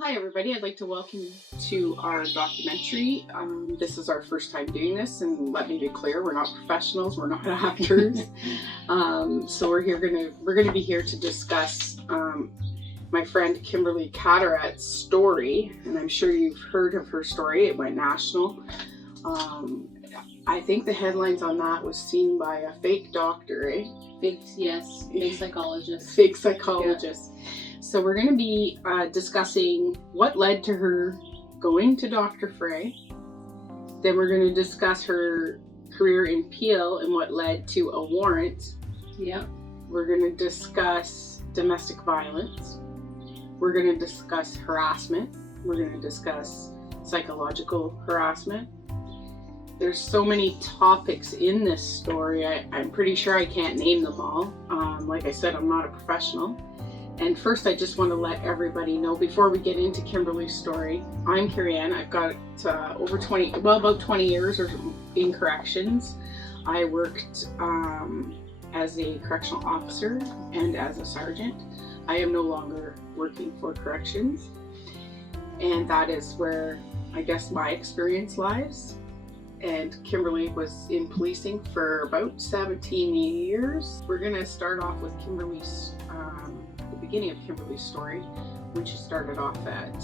Hi everybody, I'd like to welcome you to our documentary. This is our first time doing this, and let me be clear, we're not professionals, we're not actors. So we're gonna be here to discuss my friend Kimberly Cataret's story, and I'm sure you've heard of her story. It went national. I think the headlines on that was seen by a fake doctor, eh? Fake psychologist. Fake psychologist. Yeah. So we're going to be discussing what led to her going to Dr. Frey. Then we're going to discuss her career in Peel and what led to a warrant. Yeah. We're going to discuss domestic violence. We're going to discuss harassment. We're going to discuss psychological harassment. There's so many topics in this story. I'm pretty sure I can't name them all. Like I said, I'm not a professional. And first, I just want to let everybody know, before we get into Kimberly's story, I'm Carrie Ann. I've got about 20 years in corrections. I worked as a correctional officer and as a sergeant. I am no longer working for corrections. And that is where I guess my experience lies. And Kimberly was in policing for about 17 years. We're going to start off with the beginning of Kimberly's story, when she started off at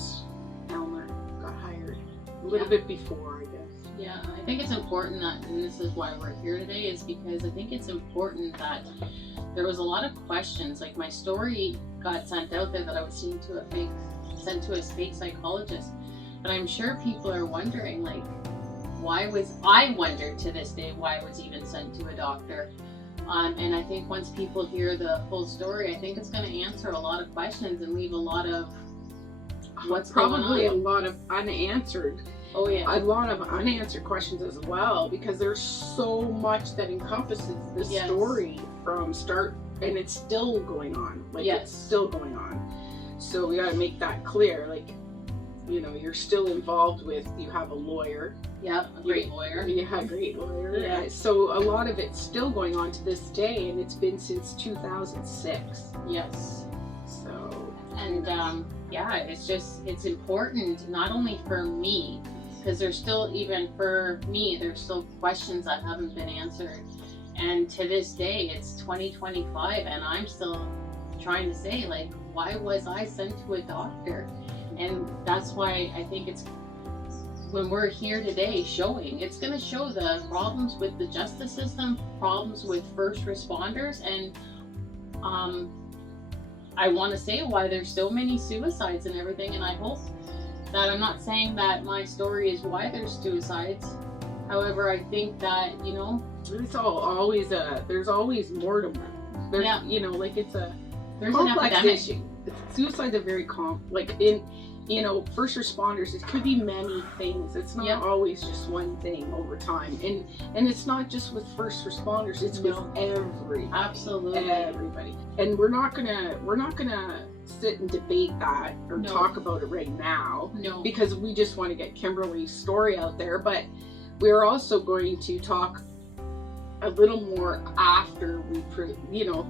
Elmer, got hired a little bit before, I guess. Yeah, I think it's important that, and this is why we're here today, is because I think it's important that there was a lot of questions. Like, my story got sent out there that I was sent to a fake psychologist. But I'm sure people are wondering, like, I wondered to this day why I was even sent to a doctor. And I think once people hear the full story, I think it's going to answer a lot of questions and leave a lot of what's probably going on. A lot of unanswered. Oh yeah, a lot of unanswered questions as well, because there's so much that encompasses this story from start, and it's still going on. It's still going on. So we got to make that clear. Like, you know, you're still involved with. You have a lawyer. Yeah, a great lawyer. Yeah, a great lawyer. Yeah. So a lot of it's still going on to this day, and it's been since 2006. Yes. So. And it's important not only for me, because there's still questions that haven't been answered. And to this day, it's 2025, and I'm still trying to say, like, why was I sent to a doctor? And that's why I think it's, when we're here today it's going to show the problems with the justice system, problems with first responders, and I want to say why there's so many suicides and everything. And I hope that, I'm not saying that my story is why there's suicides. However, I think that, you know, there's always more to it. It's a there's complex an epidemic. issue. Suicide's a very first responders, it could be many things. It's not always just one thing over time. And it's not just with first responders, it's with everybody. Absolutely. Everybody. And we're not gonna sit and debate that or talk about it right now. No. Because we just want to get Kimberly's story out there. But we're also going to talk a little more after we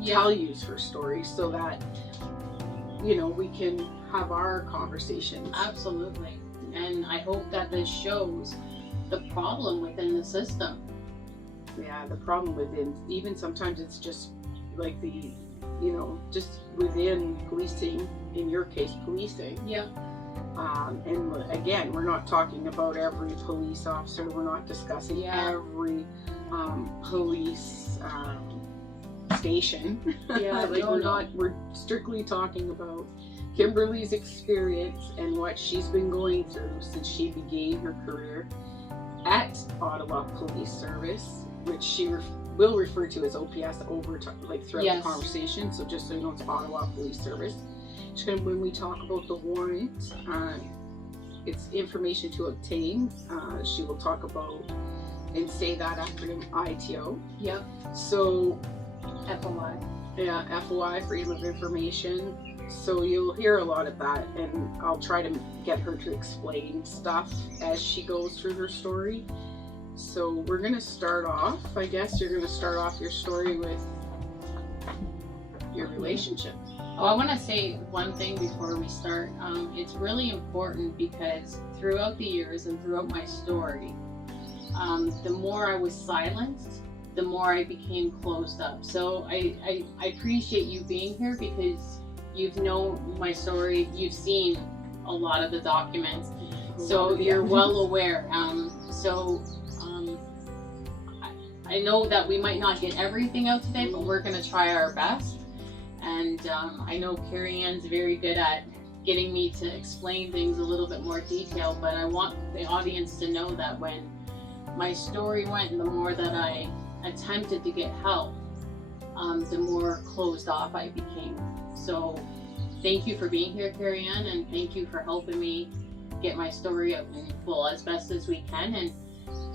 tell you her story, so that we can have our conversations. Absolutely. And I hope that this shows the problem within the system. Yeah, the problem within, even sometimes it's just like just within policing, in your case, policing. Yeah. And again, we're not talking about every police officer. We're not discussing every police station. Yeah, we're strictly talking about Kimberly's experience and what she's been going through since she began her career at Ottawa Police Service, which she will refer to as OPS throughout the conversation. So just so you know, it's Ottawa Police Service. When we talk about the warrant, it's information to obtain. She will talk about and say that acronym ITO. Yep. So FOI. Yeah, FOI, Freedom of Information. So you'll hear a lot of that, and I'll try to get her to explain stuff as she goes through her story. So we're going to start off, I guess you're going to start off your story with your relationship. Oh, I want to say one thing before we start. It's really important because throughout the years and throughout my story, the more I was silenced, the more I became closed up. So I appreciate you being here because you've known my story, you've seen a lot of the documents, so you're well aware. I know that we might not get everything out today, but we're going to try our best. And I know Carrie Ann's very good at getting me to explain things a little bit more detailed, but I want the audience to know that when my story went and the more that I attempted to get help, the more closed off I became. So thank you for being here, Carrie Ann, and thank you for helping me get my story out in full as best as we can. And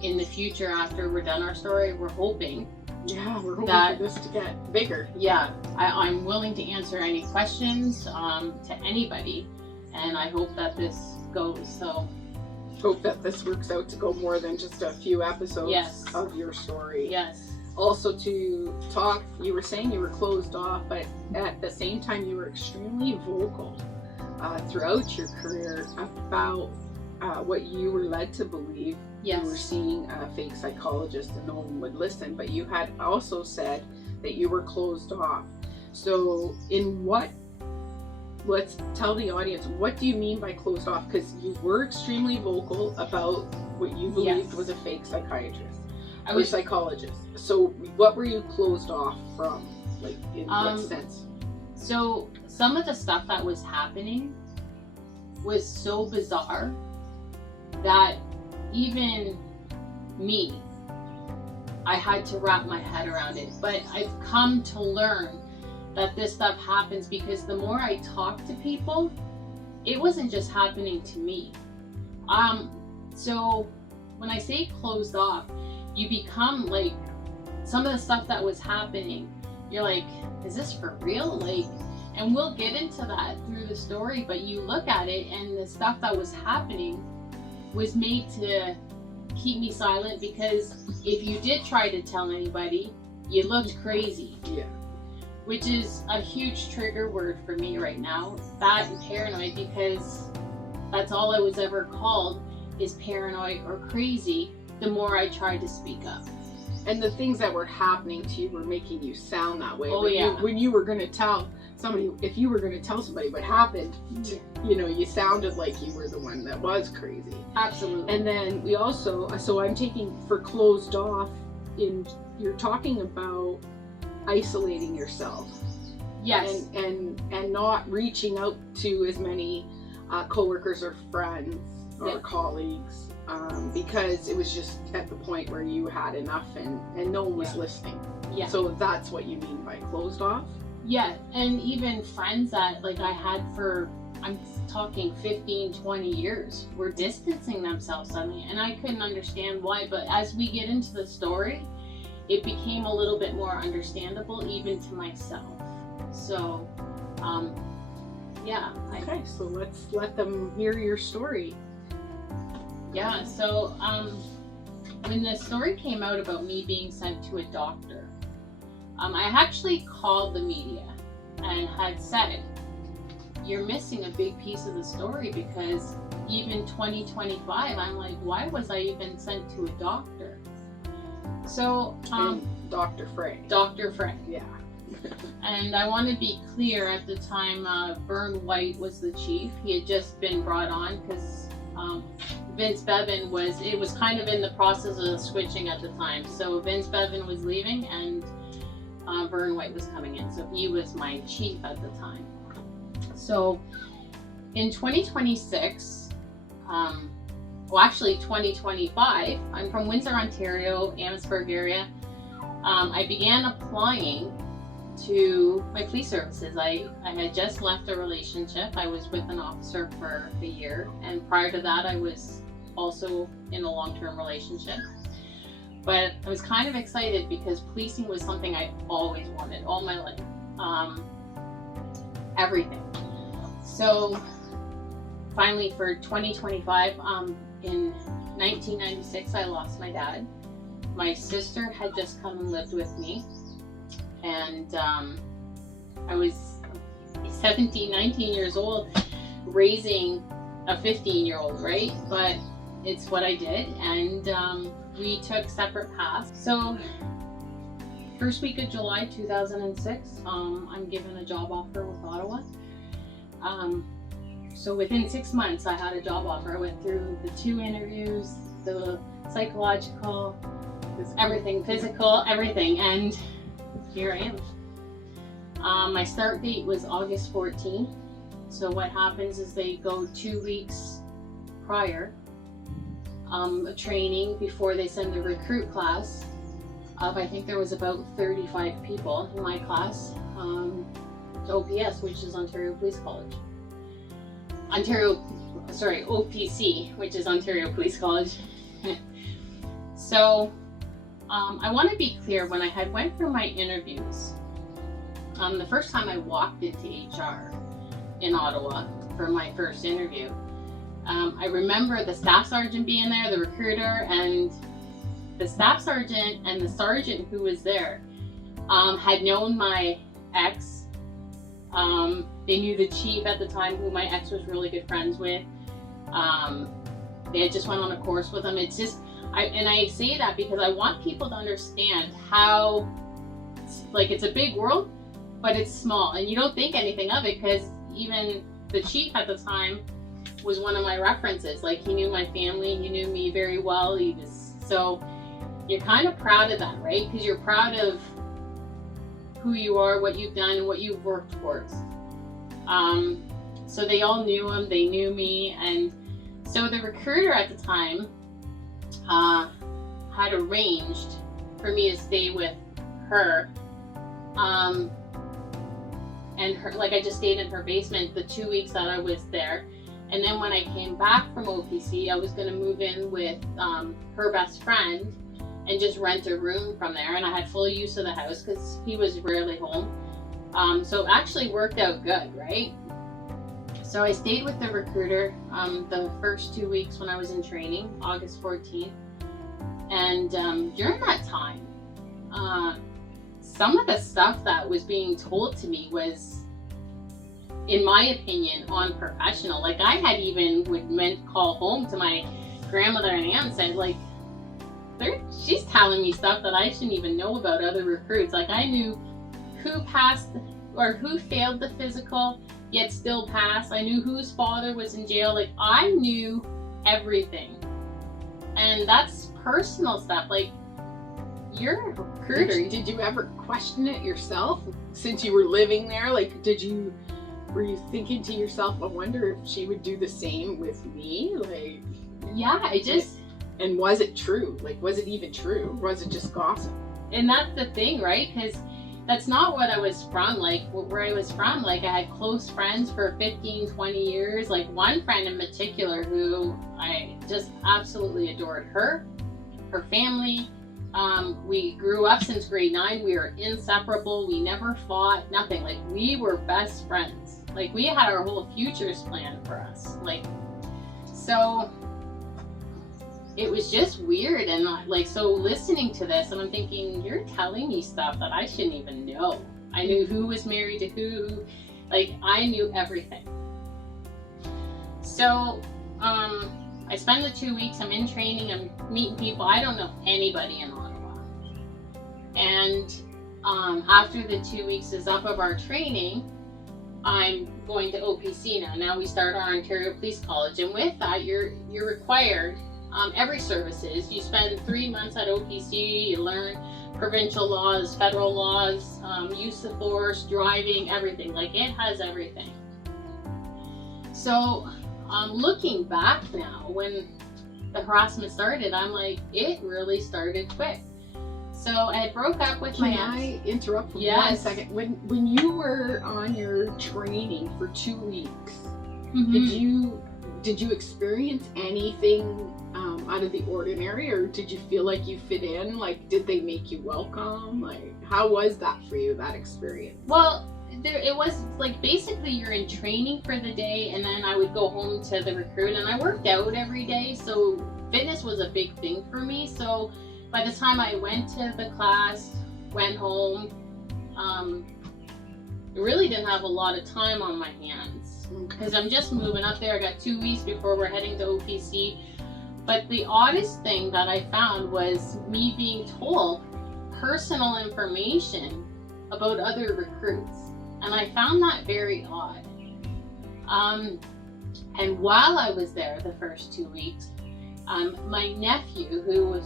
in the future, after we're done our story, we're hoping for this to get bigger. Yeah, I'm willing to answer any questions to anybody, and I hope that this goes. So hope that this works out to go more than just a few episodes Yes. of your story. Yes. Also to talk, you were saying you were closed off, but at the same time you were extremely vocal throughout your career about what you were led to believe. Yes. You were seeing a fake psychologist and no one would listen, but you had also said that you were closed off. So let's tell the audience, what do you mean by closed off? Because you were extremely vocal about what you believed was a fake psychiatrist or psychologist. So what were you closed off from? Like, in what sense? So some of the stuff that was happening was so bizarre that even me, I had to wrap my head around it. But I've come to learn that this stuff happens because the more I talk to people, it wasn't just happening to me. So when I say closed off, you become like, some of the stuff that was happening, you're like, is this for real? Like, and we'll get into that through the story, but you look at it and the stuff that was happening was made to keep me silent, because if you did try to tell anybody, you looked crazy. Yeah. Which is a huge trigger word for me right now, that and paranoid, because that's all I was ever called, is paranoid or crazy, the more I tried to speak up. And the things that were happening to you were making you sound that way. Oh, yeah. When you were going to tell somebody, if you were going to tell somebody what happened, you sounded like you were the one that was crazy. Absolutely. And then we also, so I'm taking for closed off, you're talking about isolating yourself. Yes. And not reaching out to as many coworkers or friends or colleagues, because it was just at the point where you had enough and no one was listening. Yeah. So that's what you mean by closed off? Yeah, and even friends that like I had for, I'm talking 15, 20 years, were distancing themselves suddenly, and I couldn't understand why. But as we get into the story, it became a little bit more understandable even to myself. So, yeah. Okay, so let's let them hear your story. Yeah, so when the story came out about me being sent to a doctor, I actually called the media and had said, you're missing a big piece of the story, because even 2025, I'm like, why was I even sent to a doctor? So, Dr. Frey. Dr. Frey. Yeah. And I want to be clear, at the time, Vern White was the chief. He had just been brought on because Vince Bevan was kind of in the process of switching at the time. So Vince Bevan was leaving and Vern White was coming in. So he was my chief at the time. So in 2026, actually 2025, I'm from Windsor, Ontario, Amherstburg area. I began applying to my police services. I had just left a relationship. I was with an officer for a year, and prior to that I was also in a long-term relationship. But I was kind of excited because policing was something I always wanted all my life. Everything. So finally for 2025, in 1996 I lost my dad. My sister had just come and lived with me, and I was 17, 19 years old raising a 15-year-old, right? But it's what I did, and we took separate paths. So first week of July 2006, I'm given a job offer with Ottawa. So within 6 months, I had a job offer. I went through the 2 interviews, the psychological, everything, physical, everything, and here I am. My start date was August 14th. So what happens is they go 2 weeks prior, training before they send the recruit class. I think there was about 35 people in my class to OPS, which is Ontario Police College. OPC, which is Ontario Police College. So I want to be clear, when I had went through my interviews, the first time I walked into HR in Ottawa for my first interview, I remember the staff sergeant being there, the recruiter, and the staff sergeant and the sergeant who was there had known my ex. They knew the chief at the time, who my ex was really good friends with. They had just went on a course with him. It's just, I say that because I want people to understand how, like, it's a big world, but it's small, and you don't think anything of it, because even the chief at the time was one of my references. Like, he knew my family, he knew me very well. So you're kind of proud of that, right? Because you're proud of who you are, what you've done, and what you've worked towards. So they all knew him, they knew me, and so the recruiter at the time had arranged for me to stay with her. And her, like, I just stayed in her basement the 2 weeks that I was there. And then when I came back from OPC, I was going to move in with her best friend and just rent a room from there. And I had full use of the house because he was rarely home. So it actually worked out good, right? So I stayed with the recruiter the first 2 weeks when I was in training, August 14th. And during that time, some of the stuff that was being told to me was, in my opinion, unprofessional. Like, I had even call home to my grandmother and aunt and said, like, she's telling me stuff that I shouldn't even know about other recruits. Like, I knew who passed or who failed the physical yet still passed. I knew whose father was in jail. Like, I knew everything. And that's personal stuff. Like, you're a recruiter. Did you ever question it yourself since you were living there? Like, were you thinking to yourself, I wonder if she would do the same with me? Like, yeah, and was it true? Like, was it even true? Or was it just gossip? And that's the thing, right? Because that's not what I was from. Like, where I was from, like, I had close friends for 15, 20 years. Like, one friend in particular who I just absolutely adored her family. We grew up since grade 9. We were inseparable. We never fought, nothing. Like, we were best friends. Like, we had our whole futures planned for us. Like, so it was just weird. And like, so listening to this, and I'm thinking, you're telling me stuff that I shouldn't even know. I knew who was married to who. Like, I knew everything. So, I spend the 2 weeks, I'm in training, I'm meeting people. I don't know anybody in Ottawa. And after the 2 weeks is up of our training, I'm going to OPC now. Now we start our Ontario Police College. And with that, you're required, every service is, you spend 3 months at OPC, you learn provincial laws, federal laws, use of force, driving, everything. Like, it has everything. So, looking back now, when the harassment started, I'm like, it really started quick. So I broke up with my ex. Can I interrupt for 1 second? When you were on your training for 2 weeks, did you experience anything out of the ordinary, or did you feel like you fit in? Like, did they make you welcome? Like, how was that for you, that experience? Well, it was like, basically you're in training for the day, and then I would go home to the recruit, and I worked out every day, so fitness was a big thing for me. So by the time I went to the class, went home, really didn't have a lot of time on my hands because I'm just moving up there. I got 2 weeks before we're heading to OPC. But the oddest thing that I found was me being told personal information about other recruits. And I found that very odd. And while I was there the first 2 weeks, my nephew, who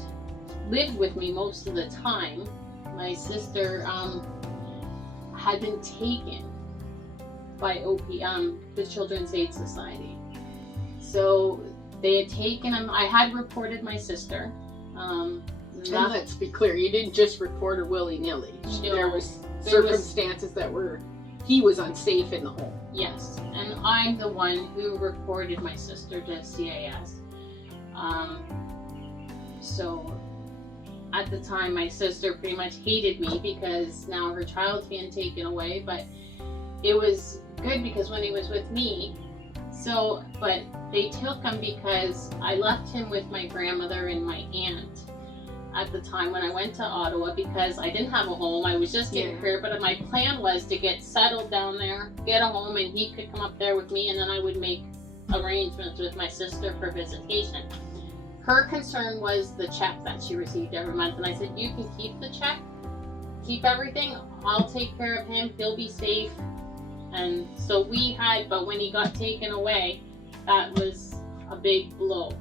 lived with me most of the time, my sister, had been taken by the Children's Aid Society. So they had taken him. I had reported my sister. And let's be clear, you didn't just report her willy-nilly. No, there was circumstances that he was unsafe in the home. Yes, and I'm the one who reported my sister to CAS. So at the time, my sister pretty much hated me because now her child's being taken away, but it was good because when he was with me, but they took him because I left him with my grandmother and my aunt at the time when I went to Ottawa because I didn't have a home. I was just getting career, but my plan was to get settled down there, get a home, and he could come up there with me, and then I would make arrangements with my sister for visitation. Her concern was the check that she received every month, and I said, you can keep the check, keep everything, I'll take care of him, he'll be safe. And so but when he got taken away, that was a big blow.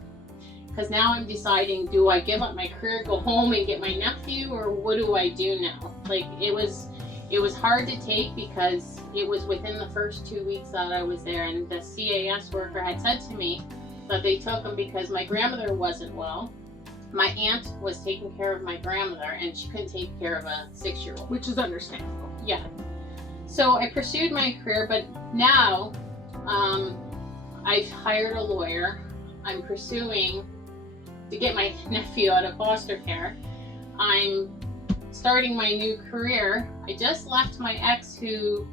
Because now I'm deciding, do I give up my career, go home and get my nephew, or what do I do now? Like, it was hard to take because it was within the first 2 weeks that I was there, and the CAS worker had said to me that they took him because my grandmother wasn't well. My aunt was taking care of my grandmother, and she couldn't take care of a 6-year-old. Which is understandable. Yeah. So I pursued my career, but now I've hired a lawyer. I'm pursuing to get my nephew out of foster care. I'm starting my new career. I just left my ex who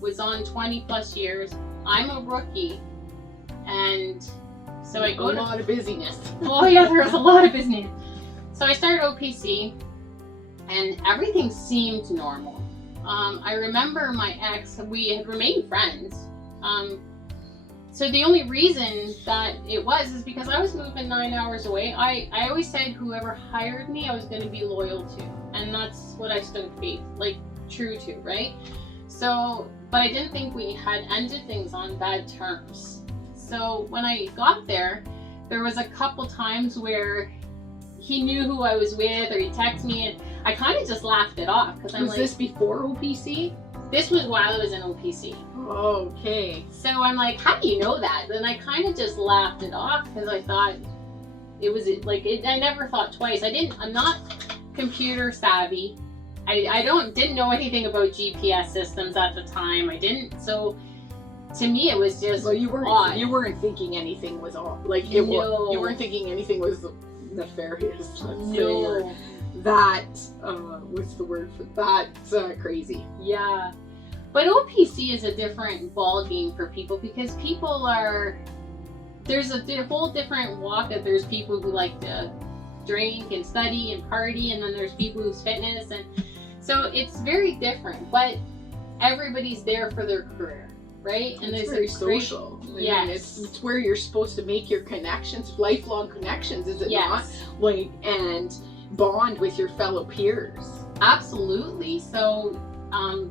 was on 20 plus years. I'm a rookie, and so I go a lot of busyness. Oh yeah, there was a lot of business. So I started OPC, and everything seemed normal. I remember my ex, we had remained friends. So the only reason that it was is because I was moving 9 hours away. I always said whoever hired me, I was going to be loyal to. And that's what I stood faith, true to, right? So, but I didn't think we had ended things on bad terms. So when I got there was a couple times where he knew who I was with, or he texted me, and I kind of just laughed it off. Because was this before OPC? This was while I was in OPC. Okay. So I'm like, how do you know that? Then I kind of just laughed it off because I thought it was I never thought twice. I'm not computer savvy. I didn't know anything about GPS systems at the time. I didn't. So to me, it was just you weren't thinking anything was off. You weren't thinking anything was nefarious. Let's say, that what's the word for that? Crazy. Yeah. But OPC is a different ball game for people because there's a whole different walk. That there's people who like to drink and study and party, and then there's people who's fitness, and so it's very different. But everybody's there for their career, right? And it's very social. Yes, it's where you're supposed to make your connections, lifelong connections, is it not? And bond with your fellow peers. Absolutely. So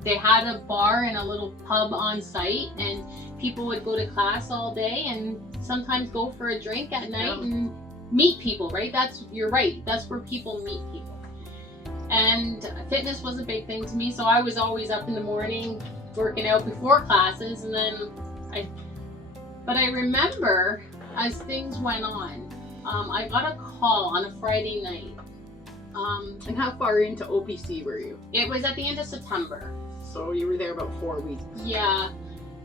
they had a bar and a little pub on site, and people would go to class all day and sometimes go for a drink at night and meet people, right? You're right. That's where people meet people. And fitness was a big thing to me, so I was always up in the morning working out before classes, and then but I remember as things went on, I got a call on a Friday night. And how far into OPC were you? It was at the end of September. So you were there about 4 weeks. Yeah.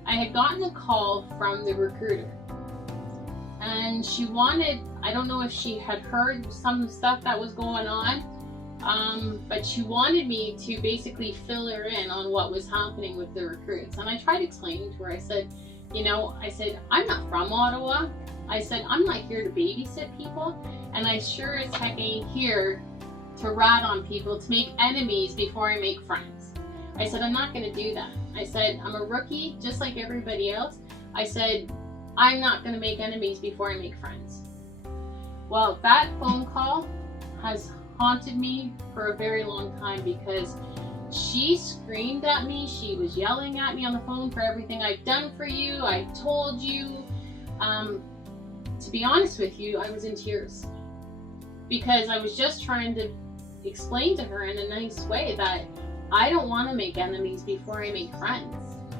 I had gotten a call from the recruiter. And she wanted, I don't know if she had heard some stuff that was going on, but she wanted me to basically fill her in on what was happening with the recruits. And I tried explaining to her, I said, I'm not from Ottawa. I said, I'm not here to babysit people. And I sure as heck ain't here to rat on people, to make enemies before I make friends. I said, I'm not going to do that. I said, I'm a rookie, just like everybody else. I said, I'm not going to make enemies before I make friends. Well, that phone call has haunted me for a very long time because she screamed at me. She was yelling at me on the phone for everything I've done for you. I told you. To be honest with you, I was in tears because I was just trying to explain to her in a nice way that I don't want to make enemies before I make friends.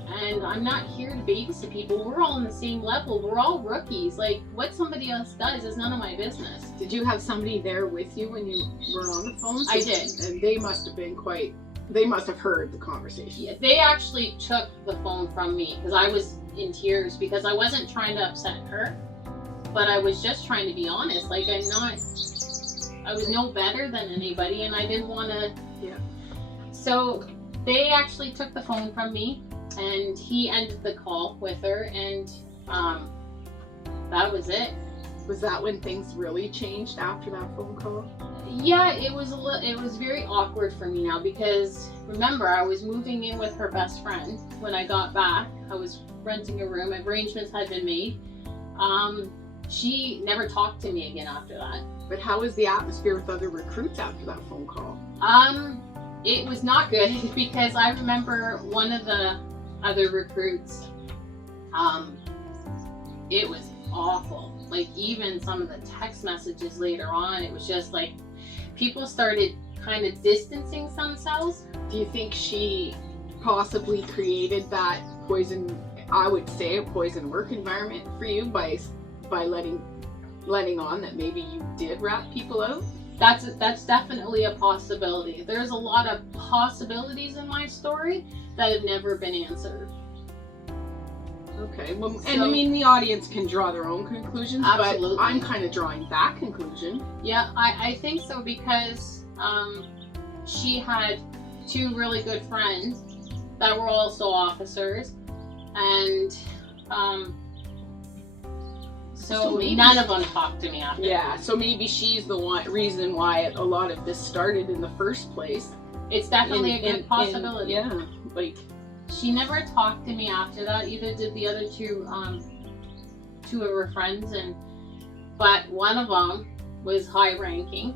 And I'm not here to babysit people. We're all on the same level. We're all rookies. Like, what somebody else does is none of my business. Did you have somebody there with you when you were on the phone? I did. And they must have heard the conversation. Yeah, they actually took the phone from me because I was in tears because I wasn't trying to upset her, but I was just trying to be honest. Like, I was no better than anybody, and I didn't want to. Yeah. So they actually took the phone from me, and he ended the call with her, and that was it. Was that when things really changed after that phone call? Yeah, it was very awkward for me now because remember, I was moving in with her best friend when I got back. I was renting a room. Arrangements had been made. She never talked to me again after that. But how was the atmosphere with other recruits after that phone call? It was not good because I remember one of the other recruits, it was awful. Like, even some of the text messages later on, it was just like people started kind of distancing themselves. Do you think she possibly created that poison, I would say a poison work environment for you by letting on that maybe you did rat people out? That's definitely a possibility. There's a lot of possibilities in my story that have never been answered. Okay, well, and I mean, the audience can draw their own conclusions, Absolutely. But I'm kind of drawing that conclusion. Yeah, I think so because she had two really good friends that were also officers, and so none of them talked to me after. Yeah, so maybe she's the reason why a lot of this started in the first place. It's definitely a good possibility. Yeah, like, she never talked to me after that. Either did the other two of her friends, but one of them was high ranking,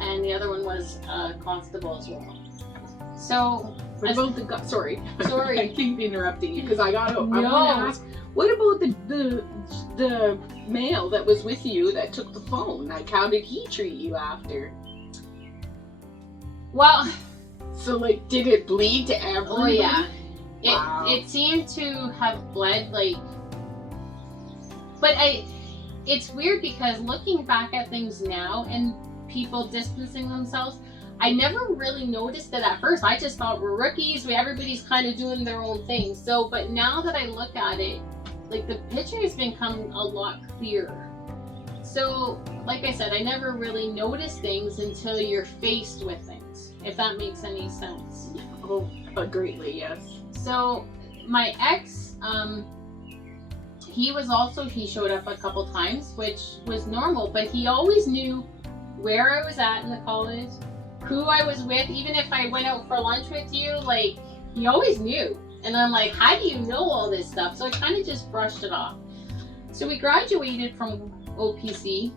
and the other one was a constable as well. So, what about the sorry, I keep interrupting you because I want to ask, what about the male that was with you that took the phone? Like, how did he treat you after? Well, so like, did it bleed to everybody? Oh yeah. Wow. It seemed to have bled, like, but it's weird because looking back at things now and people distancing themselves, I never really noticed it at first. I just thought we're rookies, everybody's kind of doing their own thing. So, but now that I look at it, like, the picture has become a lot clearer. So, like I said, I never really noticed things until you're faced with things, if that makes any sense. Oh, greatly, yes. So my ex, he showed up a couple times, which was normal, but he always knew where I was at in the college, who I was with. Even if I went out for lunch with you, like, he always knew. And I'm like, how do you know all this stuff? So I kind of just brushed it off. So we graduated from OPC,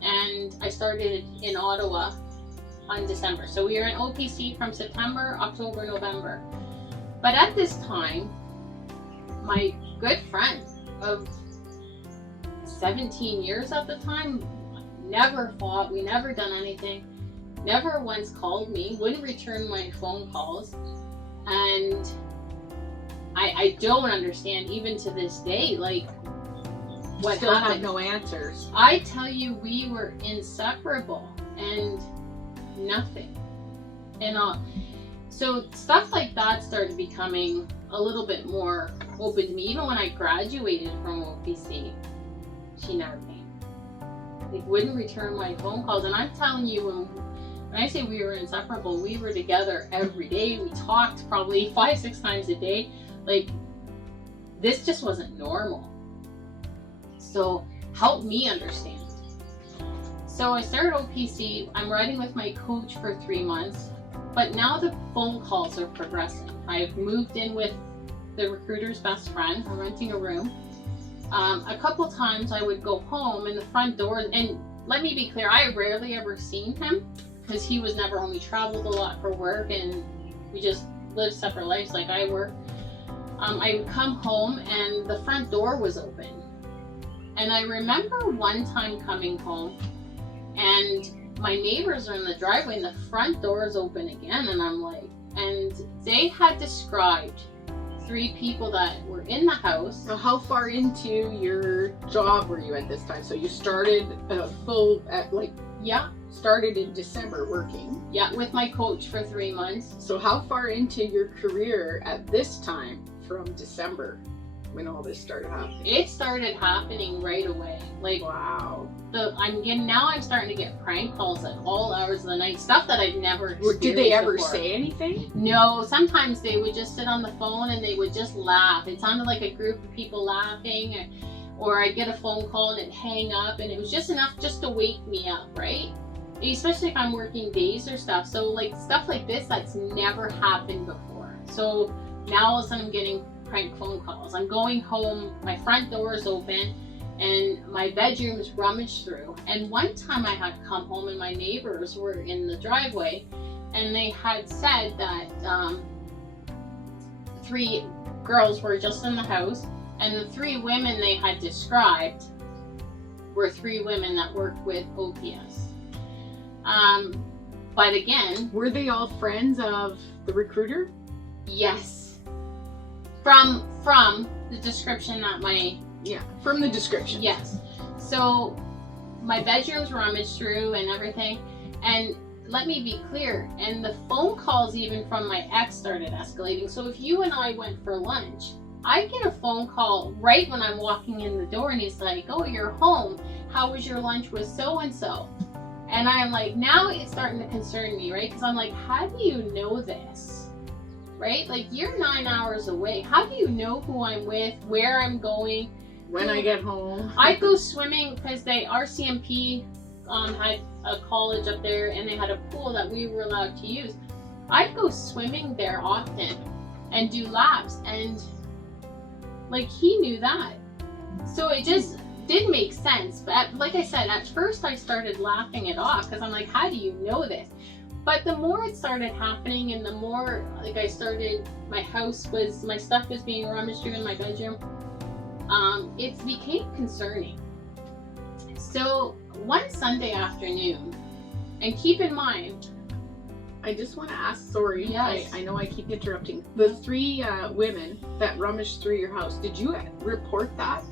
and I started in Ottawa on December. So we were in OPC from September, October, November. But at this time, my good friend of 17 years at the time never fought, we never done anything, never once called me, wouldn't return my phone calls, and I don't understand even to this day, like, what Still happened. have no answers. I tell you, we were inseparable, and nothing. And so stuff like that started becoming a little bit more open to me. Even when I graduated from OPC, she never came. Like, wouldn't return my phone calls. And I'm telling you, when I say we were inseparable, we were together every day. We talked probably 5-6 times a day. Like, this just wasn't normal. So help me understand. So I started OPC. I'm riding with my coach for 3 months. But now the phone calls are progressing. I've moved in with the recruiter's best friend. I'm renting a room. A couple times I would go home and the front door, and let me be clear, I rarely ever seen him because he was never home. He traveled a lot for work and we just lived separate lives like I work. I would come home and the front door was open. And I remember one time coming home and my neighbors are in the driveway and the front door is open again. And I'm like, and they had described 3 people that were in the house. Now, how far into your job were you at this time? So you started started in December working. Yeah, with my coach for 3 months. So how far into your career at this time from December when all this started happening? It started happening right away. Like, wow. I'm starting to get prank calls at all hours of the night, stuff that I've never experienced. Did they ever before. say anything? No, sometimes they would just sit on the phone and they would just laugh. It sounded like a group of people laughing, or I'd get a phone call and it'd hang up, and it was just enough just to wake me up, right? Especially if I'm working days or stuff. So like stuff like this that's never happened before. So now all of a sudden I'm getting prank phone calls. I'm going home, my front door is open, and my bedroom is rummaged through. And one time I had come home and my neighbors were in the driveway and they had said that 3 girls were just in the house, and the 3 women they had described were 3 women that worked with OPS. But again, were they all friends of the recruiter? Yes. From the description that from the description. Yes. So my bedroom's rummaged through and everything, and let me be clear, and the phone calls even from my ex started escalating. So if you and I went for lunch, I get a phone call right when I'm walking in the door and he's like, "Oh, you're home. How was your lunch with so-and-so?" And I'm like, now it's starting to concern me, right? Because I'm like, how do you know this? Right? Like, you're 9 hours away. How do you know who I'm with, where I'm going? When I get home. I go swimming because RCMP had a college up there and they had a pool that we were allowed to use. I'd go swimming there often and do laps, and like, he knew that. So it just did make sense. But like I said, at first I started laughing it off because I'm like, how do you know this? But the more it started happening and the more like my stuff was being rummaged through in my bedroom, it became concerning. So one Sunday afternoon, and keep in mind, I just want to ask, sorry, yes. I know I keep interrupting. The 3 women that rummaged through your house, did you report that?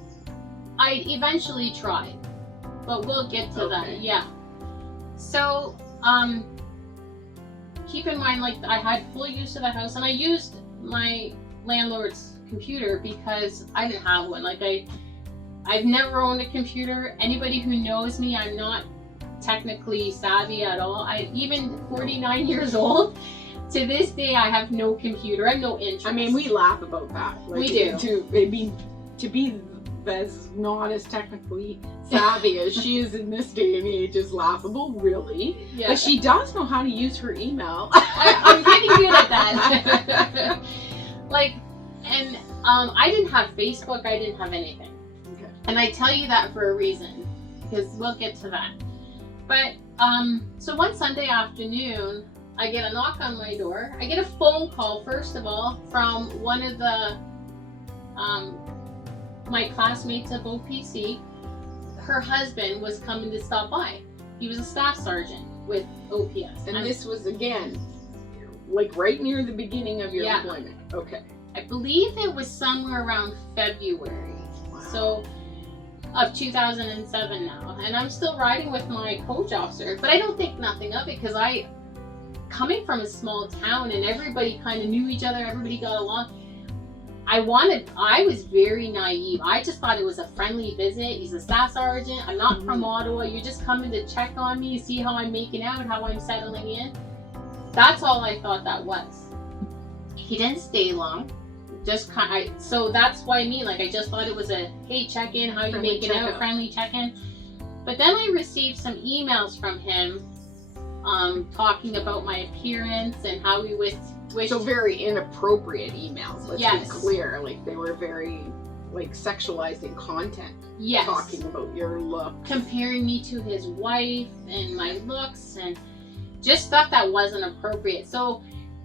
I eventually tried, but we'll get to that. Yeah. So, keep in mind, like, I had full use of the house, and I used my landlord's computer because I didn't have one. Like, I've never owned a computer. Anybody who knows me, I'm not technically savvy at all. Even 49 years old, to this day, I have no computer. I have no interest. I mean, we laugh about that. Like, we do. To be as not as technically savvy as she is in this day and age is laughable, really. Yeah. But she does know how to use her email. I'm getting good at that. Like, and I didn't have Facebook. I didn't have anything. Okay. And I tell you that for a reason, because we'll get to that. But so one Sunday afternoon, I get a knock on my door. I get a phone call, first of all, from one of the my classmates of OPC. Her husband was coming to stop by. He was a staff sergeant with OPS. And this was, again, like right near the beginning of your employment. Okay. I believe it was somewhere around February. Wow. So, of 2007 now. And I'm still riding with my coach officer, but I don't think nothing of it because coming from a small town and everybody kind of knew each other, everybody got along. I was very naive. I just thought it was a friendly visit. He's a staff sergeant. I'm not from Ottawa. You're just coming to check on me, see how I'm making out, how I'm settling in. That's all I thought that was. He didn't stay long. So that's why I just thought it was a, hey, check in, how you making out, friendly check in. But then I received some emails from him talking about my appearance and how we wished. So very inappropriate emails. Let's Yes. be clear. Like they were very like sexualizing content. Yes. Talking about your look. Comparing me to his wife and my looks and just stuff that wasn't appropriate. So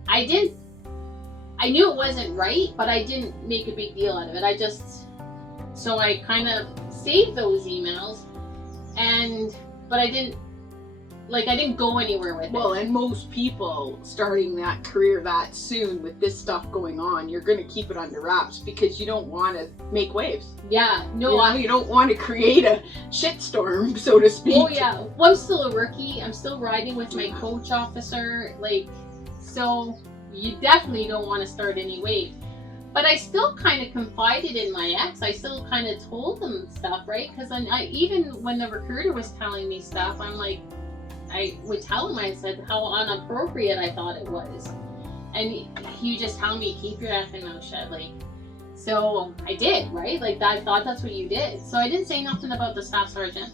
I knew it wasn't right, but I didn't make a big deal out of it. So I kind of saved those emails, but I didn't go anywhere with it. Well, and most people starting that career that soon with this stuff going on, you're going to keep it under wraps because you don't want to make waves. Yeah, no, You know, you don't want to create a shitstorm, so to speak. Oh yeah, well, I'm still a rookie. I'm still riding with my coach officer, so you definitely don't want to start any wave. But I still kind of confided in my ex. I still kind of told him stuff, right? Because even when the recruiter was telling me stuff, I'm like, I would tell him, I said how inappropriate I thought it was. And he would just tell me, keep your effing mouth shut. So I did, right? I thought that's what you did. So I didn't say nothing about the staff sergeant.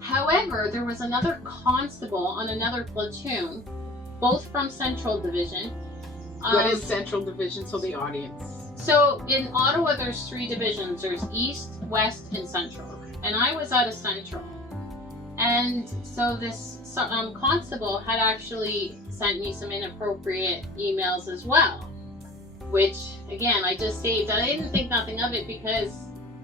However, there was another constable on another platoon, both from Central Division. What is Central Division, so the audience? So in Ottawa, there's 3 divisions. There's East, West, and Central. And I was out of Central. And so this constable had actually sent me some inappropriate emails as well. Which, again, I just saved. I didn't think nothing of it because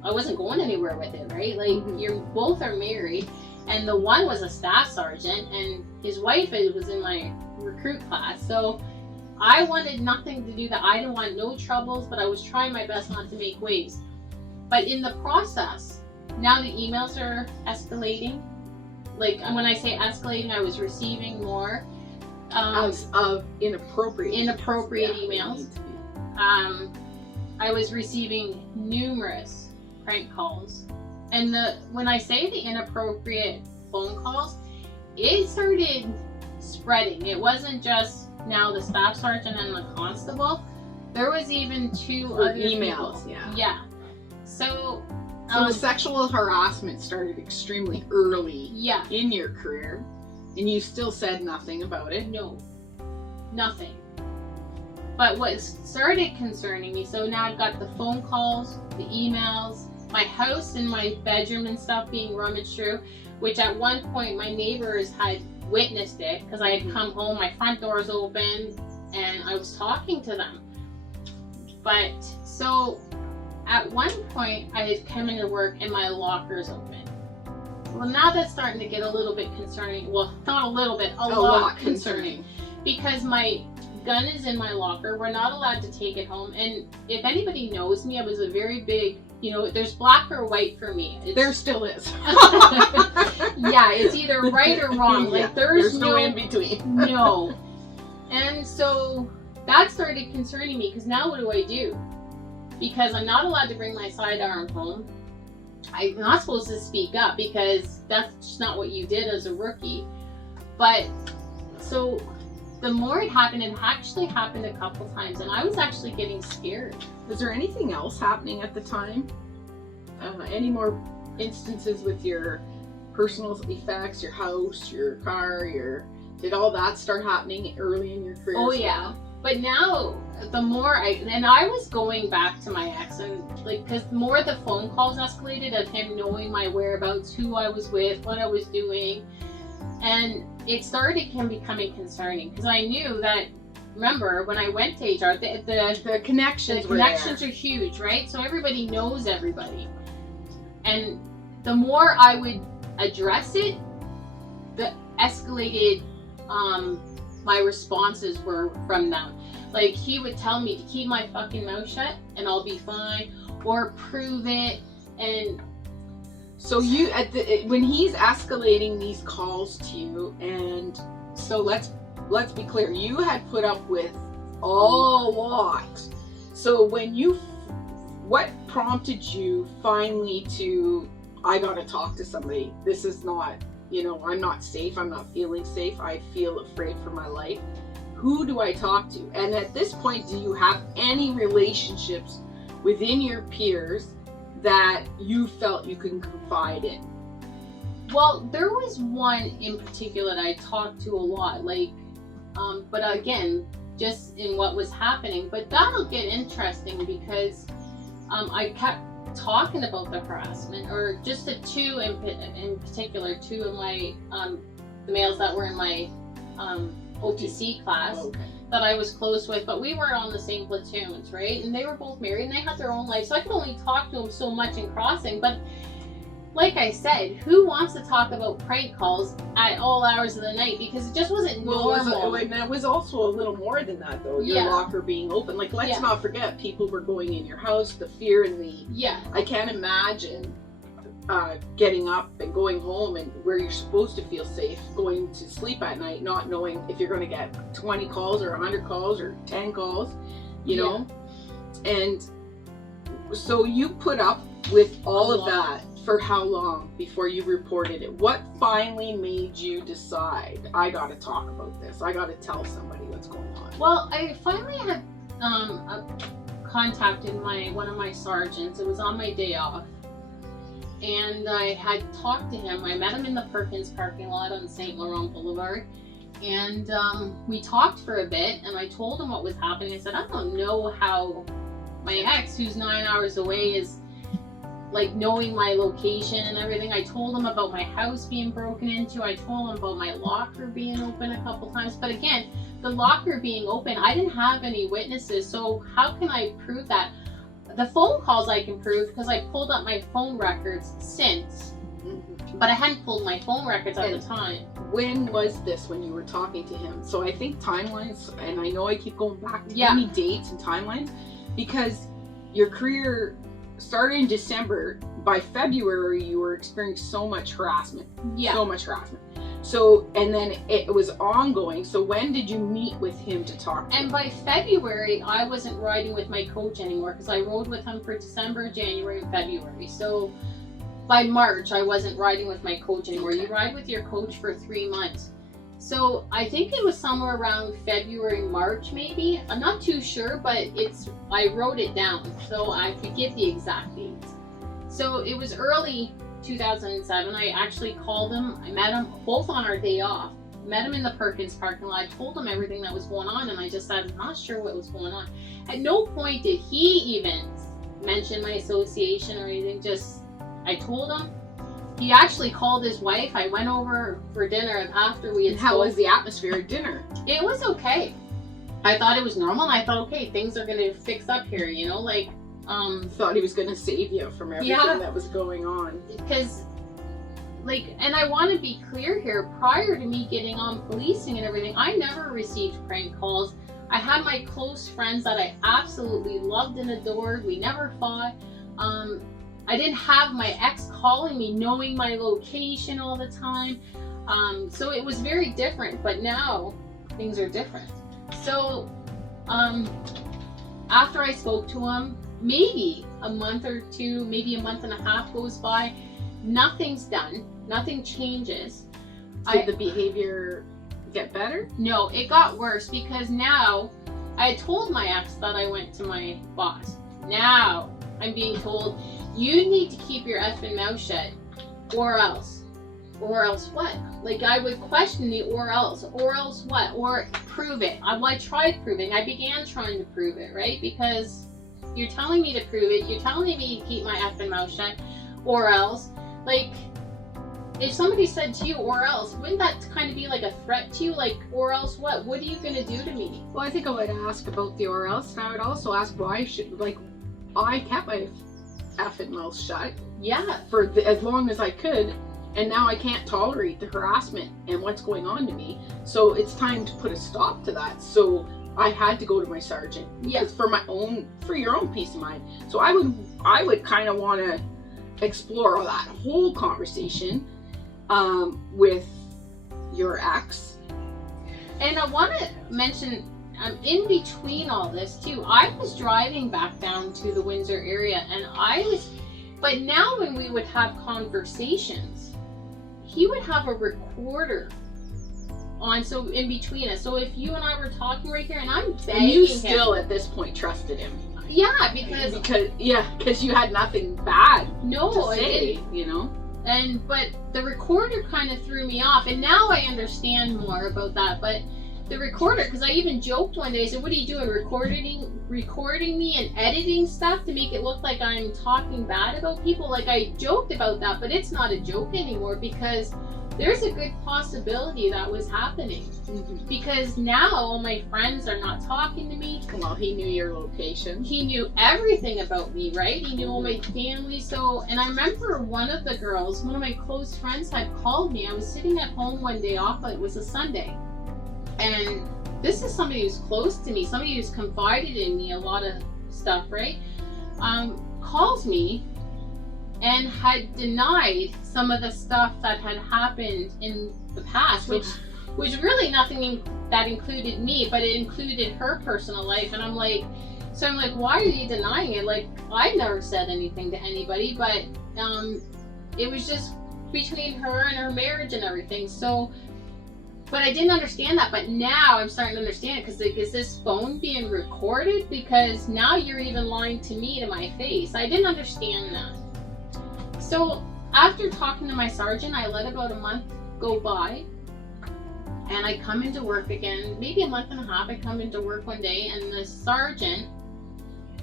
I wasn't going anywhere with it, right? You both are married. And the one was a staff sergeant. And his wife was in my recruit class. So I wanted nothing to do that. I didn't want no troubles, but I was trying my best not to make waves. But in the process, now the emails are escalating. When I say escalating, I was receiving more Of inappropriate emails. I was receiving numerous prank calls. And when I say the inappropriate phone calls, it started spreading. It wasn't just now the staff sergeant and the constable. There was even 2 other emails. people. Yeah. So the sexual harassment started extremely early Yeah. in your career, and you still said nothing about it. No, nothing. But what started concerning me, so now I've got the phone calls, the emails, my house and my bedroom and stuff being rummaged through, which at one point my neighbors had witnessed it because I had come home, my front door's open, and I was talking to them. But so at one point I had come into work and my locker's open. Well, now that's starting to get a little bit concerning. Well, not a little bit, a lot concerning. Because my gun is in my locker. We're not allowed to take it home. And if anybody knows me, I was a very big, there's black or white for me. There still is. Yeah, it's either right or wrong. Yeah, there's no in between. No. And so that started concerning me because now what do I do? Because I'm not allowed to bring my sidearm home. I'm not supposed to speak up because that's just not what you did as a rookie. But so the more it actually happened a couple times, and I was actually getting scared. Was there anything else happening at the time? Any more instances with your personal effects, your house, your car, did all that start happening early in your career? Oh yeah. But now, the more I was going back to my ex, and because the more the phone calls escalated of him knowing my whereabouts, who I was with, what I was doing, and it started becoming concerning because I knew that. Remember, when I went to HR, the connections are huge, right? So everybody knows everybody, and the more I would address it, the escalated. My responses were from them. He would tell me to keep my fucking mouth shut and I'll be fine, or prove it. And so you when he's escalating these calls to you, and so let's be clear, you had put up with a lot. So what prompted you finally to, I gotta talk to somebody, this is not, I'm not safe, I'm not feeling safe, I feel afraid for my life. Who do I talk to? And at this point, do you have any relationships within your peers that you felt you can confide in? Well, there was one in particular that I talked to a lot, like, but again, just in what was happening. But that'll get interesting because I kept talking about the harassment, or just the two in particular, two of my the males that were in my OTC class that I was close with, but we weren't on the same platoons, right? And they were both married and they had their own life, so I could only talk to them so much in crossing. But like I said, who wants to talk about prank calls at all hours of the night? Because it just wasn't normal. And it was also a little more than that, though. Your locker being open. Like, let's not forget, people were going in your house, the fear and the... Yeah. I can't imagine getting up and going home and where you're supposed to feel safe, going to sleep at night, not knowing if you're going to get 20 calls or 100 calls or 10 calls, you know? And so you put up with all of that for how long before you reported it? What finally made you decide, I got to talk about this, I got to tell somebody what's going on? Well, I finally had contacted one of my sergeants. It was on my day off, and I had talked to him. I met him in the Perkins parking lot on St. Laurent Boulevard, and we talked for a bit, and I told him what was happening. I said, I don't know how my ex, who's 9 hours away, is like knowing my location and everything. I told him about my house being broken into. I told him about my locker being open a couple times. But again, the locker being open, I didn't have any witnesses, so how can I prove that? The phone calls I can prove because I pulled up my phone records since, but I hadn't pulled my phone records at the time. When was this, when you were talking to him? So I think timelines, and I know I keep going back to any dates and timelines, because your career started in December. By February, you were experiencing so much harassment. So much harassment. So, and then it was ongoing. So when did you meet with him to talk to him? And by February, I wasn't riding with my coach anymore because I rode with him for December, January, and February. So by March, I wasn't riding with my coach anymore. You ride with your coach for 3 months. So I think it was somewhere around February, March, maybe. I'm not too sure, but I wrote it down so I could get the exact dates. So it was early 2007. I actually called him. I met him both on our day off. Met him in the Perkins parking lot. I told him everything that was going on, and I just said, I'm not sure what was going on. At no point did he even mention my association or anything. Just, I told him. He actually called his wife. I went over for dinner, and after we had How was the atmosphere at dinner? It was okay. I thought it was normal, and I thought, okay, things are gonna fix up here, you know, like thought he was gonna save you from everything that was going on. Because like, and I want to be clear here, prior to me getting on policing and everything, I never received prank calls. I had my close friends that I absolutely loved and adored. We never fought. I didn't have my ex calling me, knowing my location all the time. So it was very different, but now things are different. So after I spoke to him, maybe a month or two, maybe a month and a half goes by, nothing's done, nothing changes. Did the behavior get better? No, it got worse, because now I had told my ex that I went to my boss. Now I'm being told, you need to keep your effing mouth shut, or else. Or else what? Like, I would question the or else what? Or prove it. I tried proving. I began trying to prove it, right? Because you're telling me to prove it. You're telling me to keep my effing mouth shut, or else. Like, if somebody said to you, or else, wouldn't that kind of be like a threat to you? Like, or else what? What are you going to do to me? Well, I think I would ask about the or else, and I would also ask why I kept my effing mouth shut. Yeah. For as long as I could, and now I can't tolerate the harassment and what's going on to me. So it's time to put a stop to that. So I had to go to my sergeant. Yes. For your own peace of mind. So I would kind of want to explore that whole conversation with your ex. And I want to mention, in between all this too, I was driving back down to the Windsor area, and but now when we would have conversations, he would have a recorder on, so in between us. So if you and I were talking right here, and I'm begging him. You still at this point trusted him. Yeah, because you had nothing bad to say, you know. But the recorder kind of threw me off, and now I understand more about that. But the recorder, because I even joked one day, I said, what are you doing, recording me and editing stuff to make it look like I'm talking bad about people? Like, I joked about that, but it's not a joke anymore, because there's a good possibility that was happening. Because now all my friends are not talking to me. Well, he knew your location. He knew everything about me, right? He knew all my family. So, and I remember one of my close friends had called me. I was sitting at home one day off, it was a Sunday. And this is somebody who's close to me, somebody who's confided in me a lot of stuff, right? Calls me and had denied some of the stuff that had happened in the past, which was really nothing that included me, but it included her personal life. And I'm like, why are you denying it? Like, I never said anything to anybody, but it was just between her and her marriage and everything. So, but I didn't understand that, but now I'm starting to understand it, because like, is this phone being recorded? Because now you're even lying to me to my face. I didn't understand that. So after talking to my sergeant, I let about a month go by, and I come into work again, maybe a month and a half. I come into work one day, and the sergeant,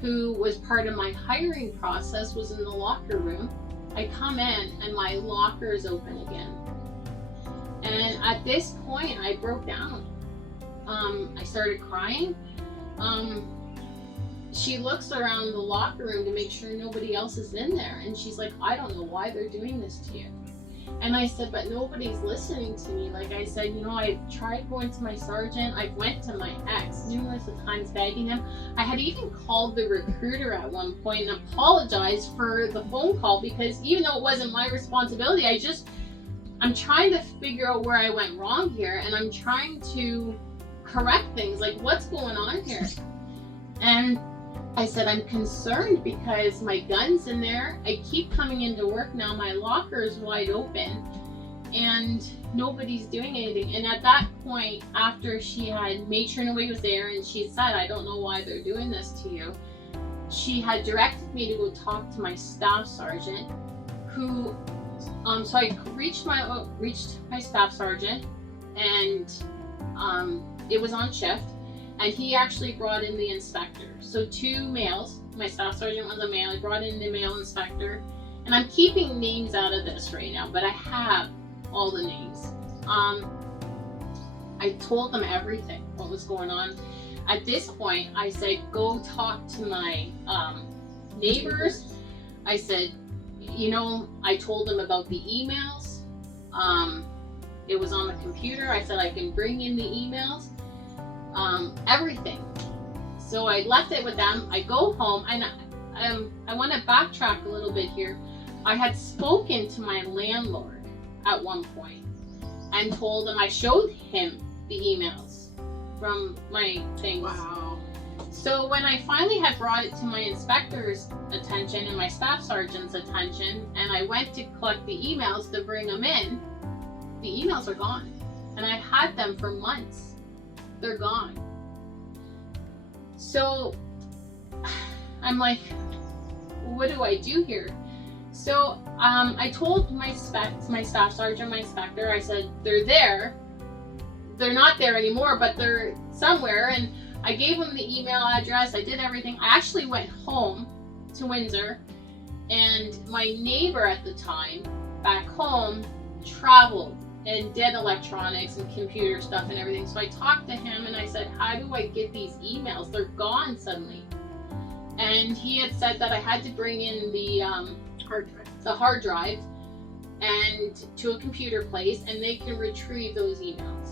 who was part of my hiring process, was in the locker room. I come in, and my locker is open again. And at this point, I broke down. I started crying. She looks around the locker room to make sure nobody else is in there. And she's like, I don't know why they're doing this to you. And I said, but nobody's listening to me. Like I said, I've tried going to my sergeant. I went to my ex numerous of times begging him. I had even called the recruiter at one point and apologized for the phone call, because even though it wasn't my responsibility, I'm trying to figure out where I went wrong here, and I'm trying to correct things. Like, what's going on here? And I said, I'm concerned because my gun's in there. I keep coming into work now. My locker is wide open and nobody's doing anything. And at that point, after she had made sure nobody was there and she said, I don't know why they're doing this to you, she had directed me to go talk to my staff sergeant, who, so I reached my staff sergeant, and it was on shift. And he actually brought in the inspector. So 2 males. My staff sergeant was a male. He brought in the male inspector. And I'm keeping names out of this right now, but I have all the names. I told them everything, what was going on. At this point, I said, go talk to my neighbors. I said, I told them about the emails. It was on the computer. I said, I can bring in the emails. Everything. So I left it with them. I go home, and I want to backtrack a little bit here. I had spoken to my landlord at one point and told him, I showed him the emails from my things. Wow. So when I finally had brought it to my inspector's attention and my staff sergeant's attention, and I went to collect the emails to bring them in, the emails are gone. And I've had them for months. They're gone. So I'm like, what do I do here? So I told my staff sergeant, my inspector, I said, they're there. They're not there anymore, but they're somewhere. And I gave him the email address. I did everything. I actually went home to Windsor, and my neighbor at the time back home traveled and did electronics and computer stuff and everything. So I talked to him and I said, how do I get these emails? They're gone suddenly. And he had said that I had to bring in the hard drive and to a computer place, and they can retrieve those emails.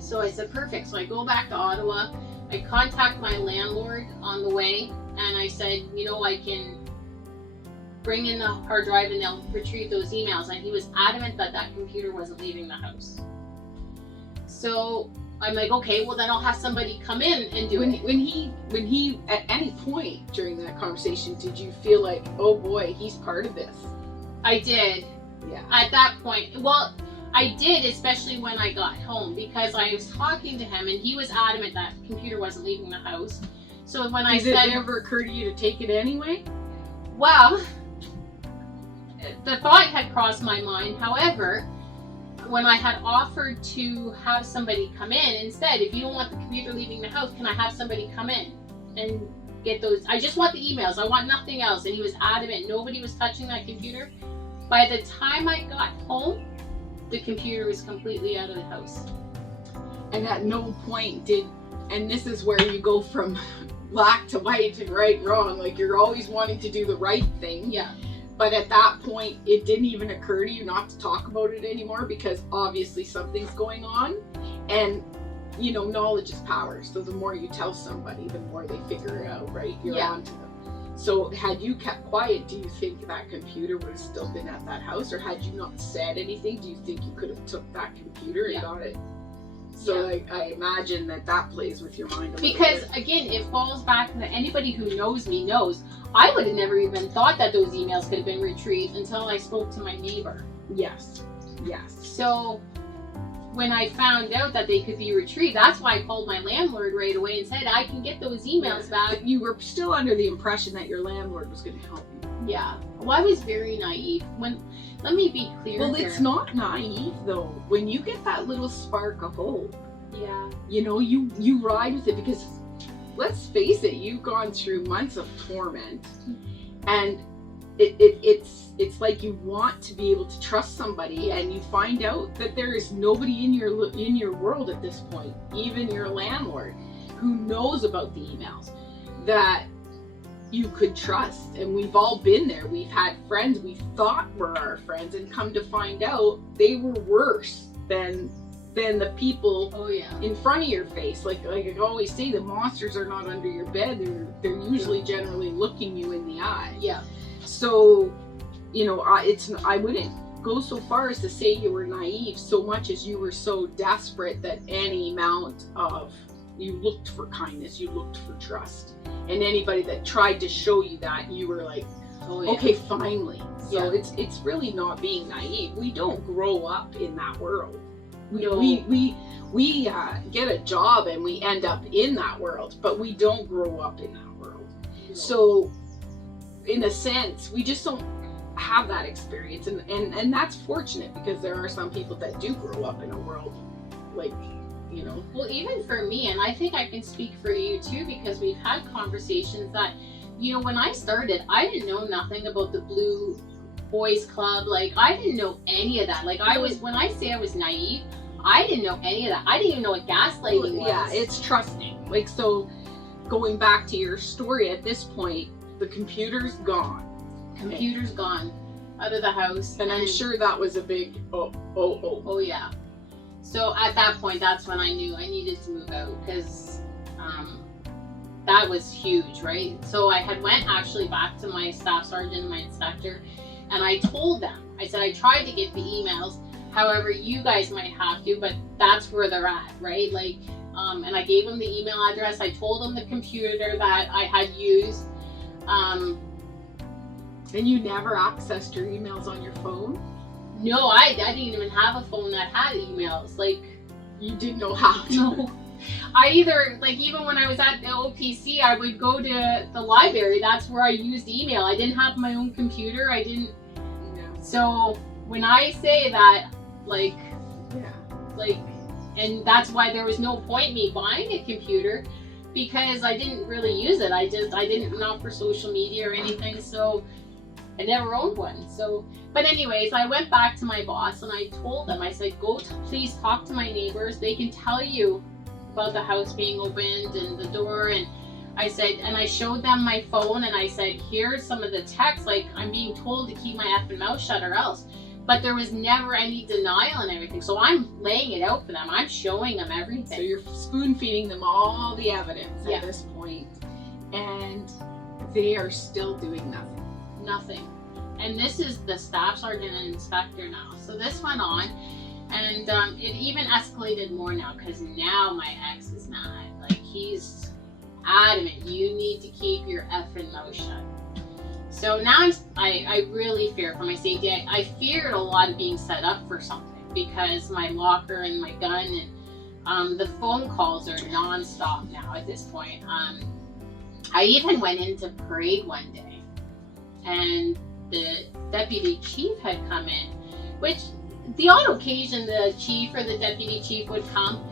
So I said, perfect. So I go back to Ottawa. I contact my landlord on the way, and I said, I can bring in the hard drive and they'll retrieve those emails. And he was adamant that computer wasn't leaving the house. So I'm like, okay, well then I'll have somebody come in and do it. When he at any point during that conversation, did you feel like, oh boy, he's part of this? I did. Yeah. At that point, well, I did, especially when I got home, because I was talking to him and he was adamant that computer wasn't leaving the house. So when I said, did it ever occur to you to take it anyway? Well, the thought had crossed my mind. However, when I had offered to have somebody come in, instead, if you don't want the computer leaving the house, can I have somebody come in and get those? I just want the emails. I want nothing else. And he was adamant. Nobody was touching that computer. By the time I got home, the computer was completely out of the house. And at no point and this is where you go from black to white and right and wrong. Like, you're always wanting to do the right thing. Yeah. But at that point, it didn't even occur to you not to talk about it anymore, because obviously something's going on. And, you know, knowledge is power. So the more you tell somebody, the more they figure it out, right? You're onto them. So had you kept quiet, do you think that computer would have still been at that house? Or had you not said anything, do you think you could have took that computer and got it? So I imagine that plays with your mind a little because bit. Again, it falls back to anybody who knows me knows I would have never even thought that those emails could have been retrieved until I spoke to my neighbor. Yes. So when I found out that they could be retrieved, that's why I called my landlord right away and said, I can get those emails back. But you were still under the impression that your landlord was going to help you. Yeah. Well, I was very naive. Let me be clear. Well, here. it's not naive though. When you get that little spark of hope, yeah, you know, you ride with it, because let's face it, you've gone through months of torment, and it's like you want to be able to trust somebody, and you find out that there is nobody in your world at this point, even your landlord, who knows about the emails that you could trust. And we've all been there. We've had friends we thought were our friends, and come to find out they were worse than the people in front of your face. Like I always say, the monsters are not under your bed. They're usually generally looking you in the eye. Yeah. So, you know, I wouldn't go so far as to say you were naive, so much as you were so desperate that any amount of, you looked for kindness, you looked for trust. And anybody that tried to show you that, you were like, okay, finally. So it's really not being naive. We don't grow up in that world. We get a job and we end up in that world, but we don't grow up in that world. No. So in a sense, we just don't have that experience, and that's fortunate, because there are some people that do grow up in a world like, you know. Well, even for me, and I think I can speak for you too, because we've had conversations that, you know, when I started, I didn't know nothing about the Blue Boys Club. Like, I didn't know any of that. Like, when I say I was naive, I didn't know any of that. I didn't even know what gaslighting was. Yeah, it's trusting. Like, so going back to your story, at this point, the computer's gone. Computer's gone out of the house. And I'm sure that was a big oh yeah. So at that point, that's when I knew I needed to move out, because that was huge, right? So I had went actually back to my staff sergeant and my inspector, and I told them, I said, I tried to get the emails, however, you guys might have to, but that's where they're at, right? Like, and I gave them the email address. I told them the computer that I had used. And you never accessed your emails on your phone? No, I didn't even have a phone that had emails. Like, you didn't know how to. No. I either, like, even when I was at the OPC, I would go to the library. That's where I used email. I didn't have my own computer. I didn't. Yeah. So when I say that, like, and that's why there was no point me buying a computer, because I didn't really use it. I didn't, not for social media or anything. So I never owned one. So, but anyways, I went back to my boss and I told them, I said, please talk to my neighbors. They can tell you about the house being opened and the door. And I said, and I showed them my phone and I said, here's some of the text. Like, I'm being told to keep my effing mouth shut or else. But there was never any denial and everything. So I'm laying it out for them. I'm showing them everything. So you're spoon feeding them all the evidence at this point, and they are still doing nothing. Nothing. And this is the staff sergeant and inspector now. So this went on, and it even escalated more now, because now my ex is mad. Like, he's adamant, you need to keep your effing mouth shut. So now I really fear for my safety. I feared a lot of being set up for something, because my locker and my gun and the phone calls are nonstop now at this point. I even went into parade one day, and deputy chief had come in, which the odd occasion the chief or the deputy chief would come.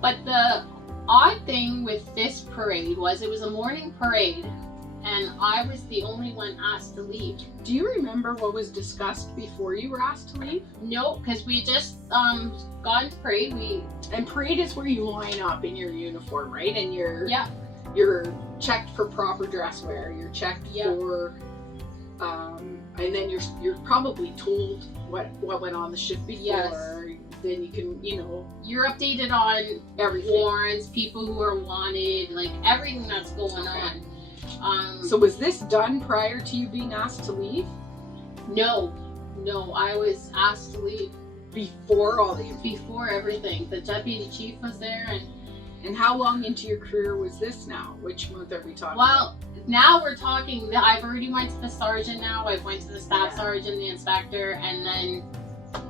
But the odd thing with this parade was it was a morning parade, and I was the only one asked to leave. Do you remember what was discussed before you were asked to leave? No, because we just got into parade. And parade is where you line up in your uniform, right? And you're Yeah. you're checked for proper dress wear. You're checked Yeah. for, and then you're probably told what went on the shift before. Yes. Then you can, You're updated on everything. warrants, people who are wanted, like everything that's going on. So was this done prior to you being asked to leave? No, I was asked to leave Before all the before everything. The deputy chief was there, And how long into your career was this now? Which month are we talking well, now we're talking. I've already went to the sergeant now. I've went to the staff sergeant, the inspector, and then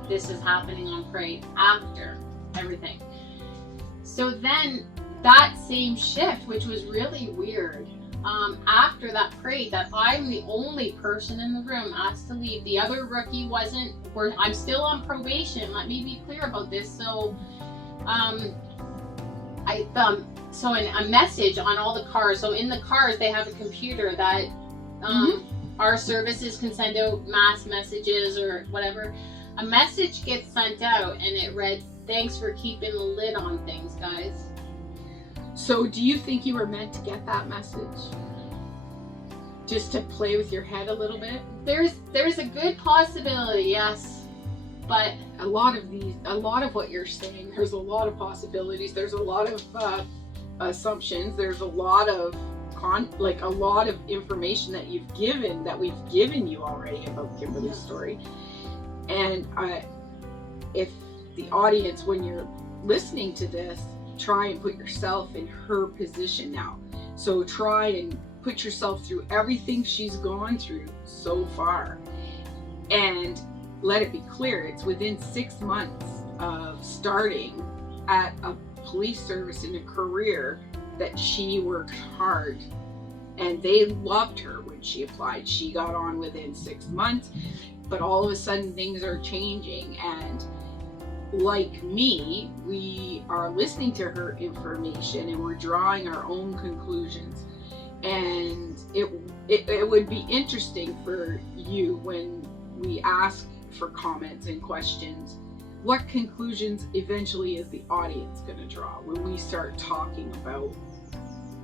this is happening on parade after everything. So then that same shift, which was really weird, after that parade, that I'm the only person in the room asked to leave. The other rookie wasn't. I'm still on probation. Let me be clear about this. So, so a message on all the cars. So in the cars, they have a computer that our services can send out mass messages or whatever. A message gets sent out, and it read, "Thanks for keeping the lid on things, guys." So do you think you were meant to get that message? Just to play with your head a little bit? There's a good possibility, yes, but A lot of what you're saying, there's a lot of possibilities. There's a lot of assumptions. There's a lot of a lot of information that we've given you already about Kimberly's story. And if the audience, when you're listening to this, try and put yourself in her position now. So try and put yourself through everything she's gone through so far. And let it be clear, it's within 6 months of starting at a police service in a career that she worked hard. And they loved her when she applied. She got on within 6 months, but all of a sudden things are changing. And like me, we are listening to her information and we're drawing our own conclusions. And it would be interesting for you, when we ask for comments and questions, what conclusions eventually is the audience going to draw when we start talking about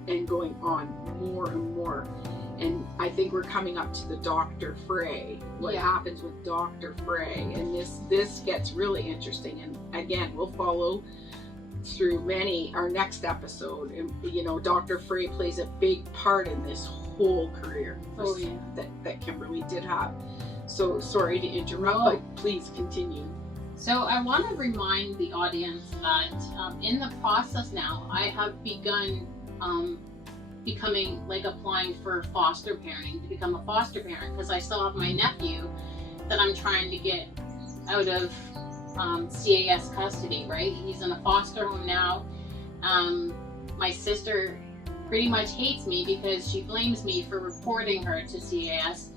and going on more and more. And I think we're coming up to the Dr. Frey. What happens with Dr. Frey? And this gets really interesting. And again, we'll follow through our next episode. And Dr. Frey plays a big part in this whole career that Kimberly did have. So sorry to interrupt, but please continue. So I want to remind the audience that in the process now, I have begun becoming, applying for foster parenting, to become a foster parent, because I still have my nephew that I'm trying to get out of CAS custody, right? He's in a foster home now. My sister pretty much hates me because she blames me for reporting her to CAS.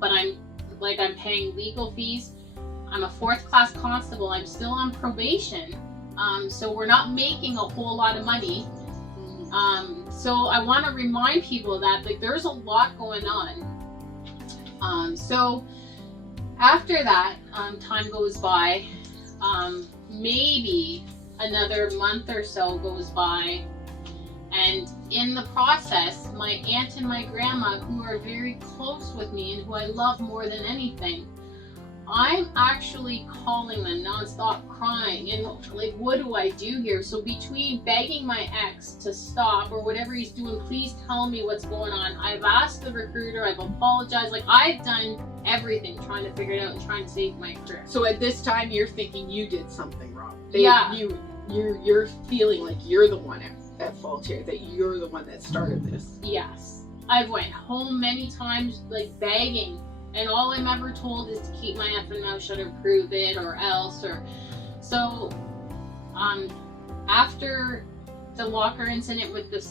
But I'm paying legal fees. I'm a 4th class constable. I'm still on probation. So we're not making a whole lot of money. So I want to remind people that there's a lot going on. So after that, time goes by, maybe another month or so goes by, and in the process, my aunt and my grandma, who are very close with me and who I love more than anything, I'm actually calling them nonstop, crying, and what do I do here? So between begging my ex to stop or whatever he's doing, please tell me what's going on. I've asked the recruiter, I've apologized, I've done everything trying to figure it out and trying to save my career. So at this time, you're thinking you did something wrong. You're feeling like you're the one at fault here, that you're the one that started this. Yes. I've went home many times, begging. And all I'm ever told is to keep my effing mouth shut or prove it or else. So, after the locker incident with the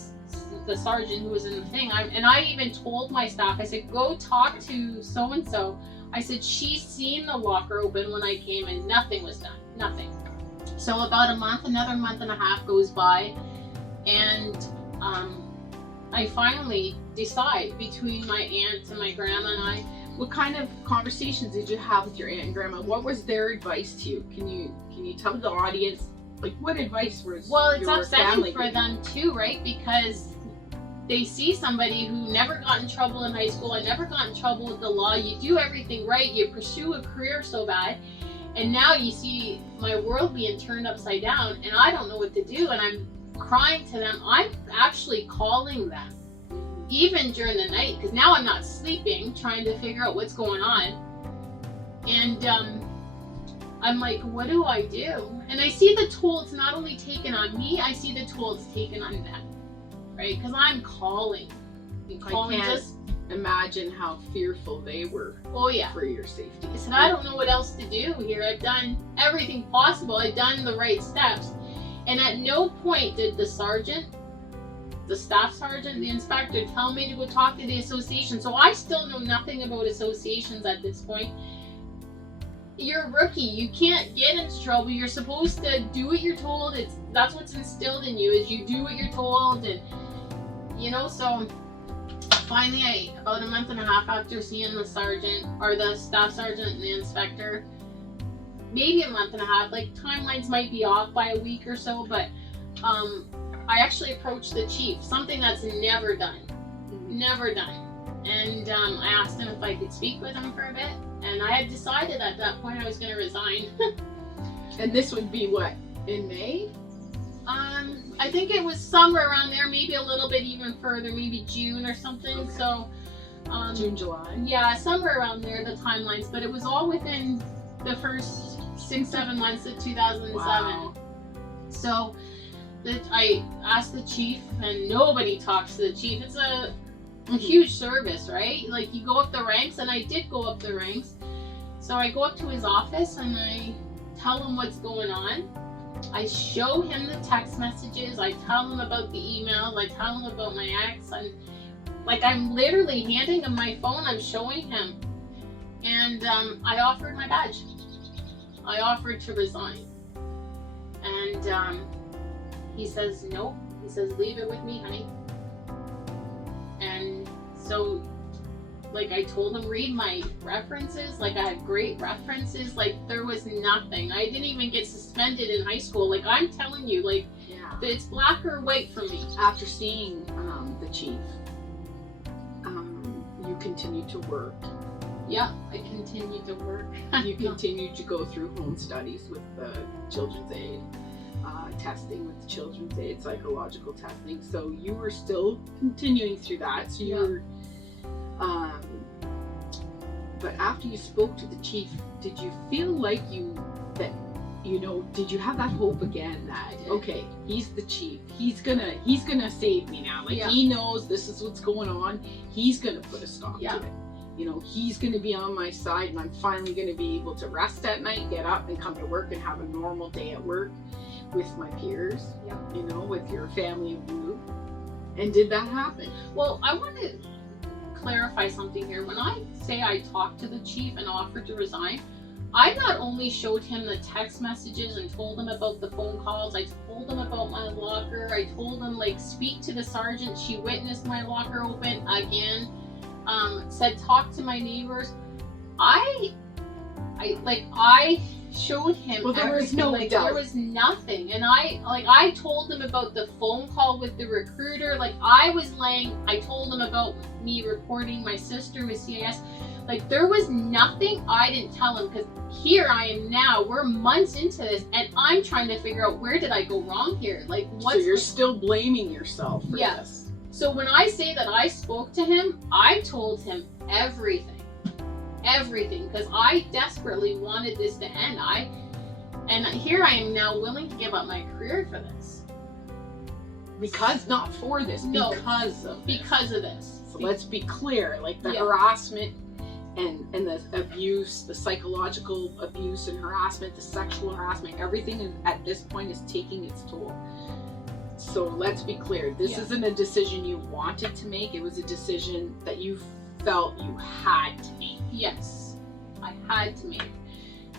the sergeant who was in the thing. And I even told my staff, I said, go talk to so-and-so. I said, she's seen the locker open when I came and nothing was done, nothing. So about another month and a half goes by, and I finally decide between my aunt and my grandma and I. What kind of conversations did you have with your aunt and grandma? What was their advice to you? Can you tell the audience, like, what advice was Well, it's your upsetting family for them too, right? Because they see somebody who never got in trouble in high school, and never got in trouble with the law. You do everything right, you pursue a career so bad, and now you see my world being turned upside down, and I don't know what to do, and I'm crying to them. I'm actually calling them, even during the night, because now I'm not sleeping, trying to figure out what's going on. And I'm like, what do I do? And I see the toll it's not only taken on me, I see the toll it's taken on them, right? Because I'm calling. I can't imagine how fearful they were Oh yeah. for your safety. I said, I don't know what else to do here. I've done everything possible. I've done the right steps. And at no point did the sergeant, the staff sergeant, the inspector tell me to go talk to the association. So I still know nothing about associations at this point. You're a rookie. You can't get into trouble. You're supposed to do what you're told. That's what's instilled in you, is you do what you're told. And so finally, about a month and a half after seeing the sergeant, or the staff sergeant and the inspector, maybe a month and a half, like timelines might be off by a week or so, but I actually approached the chief, something that's never done. And I asked him if I could speak with him for a bit, and I had decided at that point I was going to resign. And this would be what, in May? I think it was somewhere around there, maybe a little bit even further, maybe June or something. Okay. So June, July? Yeah, somewhere around there, the timelines, but it was all within the first 6-7 months of 2007. Wow. So I asked the chief, and nobody talks to the chief. It's a huge service, right? Like, you go up the ranks, and I did go up the ranks. So I go up to his office and I tell him what's going on. I show him the text messages. I tell him about the emails. I tell him about my ex. And I'm literally handing him my phone. I'm showing him. And I offered my badge. I offered to resign. And he says, no. He says, leave it with me, honey. And so, I told him, read my references. I had great references. There was nothing. I didn't even get suspended in high school. I'm telling you, yeah. It's black or white for me. After seeing the chief, you continued to work. Yeah, I continued to work. You continued to go through home studies with the Children's Aid, testing with the Children's Aid, psychological testing. So you were still continuing through that. So you were, but after you spoke to the chief, did you feel like did you have that hope again that, okay, he's the chief, he's gonna save me now. He knows this is what's going on. He's gonna put a stop to it. He's going to be on my side, and I'm finally going to be able to rest at night, get up and come to work and have a normal day at work with my peers, with your family of you. And did that happen? Well, I want to clarify something here. When I say I talked to the chief and offered to resign, I not only showed him the text messages and told him about the phone calls, I told him about my locker, I told him, speak to the sergeant, she witnessed my locker open again. Said talk to my neighbors. I showed him. Well, there was no doubt. There was nothing, and I told him about the phone call with the recruiter. I told him about me reporting my sister with CIS. There was nothing I didn't tell him, because here I am now. We're months into this, and I'm trying to figure out, where did I go wrong here? So you're still blaming yourself for this. So when I say that I spoke to him, I told him everything, because I desperately wanted this to end. And here I am now willing to give up my career for this. Not for this, no, because of this. So let's be clear, the Yeah. harassment and the abuse, the psychological abuse and harassment, the sexual harassment, everything at this point is taking its toll. So let's be clear. This Yeah. isn't a decision you wanted to make. It was a decision that you felt you had to make. Yes, I had to make.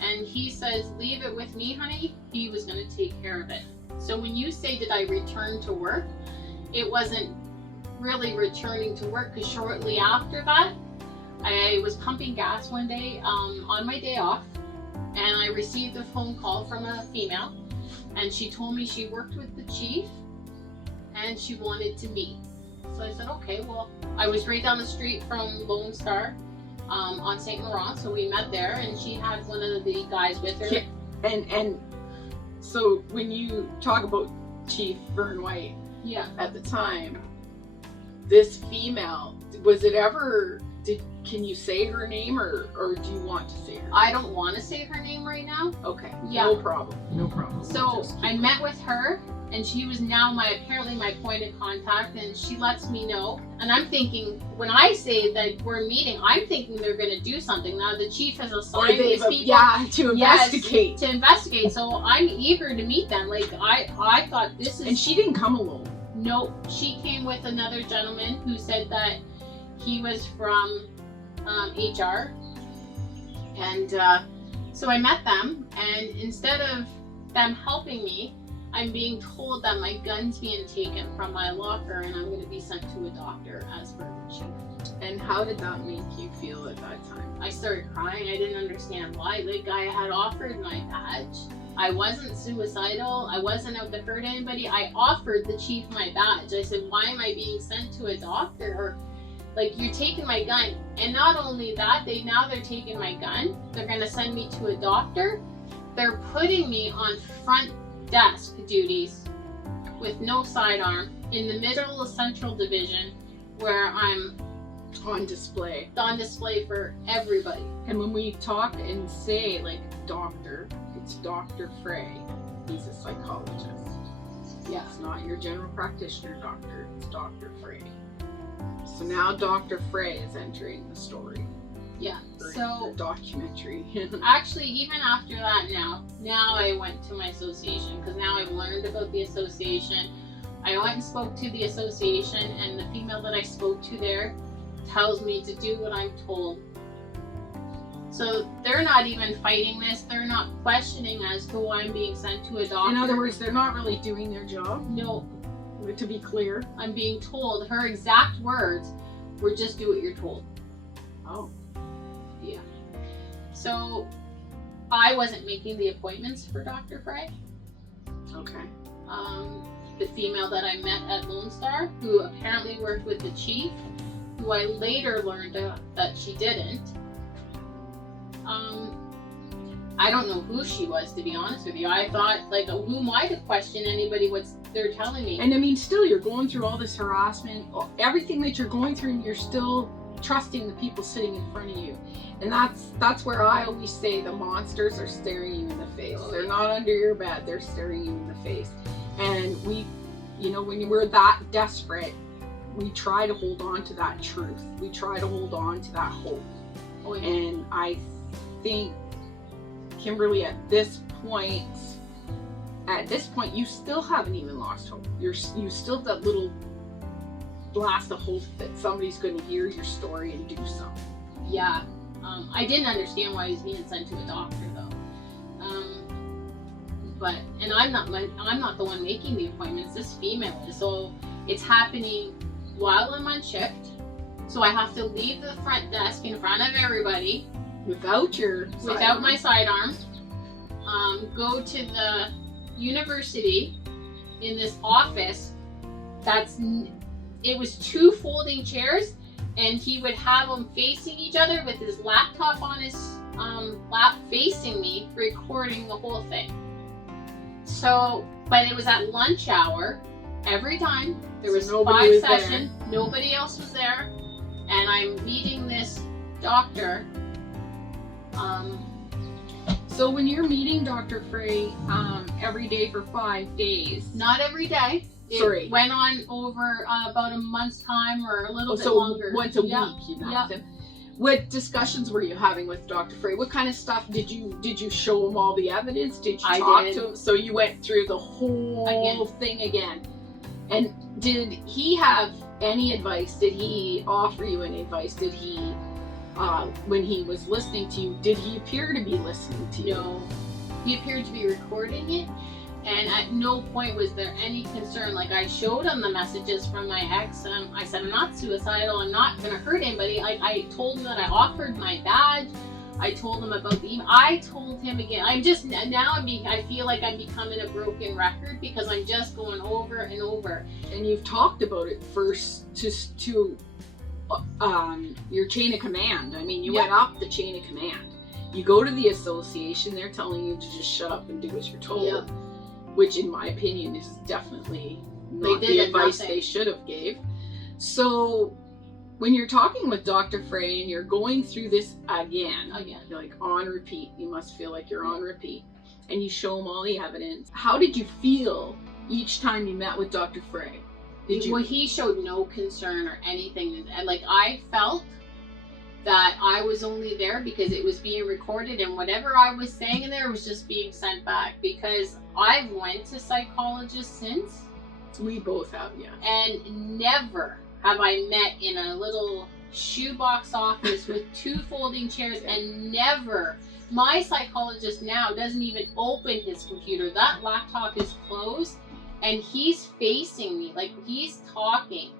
And he says, leave it with me, honey. He was going to take care of it. So when you say, did I return to work? It wasn't really returning to work, because shortly after that, I was pumping gas one day on my day off, and I received a phone call from a female, and she told me she worked with the chief and she wanted to meet. So I said, okay, well, I was right down the street from Lone Star on St. Laurent, so we met there, and she had one of the guys with her. Yeah. And so when you talk about Chief Vern White, Yeah. at the time, this female, was it ever, can you say her name, or do you want to say her name? I don't want to say her name right now. Okay. Yeah. No problem. No problem. So Just keep I met with her, and she was now apparently my point of contact, and she lets me know. And I'm thinking, when I say that we're meeting, I'm thinking they're going to do something. Now the chief has Or assigned they, these people to Yes, investigate. to investigate. So I'm eager to meet them. Like I thought this is. And she didn't come alone. No, she came with another gentleman who said that he was from HR. And so I met them, and instead of them helping me, I'm being told that my gun's being taken from my locker and I'm going to be sent to a doctor as per the chief. And how did that make you feel at that time? I started crying. I didn't understand why. The guy had offered my badge. I wasn't suicidal. I wasn't out to hurt anybody. I offered the chief my badge. I said, why am I being sent to a doctor? Or, like, you're taking my gun. And not only that, they're taking my gun. They're going to send me to a doctor. They're putting me on front desk duties with no sidearm in the middle of Central Division, where I'm On display. on display for everybody. And when we talk and say, like, doctor, it's Dr. Frey. He's a psychologist. Yeah. It's not your general practitioner doctor, it's Dr. Frey. So now Dr. Frey is entering the story. Yeah. Or So the documentary. actually, even after that, now I went to my association, because now I've learned about the association. I went and spoke to the association, and the female that I spoke to there tells me to do what I'm told. So they're not even fighting this. They're not questioning as to why I'm being sent to a doctor. In other words, they're not really doing their job, no, to be clear. I'm being told. Her exact words were, just do what you're told. Oh. Yeah. So I wasn't making the appointments for Dr. Frey. Okay. The female that I met at Lone Star, who apparently worked with the chief, who I later learned that she didn't. I don't know who she was, to be honest with you. I thought, like, who am I to question anybody what they're telling me? And I mean, still, you're going through all this harassment, everything that you're going through, and you're still trusting the people sitting in front of you. And that's where I always say the monsters are staring you in the face. They're not under your bed, they're staring you in the face. And we, when we're that desperate, we try to hold on to that truth. We try to hold on to that hope. Oh, yeah. And I think, Kimberly, at this point, you still haven't even lost hope. You still have that little blast of hope that somebody's going to hear your story and do something. Yeah. I didn't understand why he was being sent to a doctor, though. And I'm not the one making the appointments. This female is. So it's happening while I'm on shift. So I have to leave the front desk in front of everybody Without my sidearm. Go to the university in this office. It was 2 folding chairs, and he would have them facing each other with his laptop on his lap facing me, recording the whole thing. So, but it was at lunch hour every time. There was 5 sessions. Nobody else was there, and I'm meeting this doctor. So when you're meeting Dr. Frey every day for 5 days, Not every day. It went on over about a month's time or a little bit longer. Once a week, you met Yeah. him. What discussions were you having with Dr. Frey? What kind of stuff did you show him all the evidence? Did you talk to him? So you went through the whole thing again. And did he have any advice? Did he offer you any advice? Did he, when he was listening to you, did he appear to be listening to you? No, he appeared to be recording it, and at no point was there any concern. Like, I showed him the messages from my ex. I said, I'm not suicidal. I'm not going to hurt anybody. I told him that I offered my badge. I told him about the email. I told him again. I feel like I'm becoming a broken record because I'm just going over and over. And you've talked about it first to your chain of command. I mean, you went up the chain of command. You go to the association, they're telling you to just shut up and do as you're told, which in my opinion is definitely not the advice they should have gave. So when you're talking with Dr. Frey and you're going through this again, you're like on repeat, you must feel like you're on repeat, and you show him all the evidence. How did you feel each time you met with Dr. Frey? Well, he showed no concern or anything. And like, I felt that I was only there because it was being recorded, and whatever I was saying in there was just being sent back, because I've went to psychologists since. We both have, yeah. And never have I met in a little shoebox office with 2 folding chairs, and never, my psychologist now doesn't even open his computer. That laptop is closed and he's facing me, like he's talking.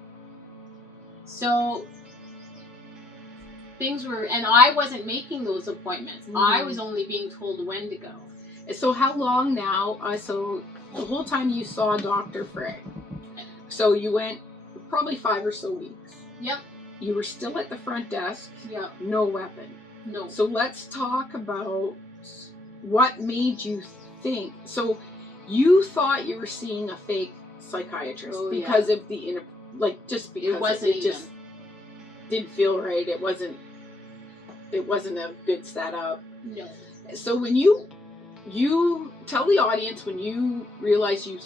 So things were, and I wasn't making those appointments. I was only being told when to go. So how long now, so the whole time you saw Dr. Frey, so you went probably 5 or so weeks. Yep. You were still at the front desk. Yep. No weapon. No. So let's talk about what made you think. So you thought you were seeing a fake psychiatrist because of the just because it just didn't feel right. It wasn't a good setup. No. So when you tell the audience when you realized you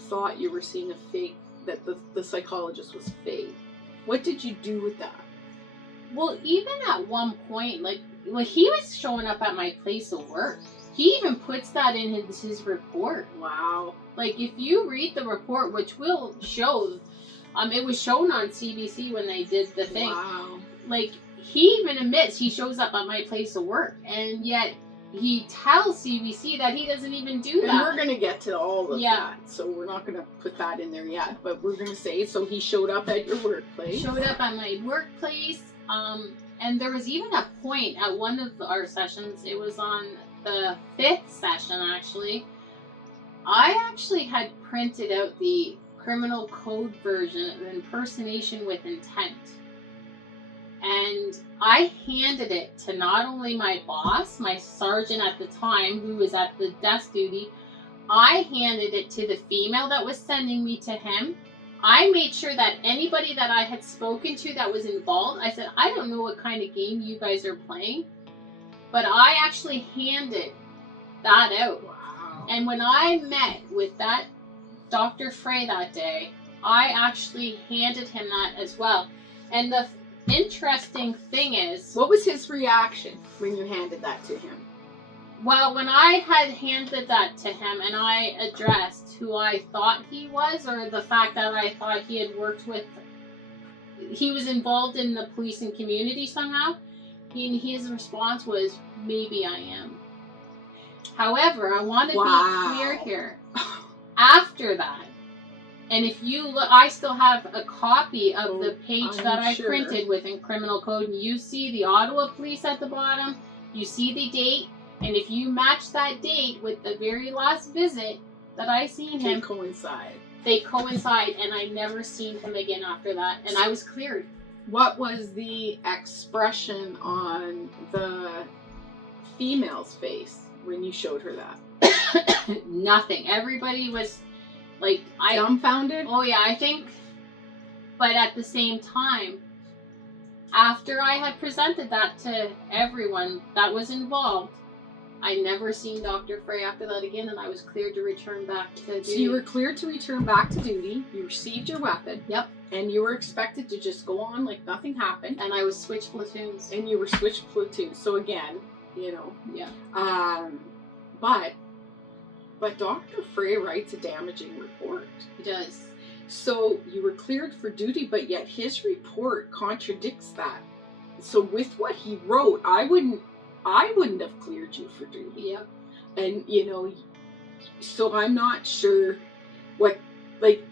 thought you were seeing a fake, that the psychologist was fake, what did you do with that? Well, even at one point, like when he was showing up at my place of work, he even puts that in his report. Wow. Like, if you read the report, which will show, it was shown on CBC when they did the thing. Wow. Like, he even admits he shows up at my place of work, and yet he tells CBC that he doesn't even do that. And we're going to get to all of that, so we're not going to put that in there yet, but we're going to say, so he showed up at your workplace. Showed up at my workplace, and there was even a point at one of our sessions, it was on the 5th session actually, I actually had printed out the criminal code version of impersonation with intent. And I handed it to not only my boss, my sergeant at the time, who was at the desk duty, I handed it to the female that was sending me to him. I made sure that anybody that I had spoken to that was involved, I said, I don't know what kind of game you guys are playing, but I actually handed that out. Wow. And when I met with that Dr. Frey that day, I actually handed him that as well. And the interesting thing is, what was his reaction when you handed that to him? Well, when I had handed that to him and I addressed who I thought he was, or the fact that I thought he had worked with, he was involved in the police and community somehow, his response was, maybe I am. However, I want to be clear here. After that, and if you look, I still have a copy of the page that I printed within criminal code, and you see the Ottawa police at the bottom, you see the date, and if you match that date with the very last visit that I seen him, they coincide, and I never seen him again after that, and I was cleared. What was the expression on the female's face when you showed her that? Nothing. Everybody was like, dumbfounded? Oh yeah, I think. But at the same time, after I had presented that to everyone that was involved, I never seen Dr. Frey after that again, and I was cleared to return back to duty. So you were cleared to return back to duty, you received your weapon. Yep. And you were expected to just go on like nothing happened. And I was switched platoons. And you were switched platoons. So again, you know. Yeah. But Dr. Frey writes a damaging report. He does. So you were cleared for duty, but yet his report contradicts that. So with what he wrote, I wouldn't have cleared you for duty. Yep. And so I'm not sure what, like,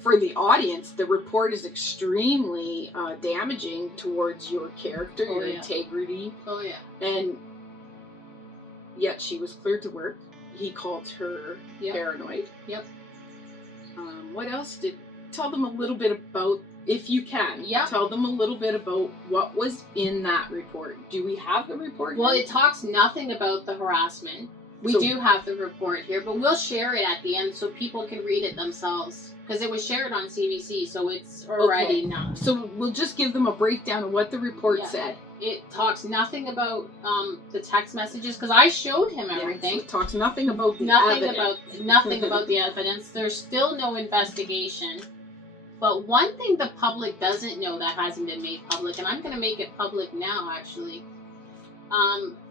for the audience, the report is extremely damaging towards your character, your integrity. Oh yeah. And yet she was cleared to work. He called her paranoid. Yep. What else tell them a little bit about, if you can, tell them a little bit about what was in that report. Do we have the report? Well, it talks nothing about the harassment. We do have the report here, but we'll share it at the end so people can read it themselves. Because it was shared on CBC, so it's already known. So we'll just give them a breakdown of what the report said. It talks nothing about the text messages, because I showed him everything. So it talks nothing about the evidence. Nothing about the evidence. There's still no investigation. But one thing the public doesn't know that hasn't been made public, and I'm going to make it public now, actually.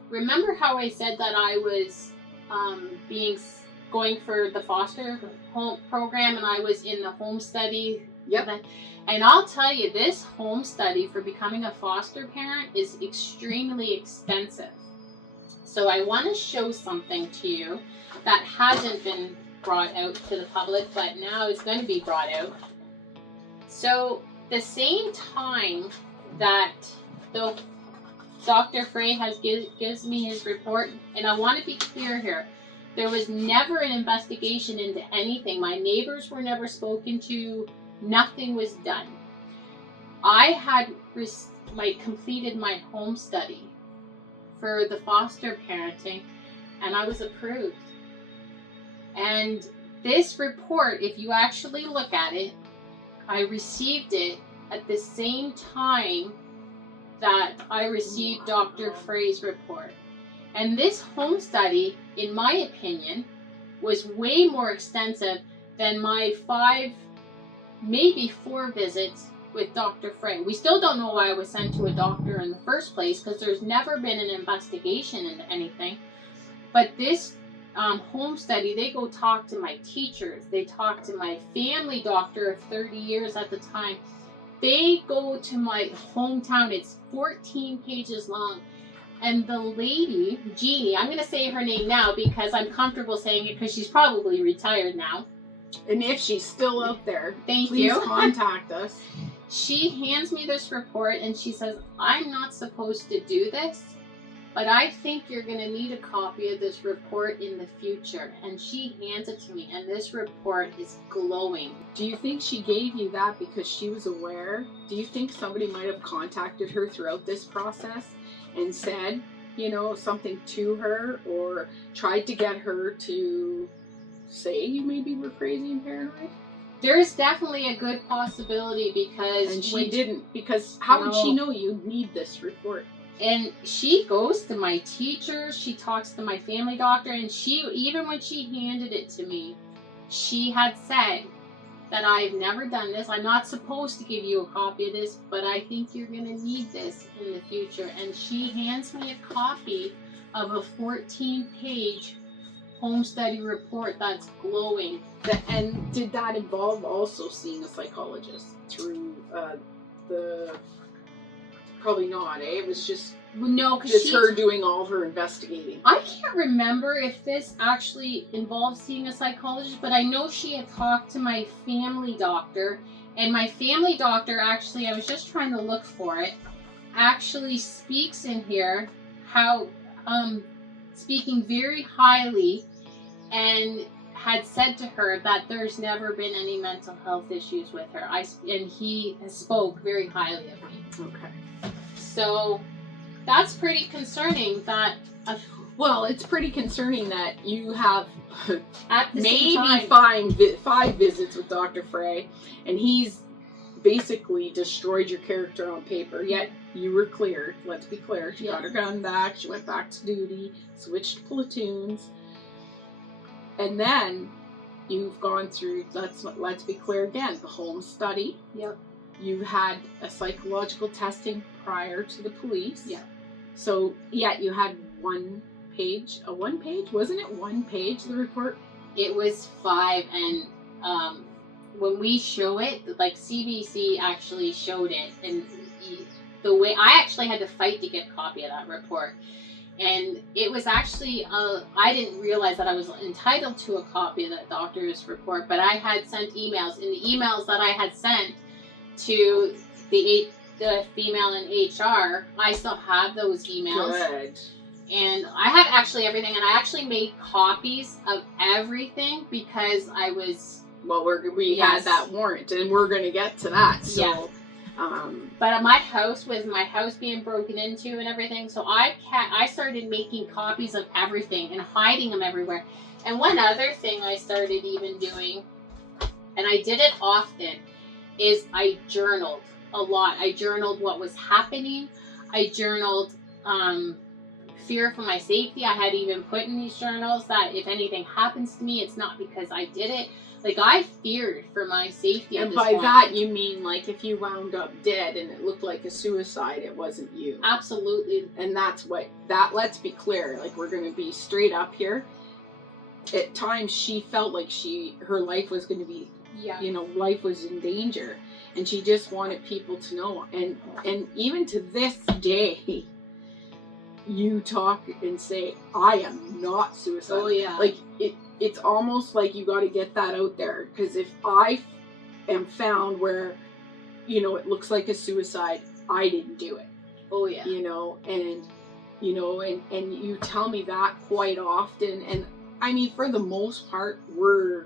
Remember how I said that I was going for the foster home program, and I was in the home study? Yep. And I'll tell you, this home study for becoming a foster parent is extremely extensive. So I want to show something to you that hasn't been brought out to the public, but now it's going to be brought out. So the same time that the Dr. Frey gives me his report, and I want to be clear here, there was never an investigation into anything. My neighbors were never spoken to. Nothing was done. I had completed my home study for the foster parenting, and I was approved. And this report, if you actually look at it, I received it at the same time that I received Dr. Frey's report. And this home study, in my opinion, was way more extensive than my 5, maybe 4 visits with Dr. Frey. We still don't know why I was sent to a doctor in the first place, because there's never been an investigation into anything. But this home study, they go talk to my teachers. They talk to my family doctor of 30 years at the time. They go to my hometown. It's 14 pages long. And the lady, Jeannie, I'm going to say her name now because I'm comfortable saying it because she's probably retired now. And if she's still out there, please contact us. She hands me this report and she says, I'm not supposed to do this, but I think you're going to need a copy of this report in the future. And she hands it to me, and this report is glowing. Do you think she gave you that because she was aware? Do you think somebody might have contacted her throughout this process and said, something to her, or tried to get her to say you maybe were crazy and paranoid? There's definitely a good possibility, because... And she didn't, because how would she know you need this report? And she goes to my teachers, she talks to my family doctor, and even when she handed it to me, she had said that I've never done this. I'm not supposed to give you a copy of this, but I think you're going to need this in the future. And she hands me a copy of a 14-page home study report that's glowing. And did that involve also seeing a psychologist through the... Probably not, eh? It was just her doing all her investigating. I can't remember if this actually involved seeing a psychologist, but I know she had talked to my family doctor, and my family doctor actually, I was just trying to look for it, actually speaks in here how, speaking very highly, and had said to her that there's never been any mental health issues with her. And he spoke very highly of me. Okay. So that's pretty concerning that... well, it's pretty concerning that you have at the maybe same time, 5 visits with Dr. Frey, and he's basically destroyed your character on paper, yet you were cleared. Let's be clear. She got her gun back, she went back to duty, switched platoons, and then you've gone through, let's be clear again, the home study. Yep. You had a psychological testing prior to the police. Yeah. So, yeah, you had 1 page. Wasn't it 1 page, the report? It was 5, and when we show it, like CBC actually showed it, and the way I actually had to fight to get a copy of that report. And it was actually, I didn't realize that I was entitled to a copy of that doctor's report, but I had sent emails. In the emails that I had sent to the female in HR, I still have those emails. Good. And I have actually everything, and I actually made copies of everything because I was... Well, we had that warrant, and we're going to get to that. So, yeah. But my house being broken into and everything, so I started making copies of everything and hiding them everywhere. And one other thing I started even doing, and I did it often, is I journaled a lot. I journaled what was happening. I journaled fear for my safety. I had even put in these journals that if anything happens to me, it's not because I did it. Like, I feared for my safety. And by that, you mean, like, if you wound up dead and it looked like a suicide, it wasn't you. Absolutely. And let's be clear, like, we're going to be straight up here. At times, she felt like her life was going to be, life was in danger. And she just wanted people to know. And even to this day, you talk and say, I am not suicidal. Oh, yeah. Like, it's almost like you got to get that out there, because if I am found where, it looks like a suicide, I didn't do it. Oh yeah. And you tell me that quite often, and I mean, for the most part, we're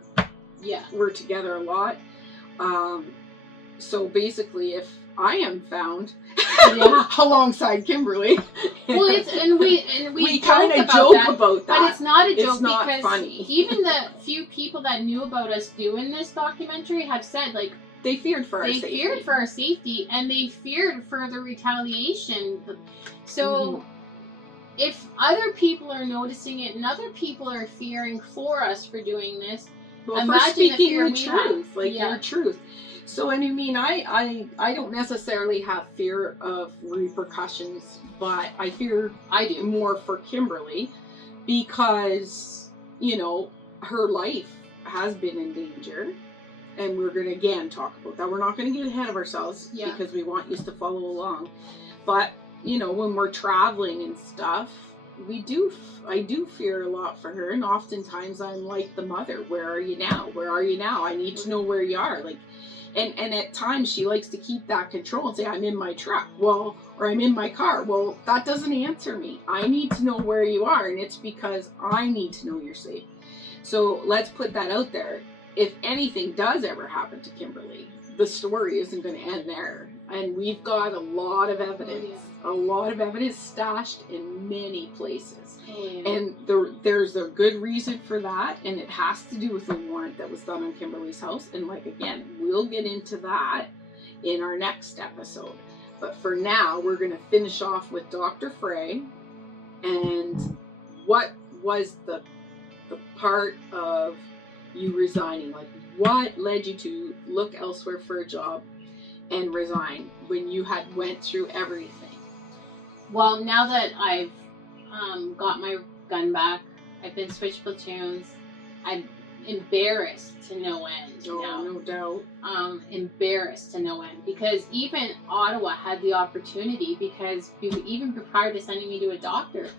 together a lot. So basically, if I am found alongside Kimberly, well, we kind of joke about that, but it's not a joke. It's not because funny. Even the few people that knew about us doing this documentary have said, like, they feared for our safety. They feared for our safety, and they feared for the retaliation. So, if other people are noticing it and other people are fearing for us for doing this, well, imagine for speaking your truth, your truth. So, and I mean, I don't necessarily have fear of repercussions, but I do more for Kimberly, because, her life has been in danger, and we're going to again talk about that. We're not going to get ahead of ourselves because we want you to follow along. But, when we're traveling and stuff, I do fear a lot for her, and oftentimes I'm like the mother. Where are you now? Where are you now? I need to know where you are. Like, and at times she likes to keep that control and say, I'm in my truck, or I'm in my car. Well, that doesn't answer me. I need to know where you are, and it's because I need to know you're safe. So let's put that out there. If anything does ever happen to Kimberly, the story isn't going to end there. And we've got a lot of evidence, stashed in many places. And there's a good reason for that, and it has to do with the warrant that was done on Kimberly's house. And again, we'll get into that in our next episode. But for now, we're going to finish off with Dr. Frey, and what was the part of you resigning? Like, what led you to look elsewhere for a job and resign when you had went through everything? Well, now that I've got my gun back, I've been switched platoons, I'm embarrassed to no end. Oh, no doubt. Embarrassed to no end, because even Ottawa had the opportunity, because even prior to sending me to a doctor,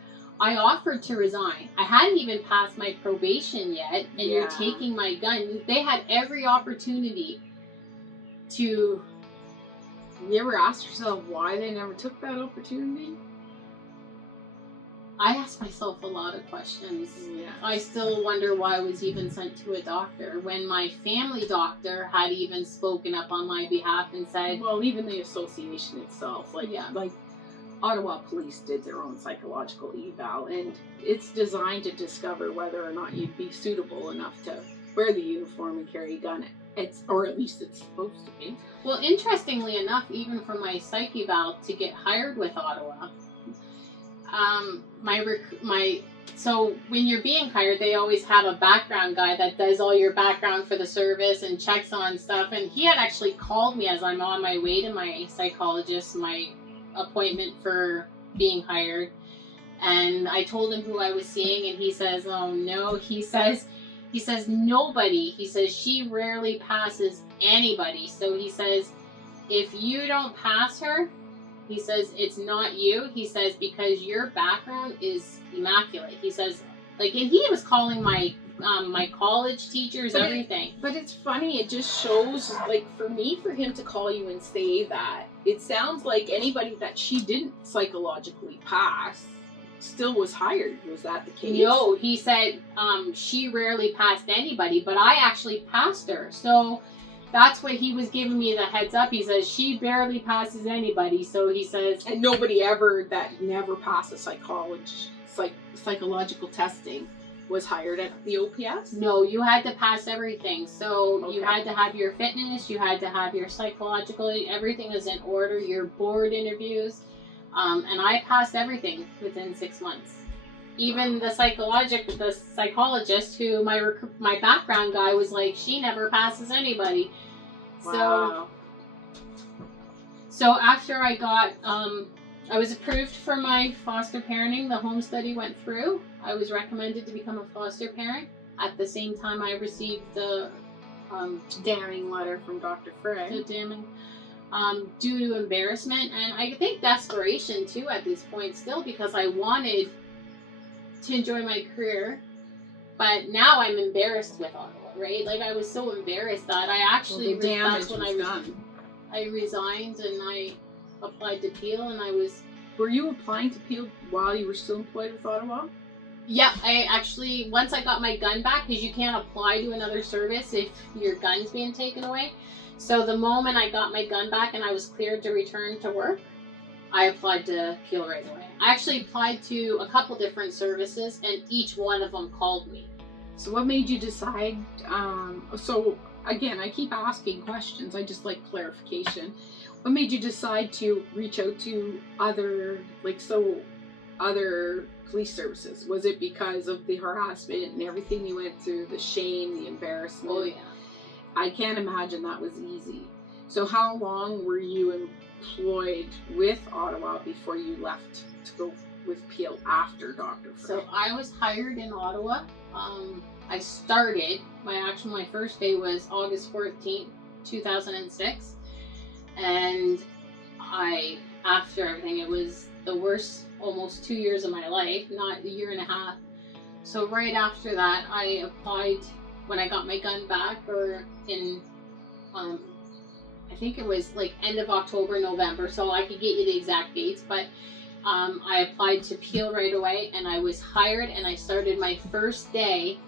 I offered to resign. I hadn't even passed my probation yet, and you're taking my gun. They had every opportunity to... You ever asked yourself why they never took that opportunity? I asked myself a lot of questions. Yeah. I still wonder why I was even sent to a doctor when my family doctor had even spoken up on my behalf and said... Well, even the association itself, like Ottawa Police did their own psychological eval, and it's designed to discover whether or not you'd be suitable enough to wear the uniform and carry a gun. Or at least it's supposed to be. Well, interestingly enough, even for my psych eval to get hired with Ottawa, so when you're being hired, they always have a background guy that does all your background for the service and checks on stuff. And he had actually called me as I'm on my way to my psychologist, my appointment for being hired. And I told him who I was seeing, and he says, oh no, he says, he says, nobody, he says, she rarely passes anybody. So he says, if you don't pass her, he says, it's not you. He says, because your background is immaculate. He says, like, and he was calling my my college teachers, everything. But it's funny, it just shows, like, for me, for him to call you and say that, it sounds like anybody that she didn't psychologically pass still was hired. Was that the case? No, he said she rarely passed anybody, but I actually passed her. So that's what he was giving me the heads up. He says she barely passes anybody. So he says, And nobody ever that never passed a psychological testing was hired at the OPS? no, you had to pass everything. So Okay. you had to have your fitness, you had to have your psychological, everything is in order, your board interviews. And I passed everything within 6 months. Even the psychologist who my background guy was like, she never passes anybody. Wow. So after I got, I was approved for my foster parenting. The home study went through. I was recommended to become a foster parent. At the same time, I received the Damning letter from Dr. Frey. damning due to embarrassment, and I think desperation too at this point still, because I wanted to enjoy my career, but now I'm embarrassed with Ottawa, right? Like, I was so embarrassed that I actually, Well, the damage that's when was done. I resigned and I applied to Peel, and I was, Were you applying to Peel while you were still employed with Ottawa? yeah, I actually, once I got my gun back, because you can't apply to another service if your gun's being taken away. So the moment I got my gun back and I was cleared to return to work, I applied to Peel right away. I actually applied to a couple different services, and each one of them called me. So what made you decide, so again, I keep asking questions, I just like clarification. What made you decide to reach out to other police services? Was it because of the harassment and everything you went through, the shame, the embarrassment? Oh yeah. I can't imagine that was easy. So how long were you employed with Ottawa before you left to go with Peel after Dr. Frey? So I was hired in Ottawa. I started, my first day was August 14th, 2006. And after everything, it was the worst almost 2 years of my life, not a year and a half. So right after that, I applied when I got my gun back, or in, I think it was like end of October, November, so I could get you the exact dates, but I applied to Peel right away, and I was hired, and I started my first day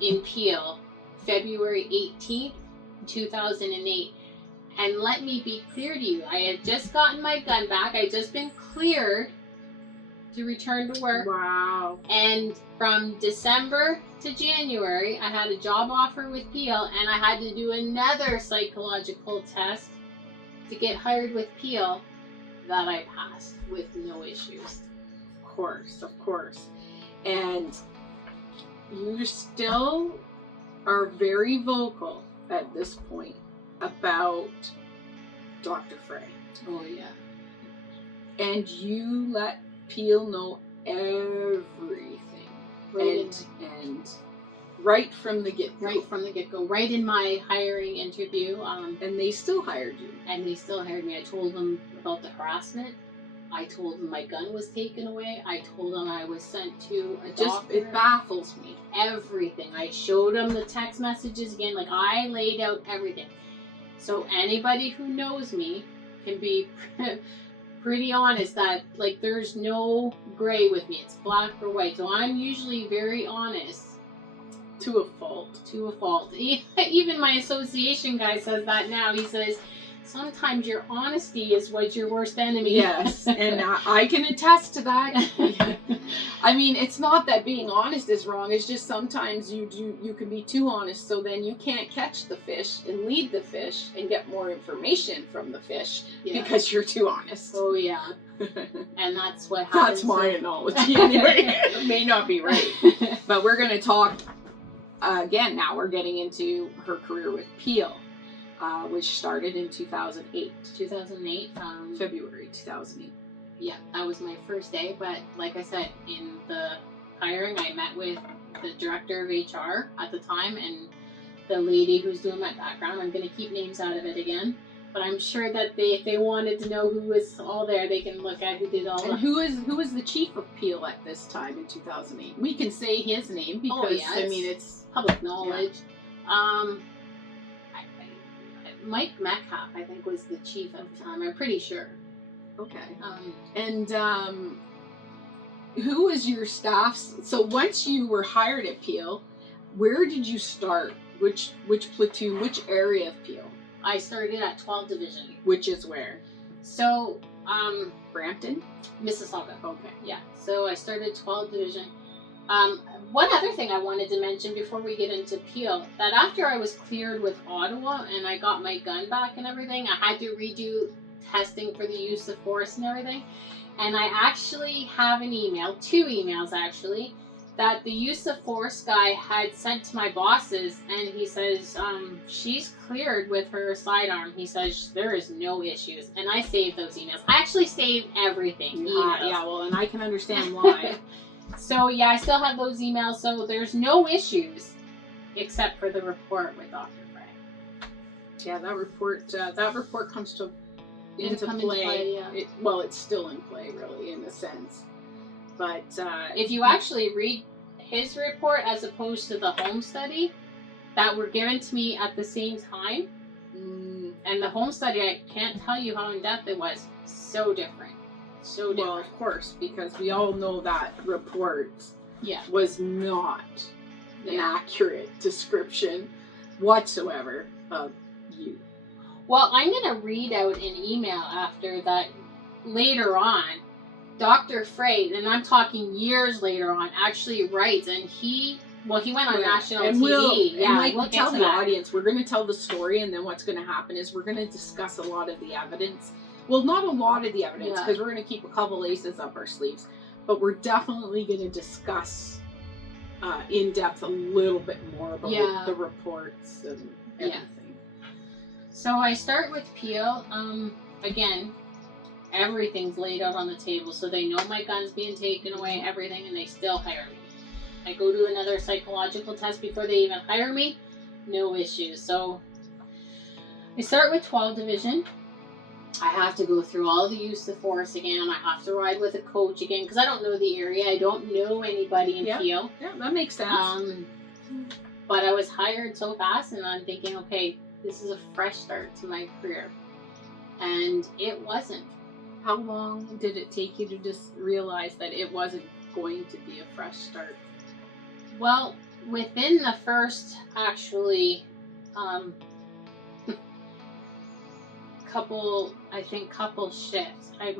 in Peel, February 18th, 2008. And let me be clear to you, I had just gotten my gun back, I had just been cleared to return to work. Wow. And from December to January, I had a job offer with Peel, and I had to do another psychological test to get hired with Peel that I passed with no issues. Of course. And you still are very vocal at this point about Dr. Frey. Oh yeah. And you let Peel know everything. And right from the get-go. Right from the get-go. Right in my hiring interview. And they still hired you. And they still hired me. I told them about the harassment. I told them my gun was taken away. I told them I was sent to a doctor. It baffles me. Everything. I showed them the text messages again. Like, I laid out everything. So anybody who knows me can be pretty honest that, like, there's no gray with me. It's black or white. So I'm usually very honest. To a fault. To a fault. Even my association guy says that now. He says, sometimes your honesty is what your worst enemy. Yes, and I can attest to that. I mean, it's not that being honest is wrong. It's just sometimes you can be too honest, so then you can't catch the fish and lead the fish and get more information from the fish because you're too honest. Oh yeah, and that's what happens. That's my analogy anyway. It may not be right, but we're going to talk again. Now we're getting into her career with Peel. Which started in 2008. 2008. February 2008. Yeah, that was my first day. But like I said, in the hiring, I met with the director of HR at the time and the lady who's doing my background. I'm going to keep names out of it again, but I'm sure that if they wanted to know who was all there, they can look at who did all. And who was the chief of Peel at this time in 2008? We can say his name because I mean it's public knowledge. Yeah. Mike Metcalf, I think, was the chief at the time. I'm pretty sure. Okay. And who was your staff? So once you were hired at Peel, where did you start? Which platoon? Which area of Peel? I started at 12 Division. Which is where? So, Brampton? Mississauga. Okay. Yeah. So I started 12 Division. One other thing I wanted to mention before we get into Peel, that after I was cleared with Ottawa and I got my gun back and everything, I had to redo testing for the use of force and everything. And I actually have an email, 2 emails actually, that the use of force guy had sent to my bosses, and he says, she's cleared with her sidearm. He says, there is no issues. And I saved those emails. I actually saved everything. Yeah, well, and I can understand why. So, yeah, I still have those emails, so there's no issues except for the report with Dr. Frey. Yeah, that report comes into come play. Into play, yeah. Well, it's still in play, really, in a sense. But if you actually read his report as opposed to the home study that were given to me at the same time, and the home study, I can't tell you how in depth it was. So different. So different. Well, of course, because we all know that report was not an accurate description whatsoever of you. Well, I'm going to read out an email after that later on. Dr. Frey, and I'm talking years later on, actually writes, and he went on national TV. We'll tell the audience, we're going to tell the story, and then what's going to happen is we're going to discuss a lot of the evidence. Well, not a lot of the evidence, because we're going to keep a couple aces up our sleeves, but we're definitely going to discuss in depth a little bit more about the reports and everything. So I start with Peel. Again, everything's laid out on the table, so they know my gun's being taken away, everything, and they still hire me. I go to another psychological test before they even hire me. No issues. So I start with 12 Division. I have to go through all the use of force again. I have to ride with a coach again because I don't know the area. I don't know anybody in Peel. Yeah, that makes sense. But I was hired so fast, and I'm thinking, okay, this is a fresh start to my career. And it wasn't. How long did it take you to just realize that it wasn't going to be a fresh start? Well, within the first actually couple shifts, I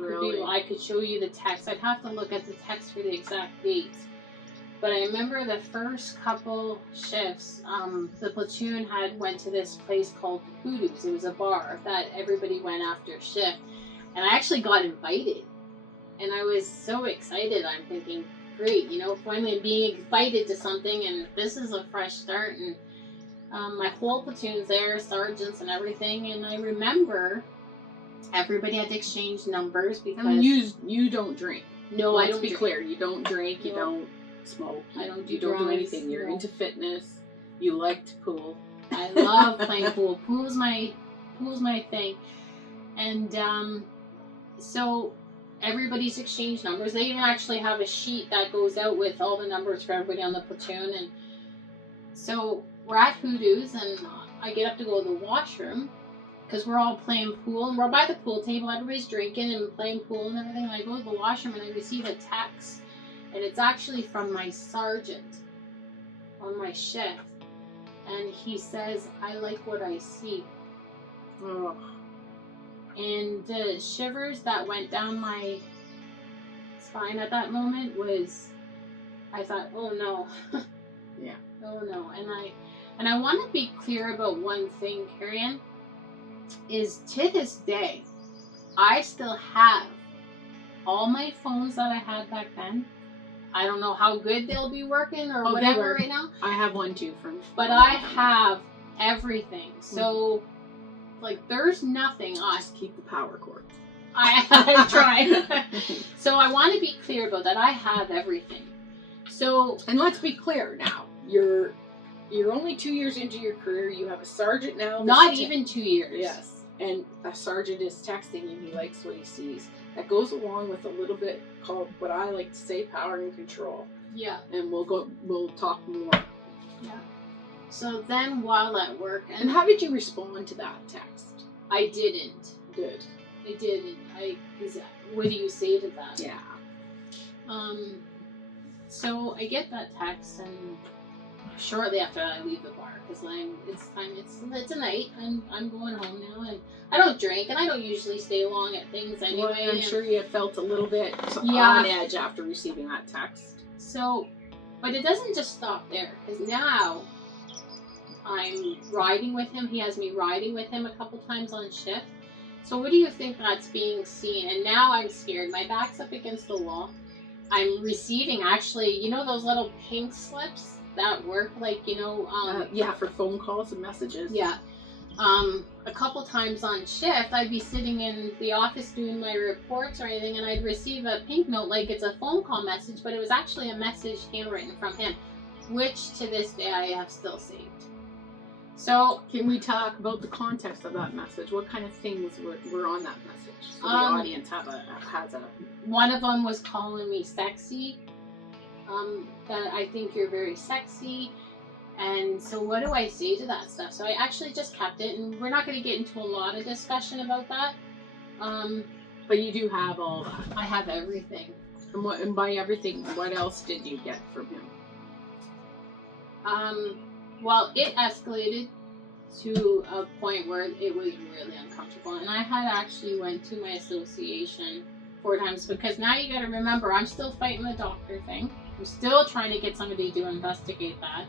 could show you the text. I'd have to look at the text for the exact dates. But I remember the first couple shifts, the platoon went to this place called Hoodoo's. It was a bar that everybody went after shift. And I actually got invited. And I was so excited. I'm thinking, great, finally being invited to something, and this is a fresh start. And my whole platoon's there, sergeants and everything. And I remember everybody had to exchange numbers because... you don't drink. No, I don't be clear. You don't drink, you don't smoke. I don't do You don't do anything. You're into fitness. You like to pool. I love playing pool. Pool's my thing. And so everybody's exchanged numbers. They even actually have a sheet that goes out with all the numbers for everybody on the platoon. And so we're at Hoodoo's, and I get up to go to the washroom because we're all playing pool, and we're by the pool table. Everybody's drinking and playing pool and everything. And I go to the washroom, and I receive a text, and it's actually from my sergeant on my shift. And he says, I like what I see. Oh. And the shivers that went down my spine at that moment was, I thought, oh no. Yeah. Oh no. And I want to be clear about one thing, Carrie-Ann, is to this day, I still have all my phones that I had back then. I don't know how good they'll be working or whatever right now. I have one too but I have everything. So there's nothing on. Just keep the power cord. I try. So I want to be clear about that. I have everything. So, And let's be clear now. You're only 2 years into your career. You have a sergeant now. not that's even 2 years. Yes. And a sergeant is texting you. He likes what he sees. That goes along with a little bit called what I like to say power and control. Yeah. And we'll talk more. Yeah. So then while at work, And how did you respond to that text? I didn't. Good. I didn't. Because what do you say to that? Yeah. So I get that text, and shortly after that, I leave the bar because it's a night, and I'm going home now, and I don't drink, and I don't usually stay long at things anyway. Well, I'm sure you felt a little bit Yeah. on edge after receiving that text. So, but it doesn't just stop there, because now I'm riding with him. He has me riding with him a couple times on shift. So what do you think that's being seen? And now I'm scared. My back's up against the wall. I'm receiving, actually, you know those little pink slips that work, like, Yeah, for phone calls and messages. yeah. A couple times on shift, I'd be sitting in the office doing my reports or anything, and I'd receive a pink note like it's a phone call message, but it was actually a message handwritten from him, which to this day I have still saved. So, can we talk about the context of that message? What kind of things were on that message? So the audience has a. One of them was calling me sexy. That I think you're very sexy. And so what do I say to that stuff? So I actually just kept it, and we're not going to get into a lot of discussion about that. But you do have all that. I have everything. And by everything, what else did you get from him? Well, it escalated to a point where it was really uncomfortable, and I had actually went to my association 4 times, because now you got to remember, I'm still fighting the doctor thing. I'm still trying to get somebody to investigate that.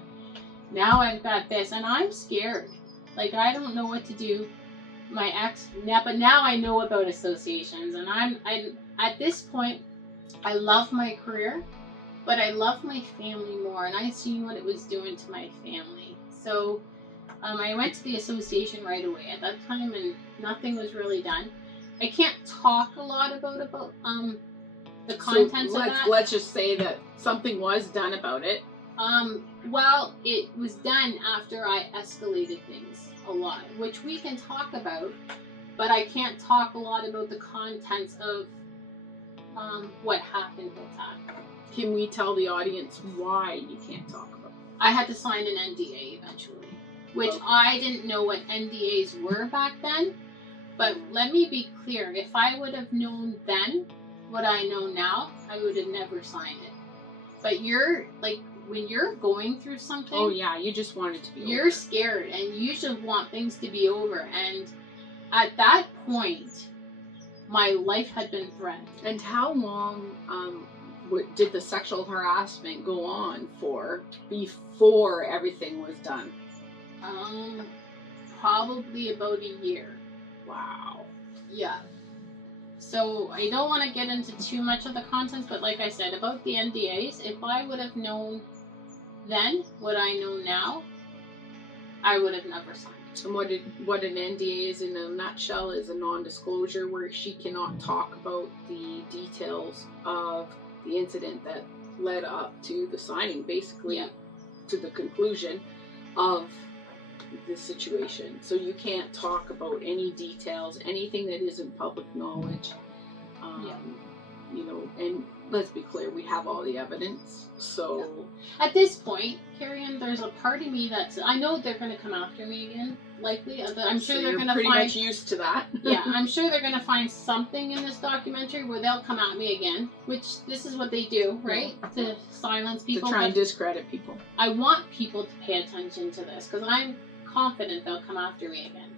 Now I've got this, and I'm scared. Like, I don't know what to do. My ex, but now I know about associations, and I'm at this point, I love my career, but I love my family more, and I seen what it was doing to my family. So I went to the association right away at that time, and nothing was really done. I can't talk a lot about the contents of that. Let's just say that something was done about it. Well, it was done after I escalated things a lot, which we can talk about, but I can't talk a lot about the contents of what happened with that. Can we tell the audience why you can't talk about it? I had to sign an NDA eventually, which I didn't know what NDAs were back then. But let me be clear, if I would have known then what I know now, I would have never signed it. But when you're going through something, oh yeah, you just want it to be over. You're scared, and you just want things to be over. And at that point, my life had been threatened. And how long did the sexual harassment go on for before everything was done? Probably about a year. Wow. Yeah. So I don't want to get into too much of the contents, but like I said, about the NDAs, if I would have known then what I know now, I would have never signed it. And what an NDA is in a nutshell is a non-disclosure, where she cannot talk about the details of the incident that led up to the signing, basically, to the conclusion of the situation. So you can't talk about any details, anything that isn't public knowledge. And let's be clear, we have all the evidence. So at this point, Carrie-Ann, there's a part of me I know they're going to come after me again, likely. I'm sure they're going to pretty much used to that. Yeah, I'm sure they're going to find something in this documentary where they'll come at me again, which this is what they do, right? To silence people. To try and discredit people. I want people to pay attention to this, because I'm confident they'll come after me again.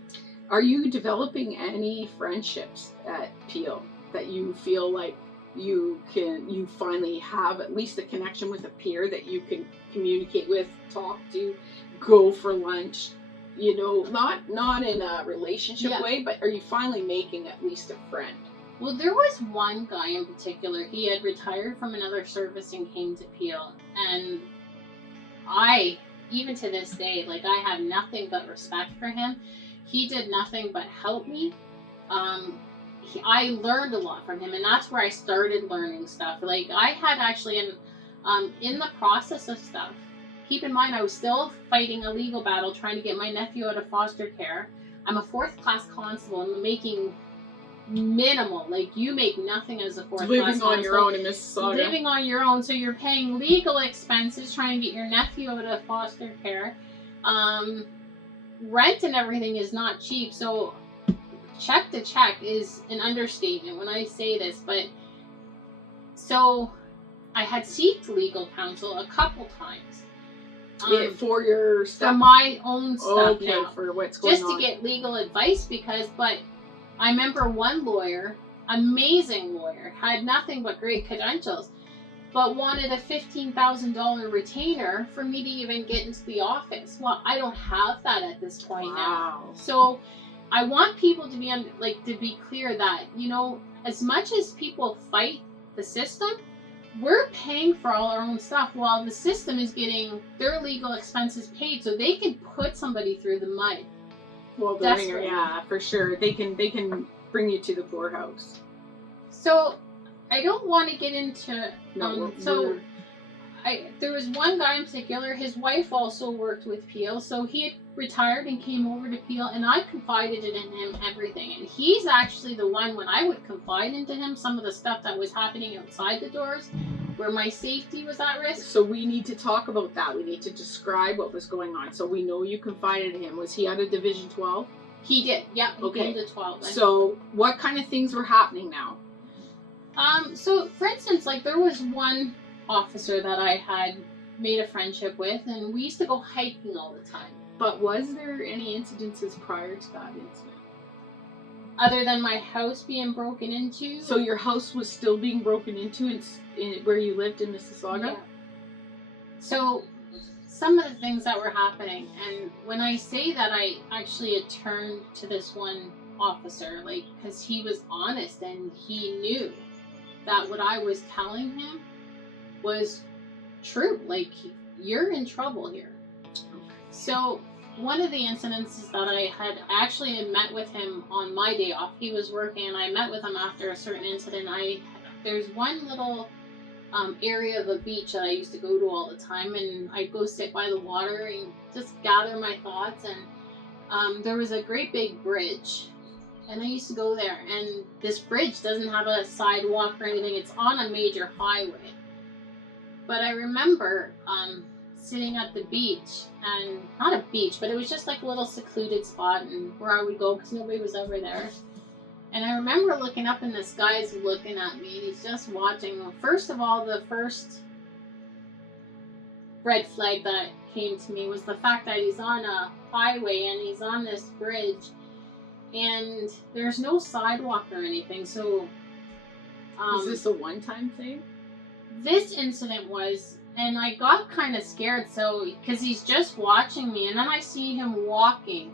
Are you developing any friendships at Peel that you feel like you finally have at least a connection with a peer that you can communicate with, talk to, go for lunch, not in a relationship way, but are you finally making at least a friend? Well, there was one guy in particular. He had retired from another service and came to Peel, and even to this day, I have nothing but respect for him. He did nothing but help me. I learned a lot from him, and that's where I started learning stuff. I had actually in the process of stuff, keep in mind I was still fighting a legal battle trying to get my nephew out of foster care. I'm a 4th class constable. I'm making minimal, like you make nothing as a 4th class Living on your constable. own in Mississauga. Living on your own, so you're paying legal expenses trying to get your nephew out of foster care. Rent and everything is not cheap, so check to check is an understatement when I say this, but so I had sought legal counsel a couple times. For your stuff? For my own stuff. Okay, now. for what's going on. Just to get legal advice but I remember one lawyer, amazing lawyer, had nothing but great credentials, but wanted a $15,000 retainer for me to even get into the office. Well, I don't have that at this point now. So I want people to be to be clear that, you know, as much as people fight the system, we're paying for all our own stuff while the system is getting their legal expenses paid so they can put somebody through the mud. Well, the ringer, yeah, for sure. They can bring you to the poorhouse. So I don't want to get into there was one guy in particular, his wife also worked with Peel, so he had retired and came over to Peel, and I confided in him everything. And he's actually the one, when I would confide into him some of the stuff that was happening outside the doors, where my safety was at risk. So we need to talk about that. We need to describe what was going on. So we know you confided in him. Was he out of Division 12? He did, yeah. He Okay. came to 12. So what kind of things were happening now? So for instance, like there was one officer that I had made a friendship with, and we used to go hiking all the time. But was there any incidences prior to that incident? Other than my house being broken into? So your house was still being broken into in where you lived in Mississauga? Yeah. So some of the things that were happening, and when I say that, I actually had turned to this one officer, like, because he was honest and he knew that what I was telling him was true. Like, you're in trouble here. So one of the incidences that I had actually met with him on my day off, he was working, and I met with him after a certain incident. There's one little area of a beach that I used to go to all the time, and I'd go sit by the water and just gather my thoughts, and there was a great big bridge, and I used to go there, and this bridge doesn't have a sidewalk or anything. It's on a major highway. But I remember sitting at the beach, and not a beach, but it was just like a little secluded spot, and where I would go because nobody was ever there. And I remember looking up, and this guy's looking at me, and he's just watching. First of all, the first red flag that came to me was the fact that he's on a highway and he's on this bridge, and there's no sidewalk or anything. So is this a one-time thing? This incident was, and I got kind of scared, so because he's just watching me, and then I see him walking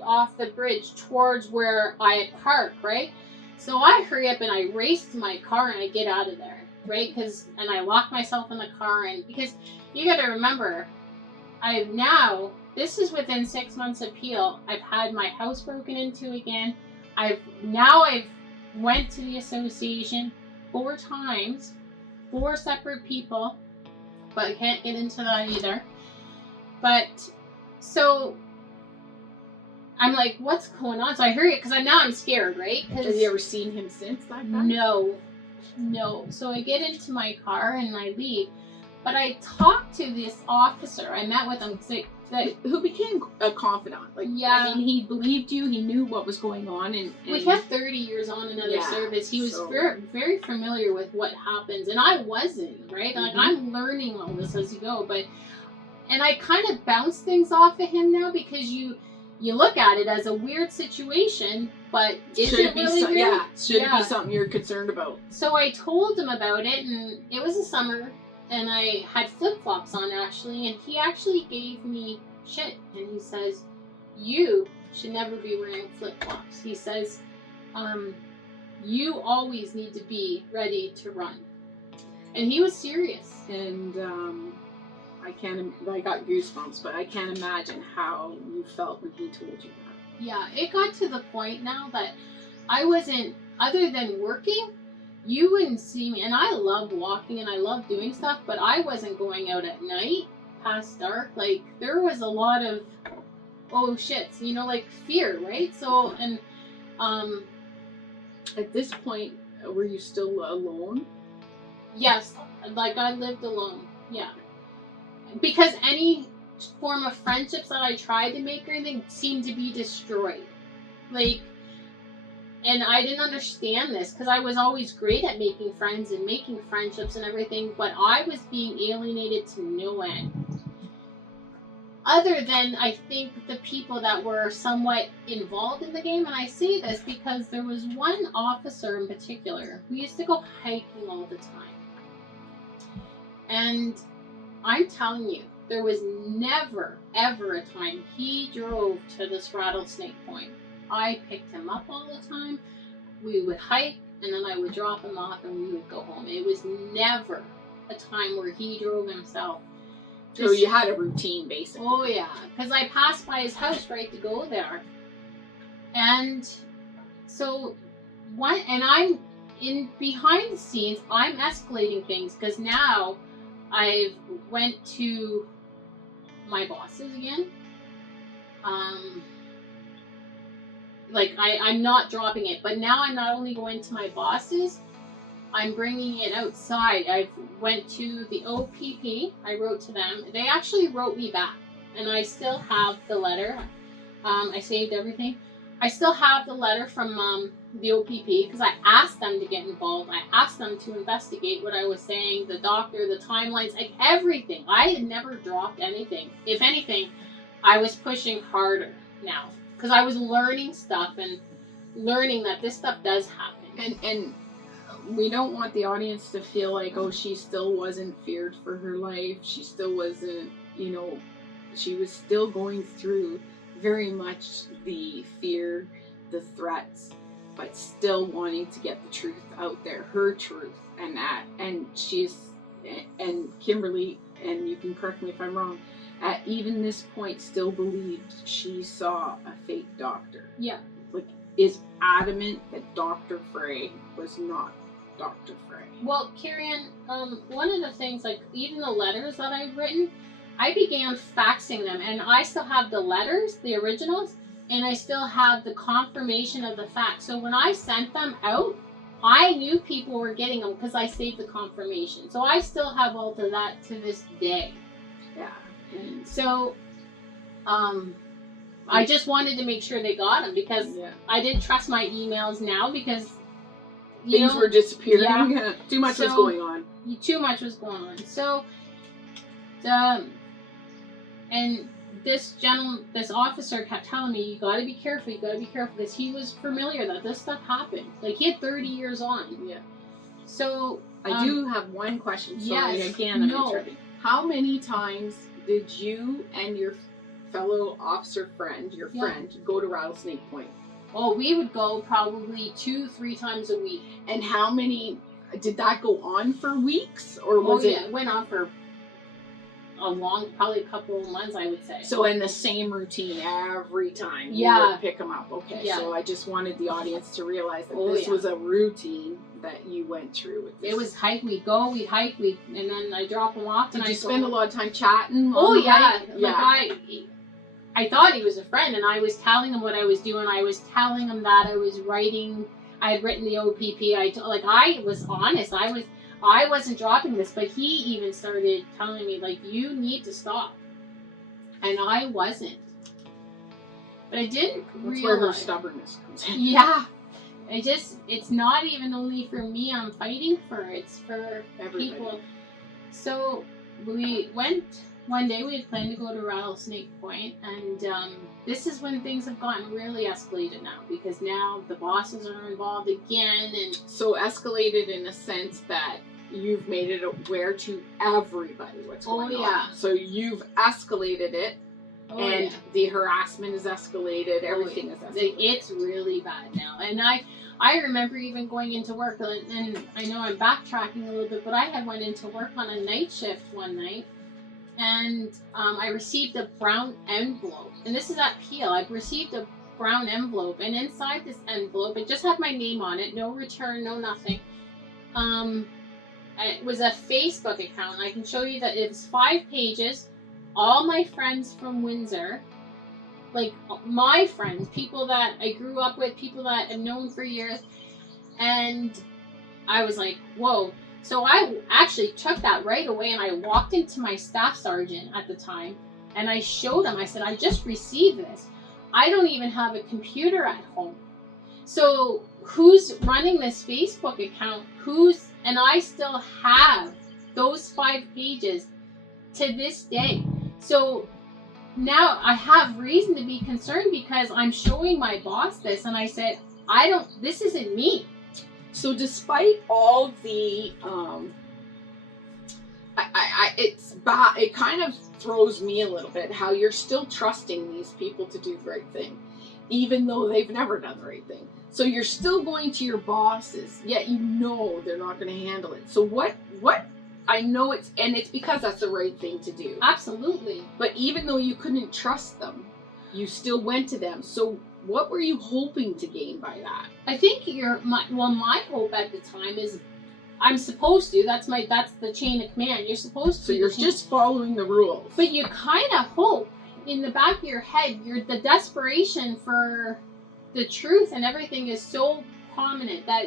off the bridge towards where I had parked, right? So I hurry up and I race to my car and I get out of there, right? And I lock myself in the car, and because you got to remember, this is within 6 months of Peel. I've had my house broken into again. I've went to the association 4 times. 4 separate people, but I can't get into that either. But so I'm like, what's going on? So I hurry it because I'm scared, right? Have you ever seen him since that time? No. So I get into my car and I leave, but I talked to this officer. I met with him who became a confidant. Like, yeah, I mean, he believed you. He knew what was going on, and we have 30 years on another service. He was very, very familiar with what happens, and I wasn't, right. Like, I'm learning all this as you go, and I kind of bounce things off of him now because you look at it as a weird situation, but is it really weird? Yeah, should it be something you're concerned about? So I told him about it, and it was a summer. And I had flip-flops on, actually, and he actually gave me shit. And he says, you should never be wearing flip-flops. He says, you always need to be ready to run. And he was serious. And I got goosebumps, but I can't imagine how you felt when he told you that. Yeah, it got to the point now that I wasn't, other than working, you wouldn't see me, and I love walking and I love doing stuff, but I wasn't going out at night past dark. Like, there was a lot of, oh shit, you know, like fear, right? So, and At this point, were you still alone? yes, like I lived alone, yeah, because any form of friendships that I tried to make or anything seemed to be destroyed. Like, and I didn't understand this because I was always great at making friends and making friendships and everything, but I was being alienated to no end. Other than, I think, the people that were somewhat involved in the game. And I say this because there was one officer in particular who used to go hiking all the time. And I'm telling you, there was never, ever a time he drove to this rattlesnake point. I picked him up all the time. We would hike, and then I would drop him off, and we would go home. It was never a time where he drove himself. So you had a routine, basically. Oh yeah, because I passed by his house right to go there, and so I'm in behind the scenes. I'm escalating things because now I've went to my bosses again. Like I'm not dropping it, but now I'm not only going to my bosses, I'm bringing it outside. I went to the OPP. I wrote to them. They actually wrote me back, and I still have the letter. I saved everything. I still have the letter from the OPP because I asked them to get involved. I asked them to investigate what I was saying, the doctor, the timelines, like everything. I had never dropped anything. If anything, I was pushing harder now because I was learning stuff and learning that this stuff does happen. And we don't want the audience to feel like, oh, she still wasn't feared for her life. She still wasn't, you know, she was still going through very much the fear, the threats, but still wanting to get the truth out there, her truth. And Kimberly, and you can correct me if I'm wrong, at even this point still believed she saw a fake doctor. Yeah. Like, is adamant that Dr. Frey was not Dr. Frey. Well, Kieran, one of the things, like even the letters that I've written, I began faxing them, and I still have the letters, the originals, and I still have the confirmation of the fax. So when I sent them out, I knew people were getting them because I saved the confirmation. So I still have all of that to this day. Yeah. And so, I just wanted to make sure they got them because I didn't trust my emails now because things were disappearing. Yeah. Too much was going on. Too much was going on. So, and this officer kept telling me, you gotta be careful, because he was familiar that this stuff happened. Like, he had 30 years on. Yeah. So, I do have one question. Sorry, yes, again, I'm interrupting. How many times did you and your fellow officer friend, go to Rattlesnake Point? Oh, we would go probably 2-3 times a week. And how many, did that go on for weeks? Or was it went on for probably a couple of months, I would say. So in the same routine every time you would pick them up. Okay, so I just wanted the audience to realize that this was a routine that you went through with this. It was hike, we'd hike, and then I drop them off. Did you spend a lot of time chatting? Oh yeah. I thought he was a friend, and I was telling him what I was doing. I was telling him that I was writing. I had written the OPP. I was honest. I wasn't dropping this, but he even started telling me, like, you need to stop, and I wasn't. But I didn't realize. That's where her stubbornness comes in. Yeah, it's not even only for me. I'm fighting for. It's for everybody. People. So we went. One day we had planned to go to Rattlesnake Point, and this is when things have gotten really escalated now, because now the bosses are involved again. And so escalated in a sense that you've made it aware to everybody what's going on. So you've escalated it, and the harassment is escalated, everything is escalated. It's really bad now. And I remember even going into work, and I know I'm backtracking a little bit, but I had went into work on a night shift one night, and I received a brown envelope. And this is at Peel. I received a brown envelope, and inside this envelope, it just had my name on it, no return, no nothing. It was a Facebook account. I can show you that it's 5 pages. All my friends from Windsor, like my friends, people that I grew up with, people that I've known for years, and I was like, whoa. So I actually took that right away and I walked into my staff sergeant at the time and I showed him, I said, I just received this. I don't even have a computer at home. So who's running this Facebook account? And I still have those 5 pages to this day. So now I have reason to be concerned because I'm showing my boss this and I said, this isn't me. So despite all the, it kind of throws me a little bit how you're still trusting these people to do the right thing, even though they've never done the right thing. So you're still going to your bosses, yet you know they're not going to handle it. So what, I know it's because that's the right thing to do. Absolutely. But even though you couldn't trust them, you still went to them. So what were you hoping to gain by that? I think my hope at the time is I'm supposed to. That's the chain of command. You're supposed to. So you're just following the rules. But you kind of hope in the back of your head, the desperation for the truth and everything is so prominent that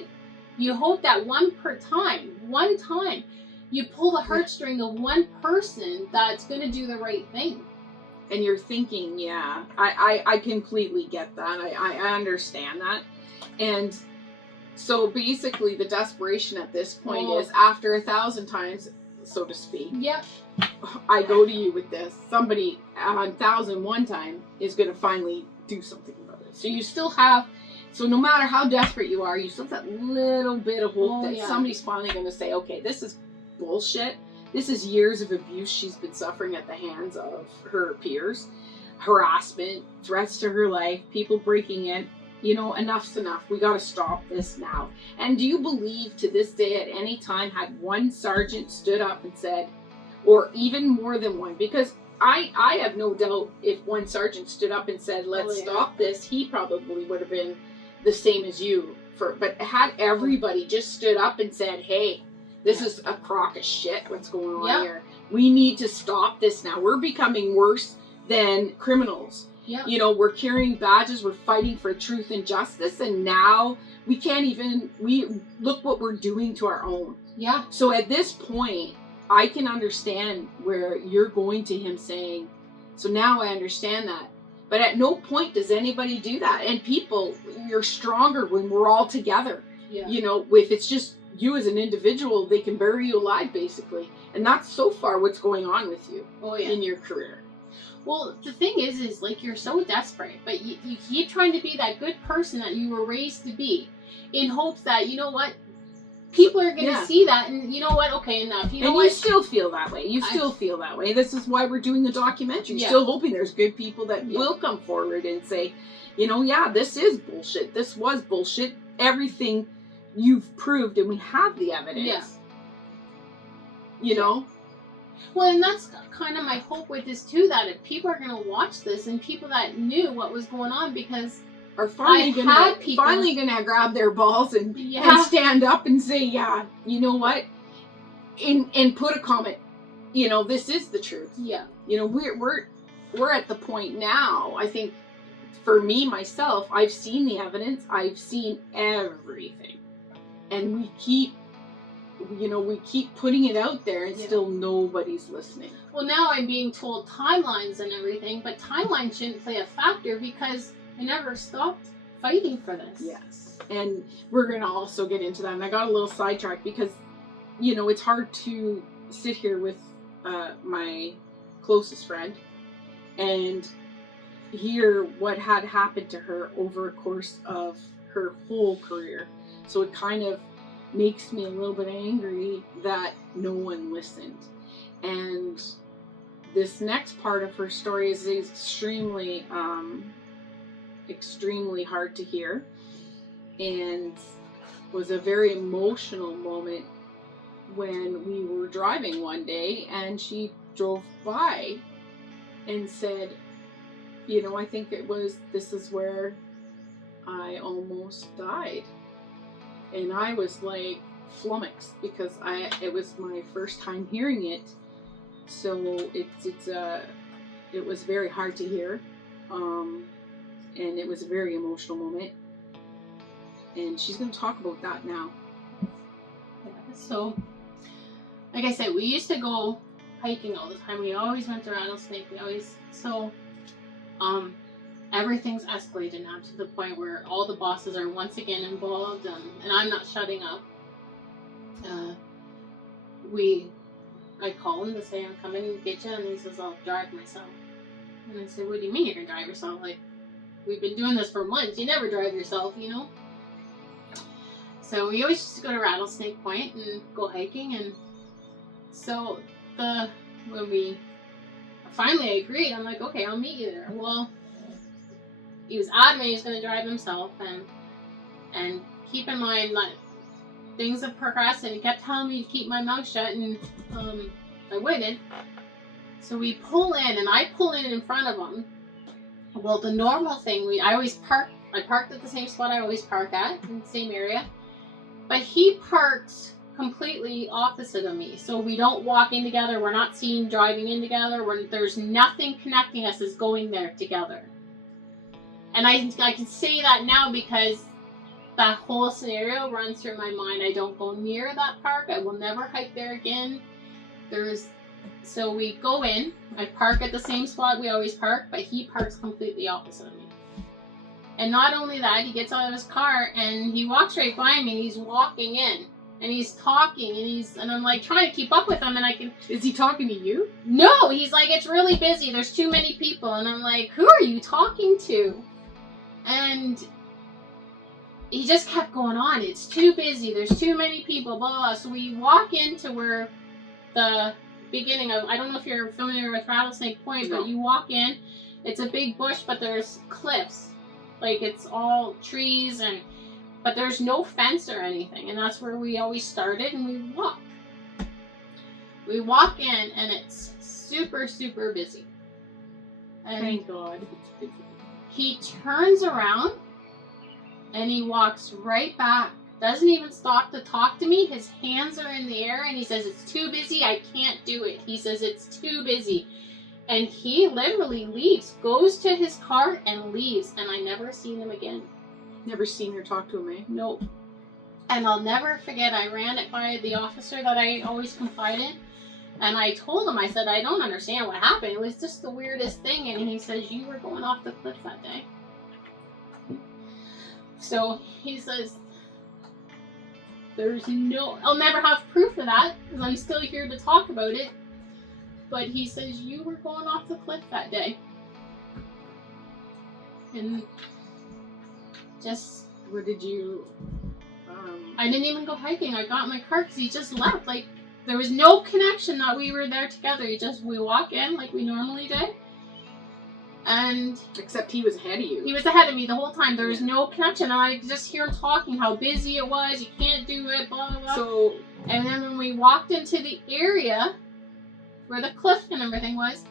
you hope that one time, you pull the heartstring of one person that's going to do the right thing. And you're thinking, yeah, I completely get that. I understand that. And so basically the desperation at this point is after 1,000 times, so to speak. Yep. I go to you with this. Somebody 1,001 time is going to finally do something about it. So you still have, so no matter how desperate you are, you still have that little bit of hope that somebody's finally going to say, okay, this is bullshit. This is years of abuse she's been suffering at the hands of her peers, harassment, threats to her life, people breaking in. You know, enough's enough. We got to stop this now. And do you believe to this day at any time had one sergeant stood up and said, or even more than one, because I have no doubt if one sergeant stood up and said, let's stop this, he probably would have been the same as you. But had everybody just stood up and said, hey, this is a crock of shit, what's going on here. We need to stop this now. We're becoming worse than criminals. Yep. You know, we're carrying badges, we're fighting for truth and justice, and now we can't even, look what we're doing to our own. Yeah. So at this point, I can understand where you're going to him saying, so now I understand that. But at no point does anybody do that. And people, you're stronger when we're all together. Yeah. You know, if it's just you as an individual, they can bury you alive, basically. And that's so far what's going on with you in your career. Well, the thing is like you're so desperate, but you keep trying to be that good person that you were raised to be in hopes that, you know what, people are going to see that and you know what, okay, enough. You know what? You still feel that way. You still feel that way. This is why we're doing the documentary. You're still hoping there's good people that will come forward and say, you know, yeah, this is bullshit. This was bullshit. Everything you've proved and we have the evidence. Yeah. You know? Well, and that's kind of my hope with this too, that if people are going to watch this and people that knew what was going on, because are finally gonna grab their balls and stand up and say, yeah, you know what, and put a comment, you know, this is the truth. Yeah. You know, we're at the point now, I think, for me, myself, I've seen the evidence, I've seen everything, and we keep putting it out there and still nobody's listening. Well, now I'm being told timelines and everything, but timelines shouldn't play a factor because I never stopped fighting for this. Yes. And we're going to also get into that. And I got a little sidetracked because, you know, it's hard to sit here with my closest friend and hear what had happened to her over a course of her whole career. So it kind of makes me a little bit angry that no one listened. And this next part of her story is extremely hard to hear, and was a very emotional moment when we were driving one day and she drove by and said, you know, I think this is where I almost died. And I was like flummoxed because it was my first time hearing it, so it was very hard to hear, and it was a very emotional moment. And she's going to talk about that now. Yeah, so, like I said, we used to go hiking all the time. We always went to Rattlesnake. Everything's escalated now to the point where all the bosses are once again involved, and I'm not shutting up. I call him to say I'm coming to get you, and he says I'll drive myself. And I said, what do you mean you're gonna drive yourself? Like, we've been doing this for months. You never drive yourself, you know? So we always used to go to Rattlesnake Point and go hiking, and so when we finally agreed, I'm like, okay, I'll meet you there. Well, he was adamant he was going to drive himself, and keep in mind that things have progressed, and he kept telling me to keep my mouth shut, and I wouldn't. So we pull in, and I pull in front of him. Well, the normal thing, I parked at the same spot I always park at, in the same area, but he parks completely opposite of me, so we don't walk in together. We're not seen driving in together. There's nothing connecting us as going there together. And I can say that now because that whole scenario runs through my mind. I don't go near that park. I will never hike there again. So we go in. I park at the same spot we always park, but he parks completely opposite of me. And not only that, he gets out of his car and he walks right by me, and he's walking in. And he's talking, and I'm like trying to keep up with him, and Is he talking to you? No, he's like, it's really busy. There's too many people. And I'm like, who are you talking to? And he just kept going on. It's too busy. There's too many people, blah, blah, blah. So we walk into where the beginning of, I don't know if you're familiar with Rattlesnake Point, but you walk in, it's a big bush, but there's cliffs. Like, it's all trees, but there's no fence or anything. And that's where we always started, and we walk. We walk in, and it's super, super busy. And thank God. he turns around, and he walks right back. Doesn't even stop to talk to me. His hands are in the air, and he says, it's too busy. I can't do it. He says, it's too busy. And he literally leaves, goes to his car and leaves. And I never seen him again. Never seen her talk to him, eh? Nope. And I'll never forget, I ran it by the officer that I always confide in. And I told him, I said, I don't understand what happened. It was just the weirdest thing. And he says, you were going off the cliff that day. So he says, I'll never have proof of that, because I'm still here to talk about it. But he says, you were going off the cliff that day. And just... What did you... I didn't even go hiking. I got in my car because he just left. Like, there was no connection that we were there together. We walk in like we normally did. And... Except he was ahead of you. He was ahead of me the whole time. There was no connection. And I just hear him talking, how busy it was. You can't do it, blah, blah, blah. And then when we walked into the area where the cliff and everything was,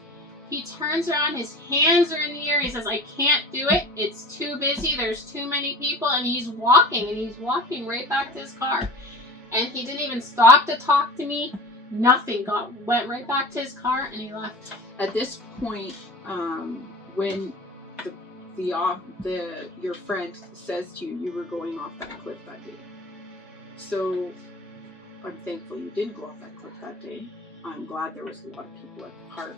he turns around, his hands are in the air, he says, I can't do it, it's too busy, there's too many people, and he's walking right back to his car. And he didn't even stop to talk to me, nothing, went right back to his car, and he left. At this point, when your friend says to you, you were going off that cliff that day. So, I'm thankful you did go off that cliff that day. I'm glad there was a lot of people at the park.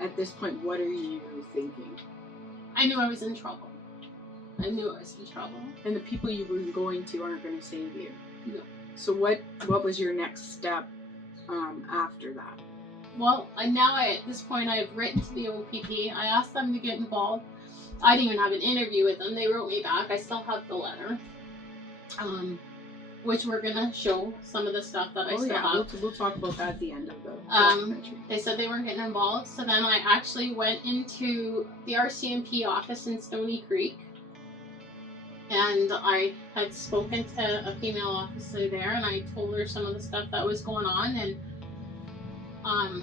At this point, what are you thinking? I knew I was in trouble. And the people you were going to aren't going to save you. No. So what was your next step after that? Well, at this point, I've written to the OPP. I asked them to get involved. I didn't even have an interview with them. They wrote me back. I still have the letter. Which we're going to show some of the stuff that I still have. We'll talk about that at the end of the documentary. They said they weren't getting involved, so then I actually went into the RCMP office in Stony Creek, and I had spoken to a female officer there, and I told her some of the stuff that was going on, and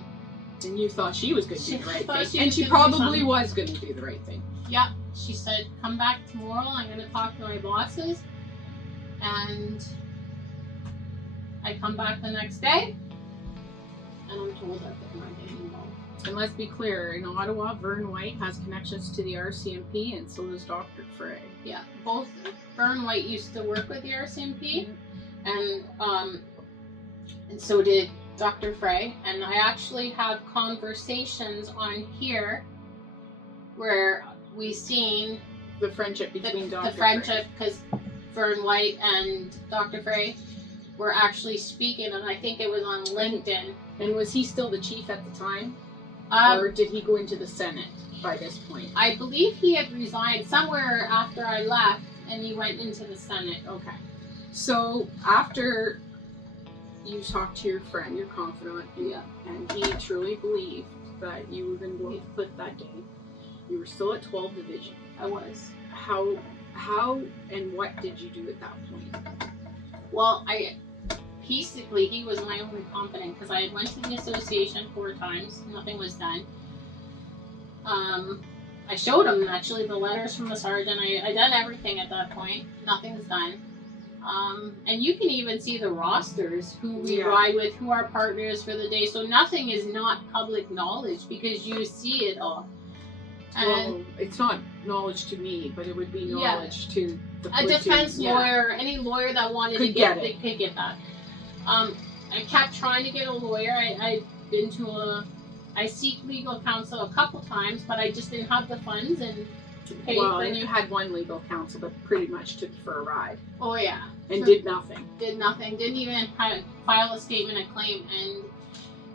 you thought she was going to do the right thing, and she probably was going to do the right thing. Yeah, she said, come back tomorrow, I'm going to talk to my bosses, and I come back the next day, and I'm told that they're not getting involved. And let's be clear, in Ottawa, Vern White has connections to the RCMP, and so does Dr. Frey. Yeah, both. Vern White used to work with the RCMP, and so did Dr. Frey. And I actually have conversations on here where we seen The friendship between Dr. the friendship, because Vern White and Dr. Frey were actually speaking, and I think it was on LinkedIn. And was he still the chief at the time? Or did he go into the Senate by this point? I believe he had resigned somewhere after I left, and he went into the Senate. Okay. So after you talked to your friend, your confidant, and he truly believed that you were going to go to Cliff that day, you were still at 12 Division. I was. How and what did you do at that point? Well, basically, he was my only confidant, because I had went to the association 4 times. Nothing was done. I showed him, actually, the letters from the sergeant. I done everything at that point. Nothing's done. And you can even see the rosters, who we ride with, who are partners for the day. So nothing is not public knowledge, because you see it all. And well, it's not knowledge to me, but it would be knowledge to the a defense lawyer, any lawyer that wanted to get it, they could get that. I kept trying to get a lawyer. I've been to I seek legal counsel a couple times, but I just didn't have the funds and to pay. Well, and you had one legal counsel that pretty much took you for a ride. Oh yeah. And did nothing. Did nothing. Didn't even file a statement of claim, and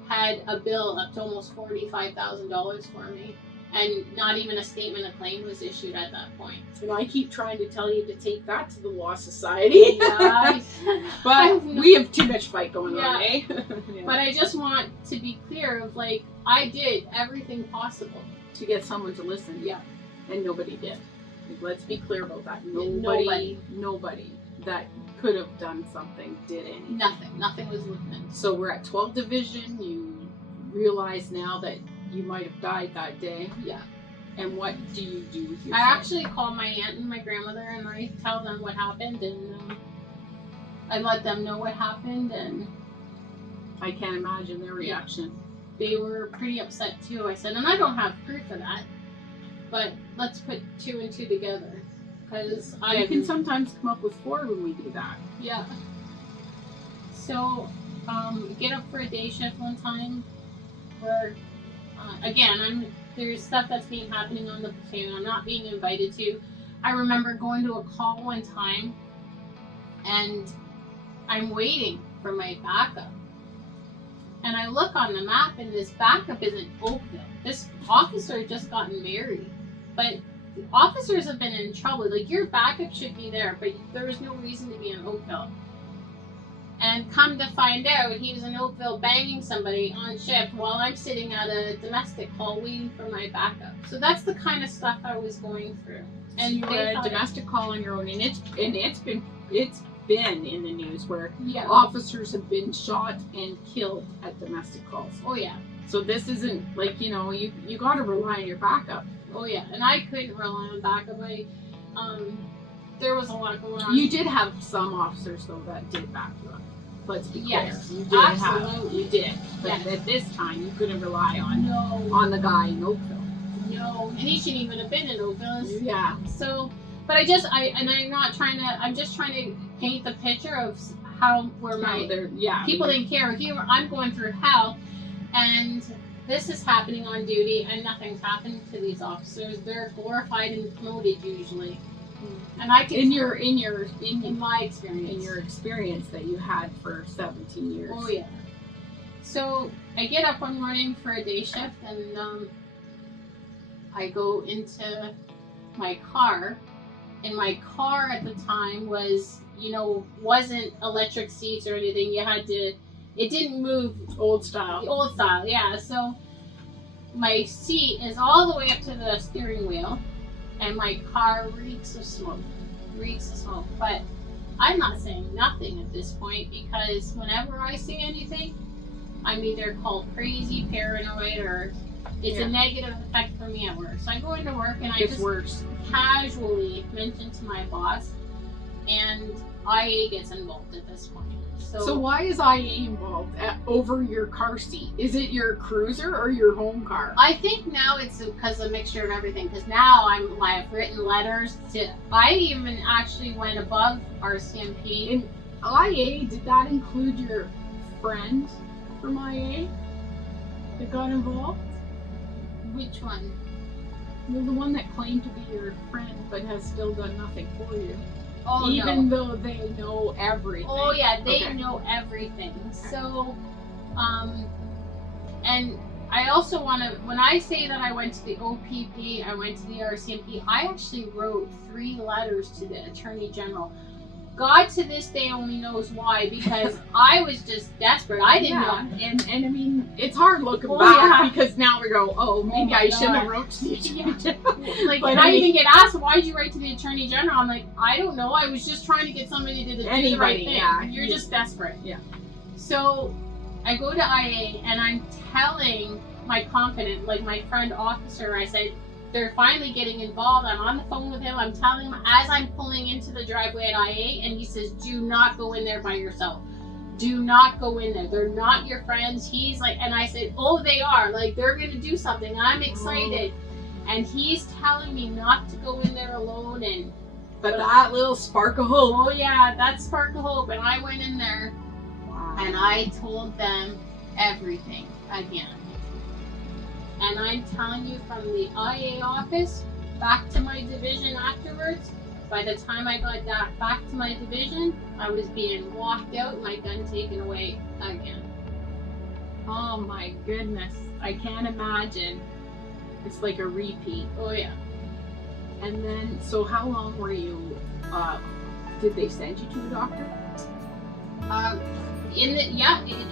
had a bill up to almost $45,000 for me. And not even a statement of claim was issued at that point. And I keep trying to tell you to take that to the Law Society. Yeah, but we have too much fight going on, eh? But I just want to be clear of, like, I did everything possible to get someone to listen. Yeah. And nobody did. Like, let's be clear about that. Nobody that could have done something did anything. Nothing was within. So we're at 12th Division. You realize now that you might have died that day. Yeah. And what do you do with yourself? I actually call my aunt and my grandmother, and I tell them what happened, and I let them know what happened, and I can't imagine their reaction. They were pretty upset too. I said, and I don't have proof of that, but let's put 2 and 2 together, because I can sometimes come up with 4 when we do that. Yeah. So, get up for a day shift one time, where again, there's stuff that's being happening on the platoon I'm not being invited to. I remember going to a call one time, and I'm waiting for my backup. And I look on the map, and this backup is in Oakville. This officer had just gotten married, but the officers have been in trouble. Like, your backup should be there, but there was no reason to be in Oakville. And come to find out, he was in Oakville banging somebody on shift while I'm sitting at a domestic call waiting for my backup. So that's the kind of stuff I was going through. And you were at a domestic call on your own, and it's been in the news where officers have been shot and killed at domestic calls. Oh yeah. So this isn't like, you got to rely on your backup. Oh yeah, and I couldn't rely on backup. There was a lot going on. You did have some officers though that did back you up. Let's be clear. Yes, you did absolutely. You did. But at this time, you couldn't rely on the guy in Oakville. No, and he shouldn't even have been in Oakville. Yeah. So, but I'm just trying to paint the picture of people didn't care. Here, I'm going through hell, and this is happening on duty, and nothing's happened to these officers. They're glorified and promoted usually. And I can in my experience, in your experience that you had for 17 years. Oh yeah. So I get up one morning for a day shift, and I go into my car, and my car at the time wasn't electric seats or anything. It didn't move. Old style, yeah. So my seat is all the way up to the steering wheel, and my car reeks of smoke. But I'm not saying nothing at this point, because whenever I say anything, I'm either called crazy, paranoid, or it's a negative effect for me at work. So I go into work, and I just casually mention to my boss, and IA gets involved at this point. So why is IA involved over your car seat? Is it your cruiser or your home car? I think now it's because of a mixture of everything. Because now I've written letters to. I even actually went above RCMP. In IA, did that include your friend from IA that got involved? Which one? Well, the one that claimed to be your friend but has still done nothing for you. Oh, Even no. though they know everything. Oh yeah, they Okay. know everything. So, and I also want to, when I say that I went to the OPP, I went to the RCMP, I actually wrote 3 letters to the Attorney General. God to this day only knows why, because I was just desperate. I didn't know. And I mean, it's hard looking Oh, back yeah. because now we go, oh, maybe my I shouldn't God. have wrote to the Attorney General. Like, But and I I mean- even get asked, why did you write to the Attorney General? I'm like, I don't know. I was just trying to get somebody to do the right Anybody, thing. yeah. You're just desperate. Yeah. So I go to IA and I'm telling my confidant, like my friend officer, I said, they're finally getting involved. I'm on the phone with him. I'm telling him as I'm pulling into the driveway at IA, and he says, do not go in there by yourself. Do not go in there. They're not your friends. He's like, and I said, oh, they are. Like, they're going to do something. I'm excited. And he's telling me not to go in there alone. And But that little spark of hope. oh yeah, that spark of hope. And I went in there and I told them everything again. And I'm telling you, from the IA office back to my division afterwards, by the time I got back to my division, I was being walked out, my gun taken away again. Oh my goodness. I can't imagine. It's like a repeat. Oh yeah. And then, so how long were you, did they send you to a doctor? It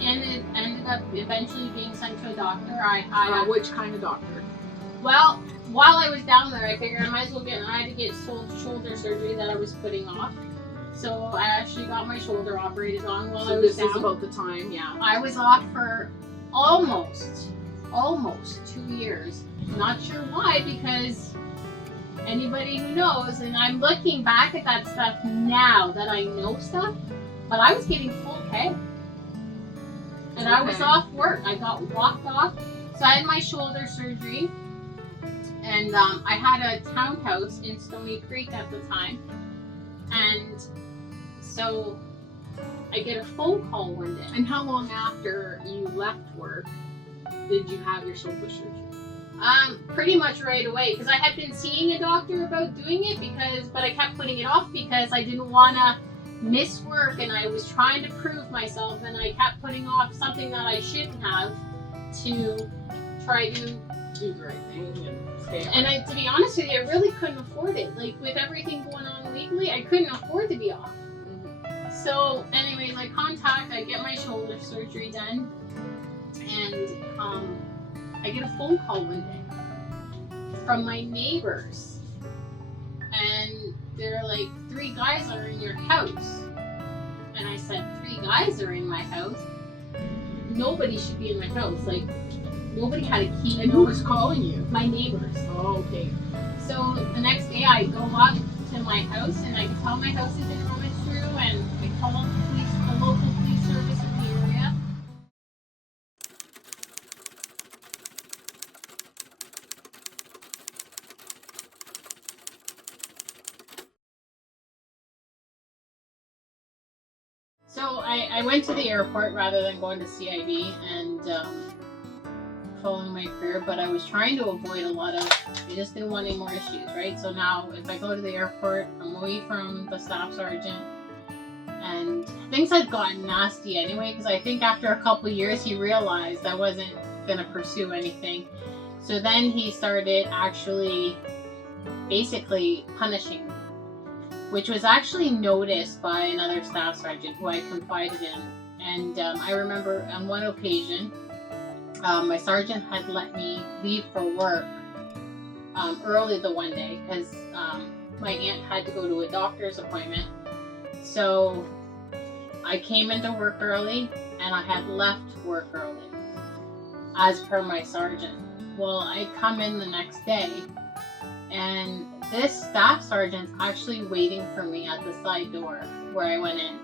ended up eventually being sent to a doctor. Which kind of doctor? Well, while I was down there, I figured I might as well I had to get shoulder surgery that I was putting off. So I actually got my shoulder operated on while I was this down. is about the time, yeah. I was off for almost 2 years. Not sure why, because anybody who knows, and I'm looking back at that stuff now that I know stuff, but I was getting full pay. And I was Okay. off work. I got walked off. So I had my shoulder surgery. And I had a townhouse in Stony Creek at the time. And so I get a phone call one day. And how long after you left work did you have your shoulder surgery? Pretty much right away, because I had been seeing a doctor about doing it, but I kept putting it off because I didn't want to miss work, and I was trying to prove myself, and I kept putting off something that I shouldn't have to try to Do the right thing and stay on. And to be honest with you, I really couldn't afford it. Like, with everything going on legally, I couldn't afford to be off. So anyways, I get my shoulder surgery done, and I get a phone call one day from my neighbors, and they're like, 3 guys are in your house. And I said, 3 guys are in my house? Nobody should be in my house. Like, nobody had a key. And who was calling you? My neighbors. Oh, okay. So the next day I go up to my house, and I can tell my house has been rummaged through, and I call the local police service in the area. So I went to the airport rather than going to CIB and following my career, but I was trying to avoid a lot of, I just didn't want any more issues, right? So now if I go to the airport, I'm away from the staff sergeant, and things had gotten nasty anyway, because I think after a couple years he realized I wasn't going to pursue anything. So then he started actually basically punishing me, which was actually noticed by another staff sergeant who I confided in. And I remember on one occasion, my sergeant had let me leave for work early the one day because my aunt had to go to a doctor's appointment. So I came into work early, and I had left work early, as per my sergeant. Well, I come in the next day, and this staff sergeant's actually waiting for me at the side door where I went in.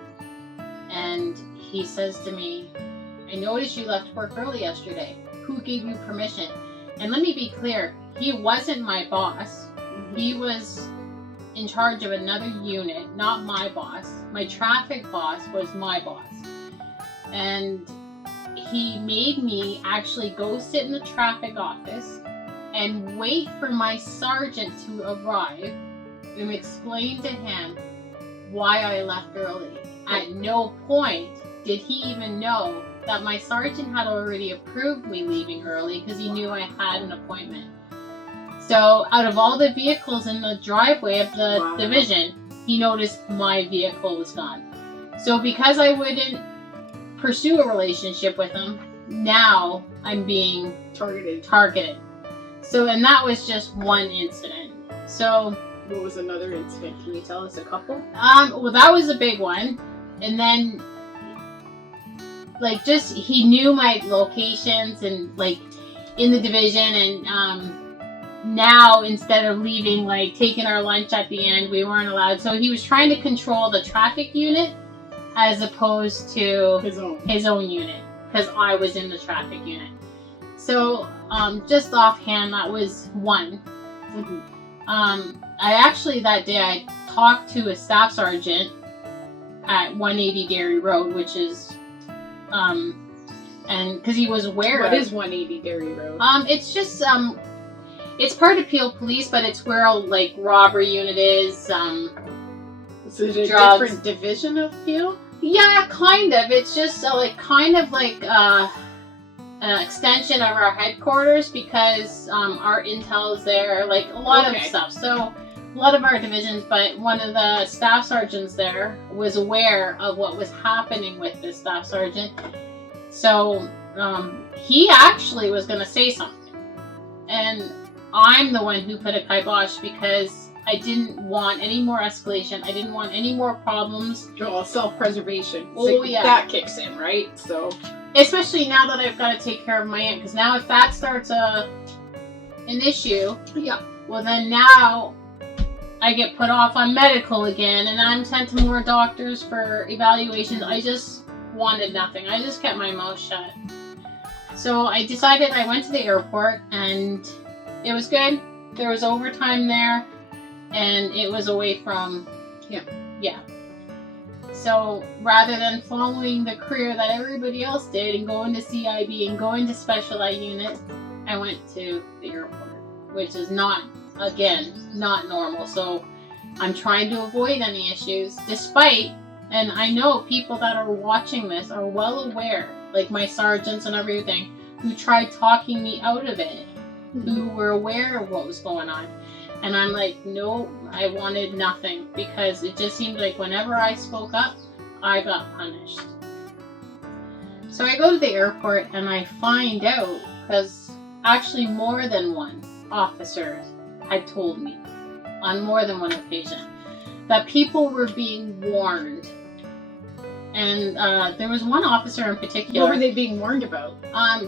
And he says to me, I noticed you left work early yesterday. Who gave you permission? And let me be clear, he wasn't my boss. He was in charge of another unit, not my boss. My traffic boss was my boss. And he made me actually go sit in the traffic office and wait for my sergeant to arrive and explain to him why I left early. At no point did he even know that my sergeant had already approved me leaving early because he knew I had an appointment. So out of all the vehicles in the driveway of the division, he noticed my vehicle was gone. So because I wouldn't pursue a relationship with him, now I'm being targeted. So, and that was just one incident. So what was another incident? Can you tell us a couple? Well, that was a big one. And then, like, just, he knew my locations and, like, in the division. And now, instead of leaving, like, taking our lunch at the end, we weren't allowed. So he was trying to control the traffic unit as opposed to his own unit, because I was in the traffic unit. So, just offhand, that was one. I actually, that day, I talked to a staff sergeant at 180 Dairy Road, which is, and because he was aware What is 180 Dairy Road? It's just, it's part of Peel Police, but it's where, like, robbery unit is, Is it a drugs. different division of Peel? Yeah, kind of. It's just, kind of like, an extension of our headquarters, because our intel is there, like a lot of stuff. So a lot of our divisions, but one of the staff sergeants there was aware of what was happening with this staff sergeant. So he actually was going to say something, and I'm the one who put a kibosh because I didn't want any more escalation. I didn't want any more problems. Well, self-preservation. Oh, yeah. That kicks in, right? So, especially now that I've got to take care of my aunt, because now if that starts an issue, well then now I get put off on medical again, and I'm sent to more doctors for evaluations. I just wanted nothing. I just kept my mouth shut. So I decided, I went to the airport, and it was good. There was overtime there, and it was away from him. Yeah. So rather than following the career that everybody else did and going to CIB and going to Special Ed unit, I went to the airport, which is not normal. So I'm trying to avoid any issues, despite, and I know people that are watching this are well aware, like my sergeants and everything, who tried talking me out of it, who were aware of what was going on. And I'm like, no, I wanted nothing, because it just seemed like whenever I spoke up, I got punished. So I go to the airport and I find out, because actually more than one officer had told me on more than one occasion that people were being warned. And there was one officer in particular. What were they being warned about?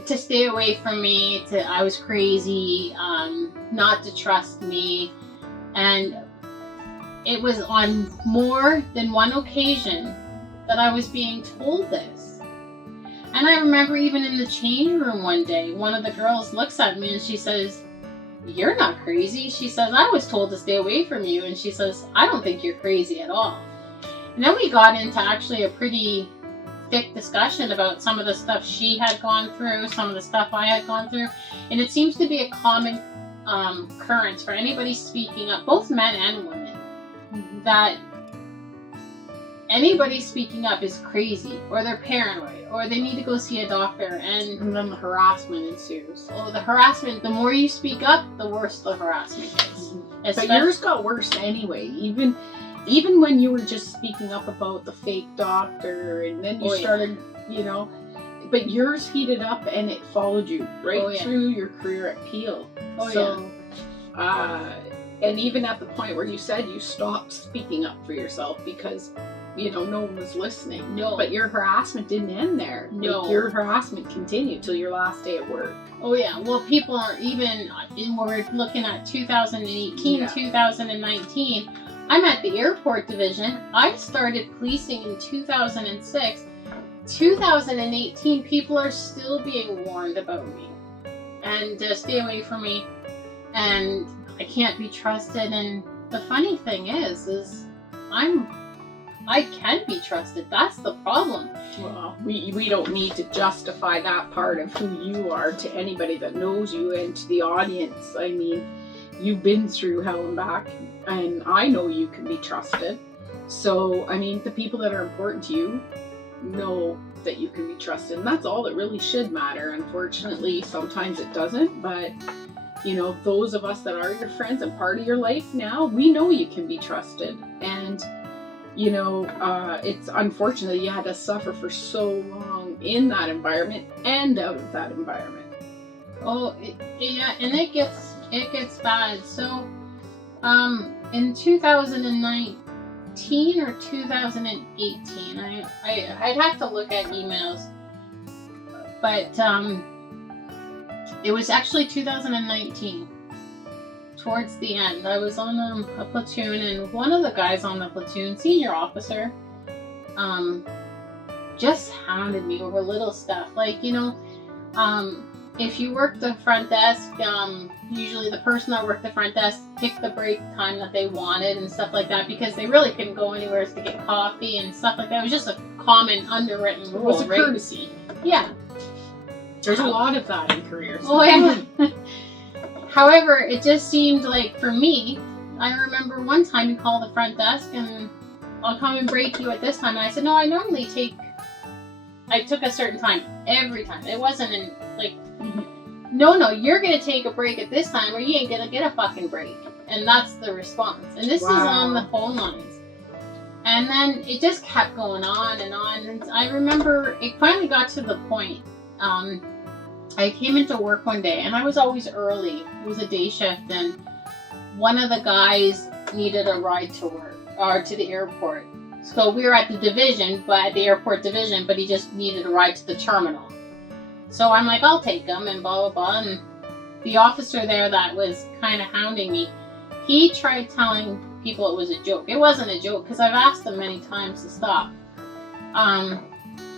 To stay away from me, I was crazy, not to trust me. And it was on more than one occasion that I was being told this. And I remember even in the change room one day, one of the girls looks at me and she says, "You're not crazy." She says, "I was told to stay away from you." And she says, "I don't think you're crazy at all." And then we got into actually a pretty thick discussion about some of the stuff she had gone through, some of the stuff I had gone through. And it seems to be a common occurrence for anybody speaking up, both men and women, that anybody speaking up is crazy, or they're paranoid, or they need to go see a doctor. And then the harassment ensues. Oh, the harassment, the more you speak up, the worse the harassment is. But yours got worse anyway. Even when you were just speaking up about the fake doctor, and then you started, but yours heated up and it followed you right through your career at Peel. And even at the point where you said you stopped speaking up for yourself because, no one was listening. No. But your harassment didn't end there. No. Like, your harassment continued till your last day at work. Oh yeah, well people are even, we're looking at 2018, 2019, I'm at the airport division. I started policing in 2006, 2018, people are still being warned about me and stay away from me, and I can't be trusted. And the funny thing is I can be trusted. That's the problem. Well, we don't need to justify that part of who you are to anybody that knows you and to the audience. I mean, you've been through hell and back, and I know you can be trusted. So, I mean, the people that are important to you know that you can be trusted, and that's all that really should matter. Unfortunately, sometimes it doesn't, but you know, those of us that are your friends and part of your life now, we know you can be trusted. And you know, it's unfortunate you had to suffer for so long in that environment and out of that environment. Oh, yeah, and it gets bad. So, in 2019 or 2018, I'd have to look at emails, but it was actually 2019. Towards the end, I was on a platoon, and one of the guys on the platoon, senior officer, just hounded me over little stuff. Like, you know, if you work the front desk, usually the person that worked the front desk picked the break time that they wanted and stuff like that, because they really couldn't go anywhere to get coffee and stuff like that. It was just a common underwritten rule. It was a courtesy. Yeah. There's a lot of that in careers. Oh, yeah. However, it just seemed like, for me, I remember one time he called the front desk and, I'll come and break you at this time. And I said, no, I normally I took a certain time every time. It wasn't no, you're going to take a break at this time or you ain't going to get a fucking break. And that's the response. And this is on the phone lines. And then it just kept going on. And I remember it finally got to the point, I came into work one day, and I was always early. It was a day shift, and one of the guys needed a ride to work, or to the airport. So we were at the division, at the airport division, but he just needed a ride to the terminal. So I'm like, I'll take him, and blah, blah, blah. And the officer there that was kind of hounding me, he tried telling people it was a joke. It wasn't a joke, because I've asked him many times to stop.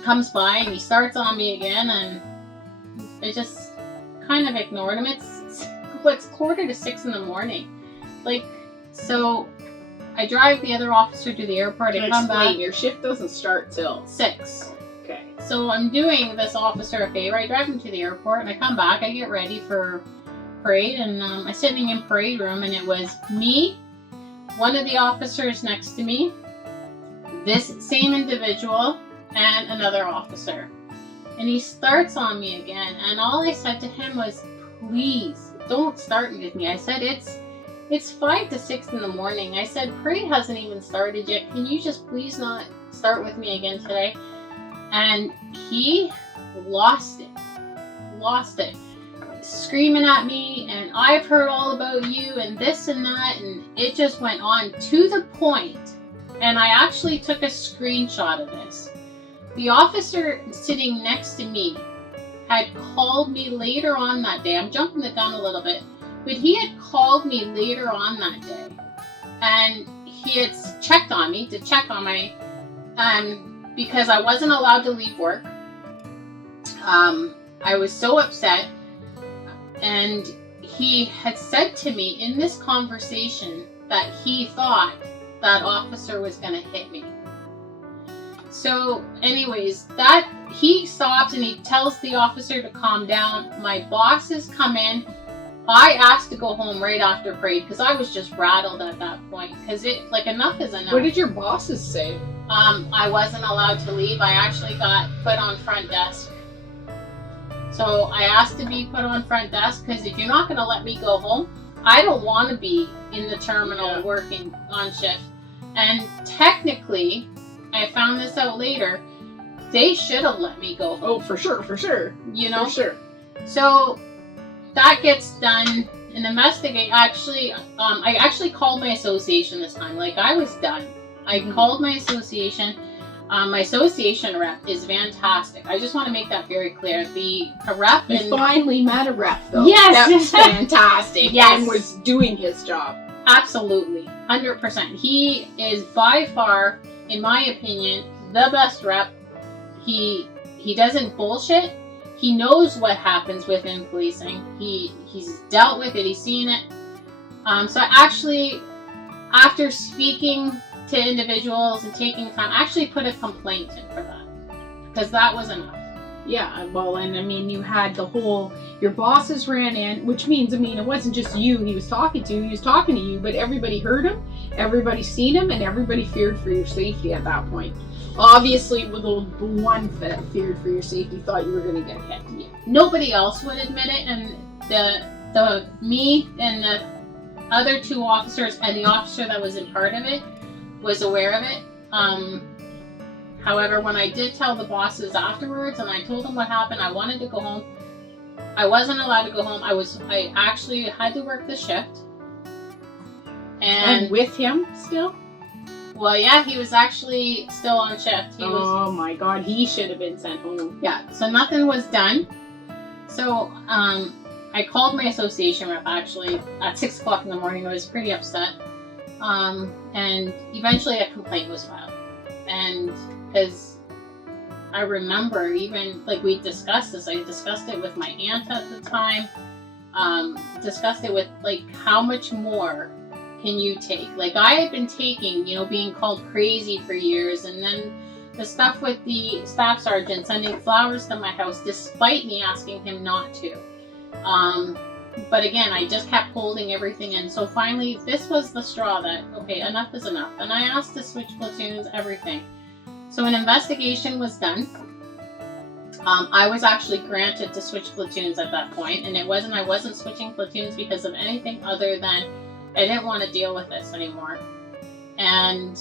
Comes by, and he starts on me again, and I just kind of ignored him. It's 5:45 in the morning. So I drive the other officer to the airport and come back. Your shift doesn't start till 6. Okay. So I'm doing this officer a favor. I drive him to the airport and I come back. I get ready for parade, and I'm sitting in parade room, and it was me, one of the officers next to me, this same individual, and another officer. And he starts on me again, and all I said to him was, please, don't start with me. I said, it's 5 to 6 in the morning. I said, parade hasn't even started yet. Can you just please not start with me again today? And he lost it. Screaming at me, and I've heard all about you, and this and that, and it just went on to the point, and I actually took a screenshot of this. The officer sitting next to me had called me later on that day. I'm jumping the gun a little bit, but he had called me later on that day, and he had checked on me to check on my, because I wasn't allowed to leave work. I was so upset, and he had said to me in this conversation that he thought that officer was going to hit me. So anyways, that he stops and he tells the officer to calm down. My bosses come in. I asked to go home right after parade because I was just rattled at that point, because enough is enough. What did your bosses say? I wasn't allowed to leave. I actually got put on front desk. So I asked to be put on front desk because if you're not going to let me go home, I don't want to be in the terminal working on shift. And technically, I found this out later, they should have let me go home. Oh, for sure. You know? For sure. So that gets done. An investigate. Actually, I actually called my association this time. I was done. I called my association. My association rep is fantastic. I just want to make that very clear. The rep. You finally met a rep, though. Yes, that's fantastic. Yes, and was doing his job. Absolutely, 100%. He is by far, in my opinion, the best rep. He doesn't bullshit. He knows what happens within policing. He's dealt with it. He's seen it. So I actually, after speaking to individuals and taking time, I actually put a complaint in for that, because that was enough. Yeah, well, and I mean, you had your bosses ran in, which means, I mean, it wasn't just you he was talking to you, but everybody heard him, everybody seen him, and everybody feared for your safety at that point. Obviously, with the one that feared for your safety thought you were going to get hit. Yeah. Nobody else would admit it, and the me and the other 2 officers and the officer that was in part of it was aware of it. However, when I did tell the bosses afterwards and I told them what happened, I wanted to go home. I wasn't allowed to go home. I actually had to work the shift. And with him still? Well, yeah, he was actually still on shift. Oh my God, he should have been sent home. Yeah, so nothing was done. So I called my association rep actually at 6 o'clock in the morning. I was pretty upset. And eventually a complaint was filed. And because I remember even, like, we discussed this. I discussed it with my aunt at the time. Discussed it with, like, how much more can you take? Like, I had been taking, being called crazy for years. And then the stuff with the staff sergeant sending flowers to my house despite me asking him not to. But again, I just kept holding everything in. So finally, this was the straw that, okay, enough is enough. And I asked to switch platoons, everything. So an investigation was done. I was actually granted to switch platoons at that point, and I wasn't switching platoons because of anything other than I didn't want to deal with this anymore. And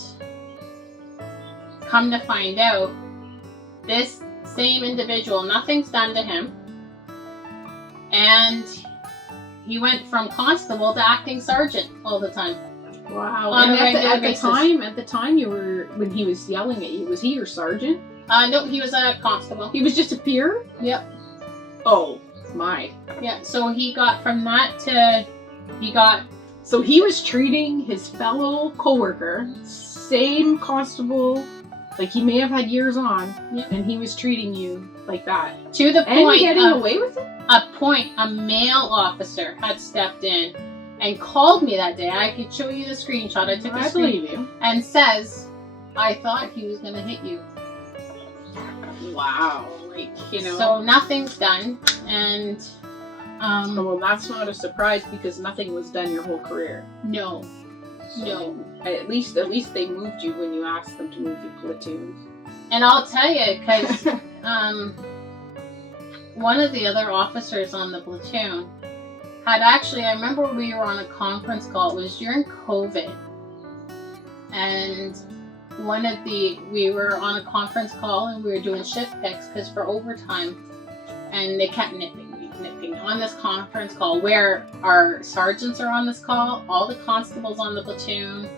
come to find out, this same individual, nothing's done to him, and he went from constable to acting sergeant all the time. Wow. On And a regular basis. at the time when he was yelling at you, was he your sergeant? No, he was a constable. He was just a peer? Yep. Oh my. Yeah, so he got from that to, So he was treating his fellow coworker, same constable, like he may have had years on, Yep. and he was treating you like that. to the And point getting of, away with it? a male officer had stepped in and called me that day. I could show you the screenshot. I took a I screen believe you. and says, I thought he was going to hit you. Wow. Like, So nothing's done, and well, that's not a surprise because nothing was done your whole career. no. At least they moved you when you asked them to move your platoons. And I'll tell you, because one of the other officers on the platoon had actually, I remember we were on a conference call. It was during COVID. And we were on a conference call and we were doing shift picks because for overtime. And they kept nipping on this conference call where our sergeants are on this call, all the constables on the platoon,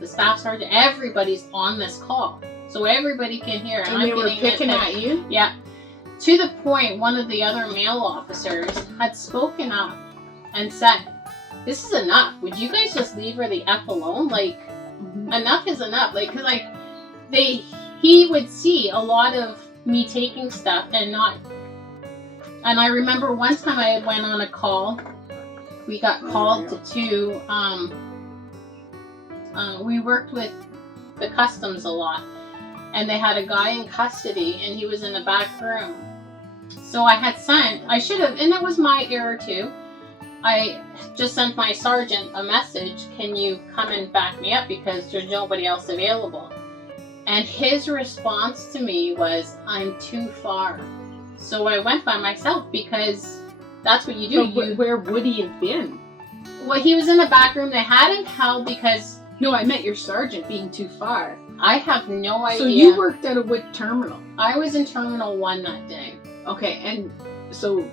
the staff sergeant, everybody's on this call. So everybody can hear. And they were picking at you? Yeah. To the point, one of the other male officers had spoken up and said, this is enough. Would you guys just leave her the F alone? Like, enough is enough. Like, cause like, he would see a lot of me taking stuff and not. And I remember one time I went on a call. We got called to we worked with the customs a lot. And they had a guy in custody and he was in the back room. So I should have, and that was my error too. I just sent my sergeant a message, can you come and back me up because there's nobody else available. And his response to me was, I'm too far. So I went by myself because that's what you do. But where would he have been? Well, he was in the back room. They had him held because... No, I meant your sergeant being too far. I have no idea. So you worked at a what terminal? I was in Terminal 1 that day. Okay, and so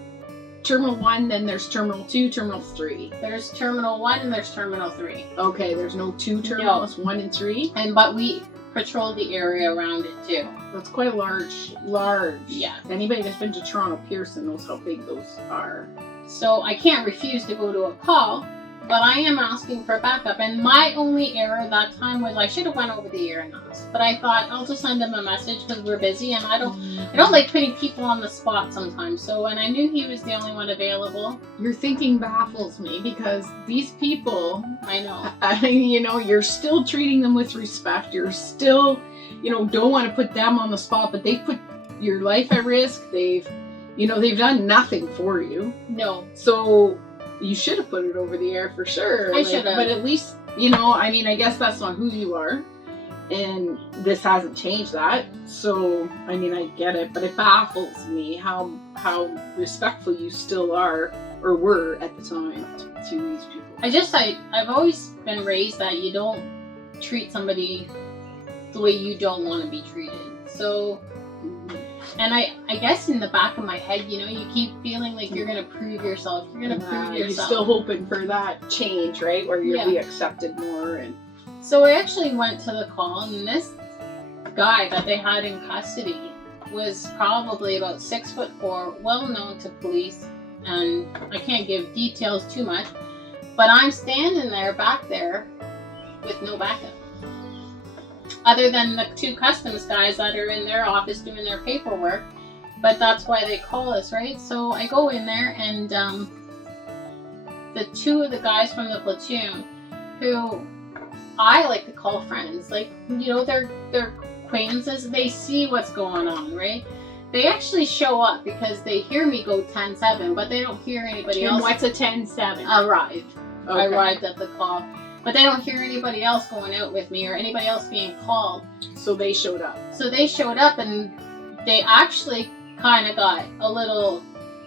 Terminal 1, then there's Terminal 2, Terminal 3. There's Terminal 1 and there's Terminal 3. Okay, there's no 2 terminals, 1 and 3? But we patrolled the area around it too. That's quite a large. Yeah. Anybody that's been to Toronto Pearson knows how big those are. So I can't refuse to go to a call, but I am asking for backup. And my only error that time was I should have went over the air and asked. But I thought I'll just send him a message because we're busy, and I don't like putting people on the spot sometimes. So when I knew he was the only one available, Your thinking baffles me because these people, I know. you know, you're still treating them with respect. You're still, you know, don't want to put them on the spot, but they've put your life at risk. They've done nothing for you. No. So you should have put it over the air for sure. I should have. But at least, you know, I mean, I guess that's not who you are. And this hasn't changed that. So, I mean, I get it. But it baffles me how respectful you still are or were at the time to these people. I've always been raised that you don't treat somebody the way you don't want to be treated. So, and I guess in the back of my head, you know, you keep feeling like you're going to prove yourself. You're going to prove You're yourself. still hoping for that change, right? Where you'll Yeah. be accepted more. And So I actually went to the call, and this guy that they had in custody was probably about 6'4", well known to police, and I can't give details too much, but I'm standing there, back there, with no backup. Other than the two customs guys that are in their office doing their paperwork, but that's why they call us, right? So I go in there, and the two of the guys from the platoon, who I like to call friends, like, you know, they're acquaintances, they see what's going on, right? They actually show up because they hear me go 10-7, but they don't hear anybody else. And what's a 10-7? Arrived. Okay. I arrived at the call. But they don't hear anybody else going out with me or anybody else being called. So they showed up. So they showed up, and they actually kind of got a little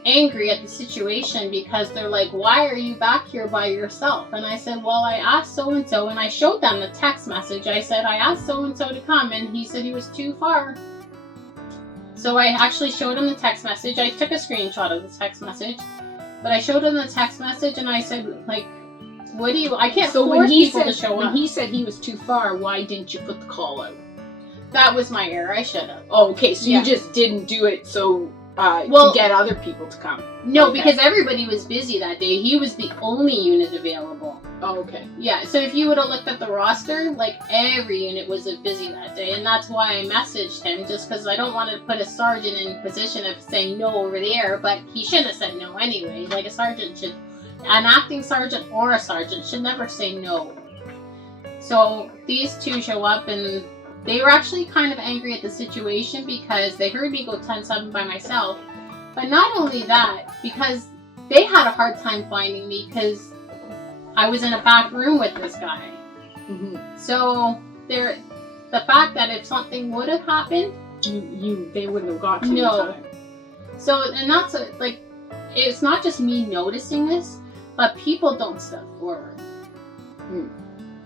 angry at the situation because they're like, why are you back here by yourself? And I said, well, I asked so-and-so, and I showed them the text message. I said, I asked so-and-so to come, and he said he was too far. So I actually showed him the text message. I took a screenshot of the text message, but I showed him the text message, and I said, like, what do you, I can't force people to show up. When he said he was too far, why didn't you put the call out? That was my error. I should have. Oh, okay, so Yeah. you just didn't do it so Well, to get other people to come. No, Okay. because everybody was busy that day. He was the only unit available. Oh, okay. Yeah, so if you would have looked at the roster, like, every unit was busy that day, and that's why I messaged him, just because I don't want to put a sergeant in position of saying no over the air, but he shouldn't have said no anyway. Like, an acting sergeant or a sergeant should never say no. So these two show up, and they were actually kind of angry at the situation because they heard me go 10-7 by myself. But not only that, because they had a hard time finding me because I was in a back room with this guy. Mm-hmm. So the fact that if something would have happened, They wouldn't have got to you in No. time. so, and that's like, it's not just me noticing this, but people don't step forward.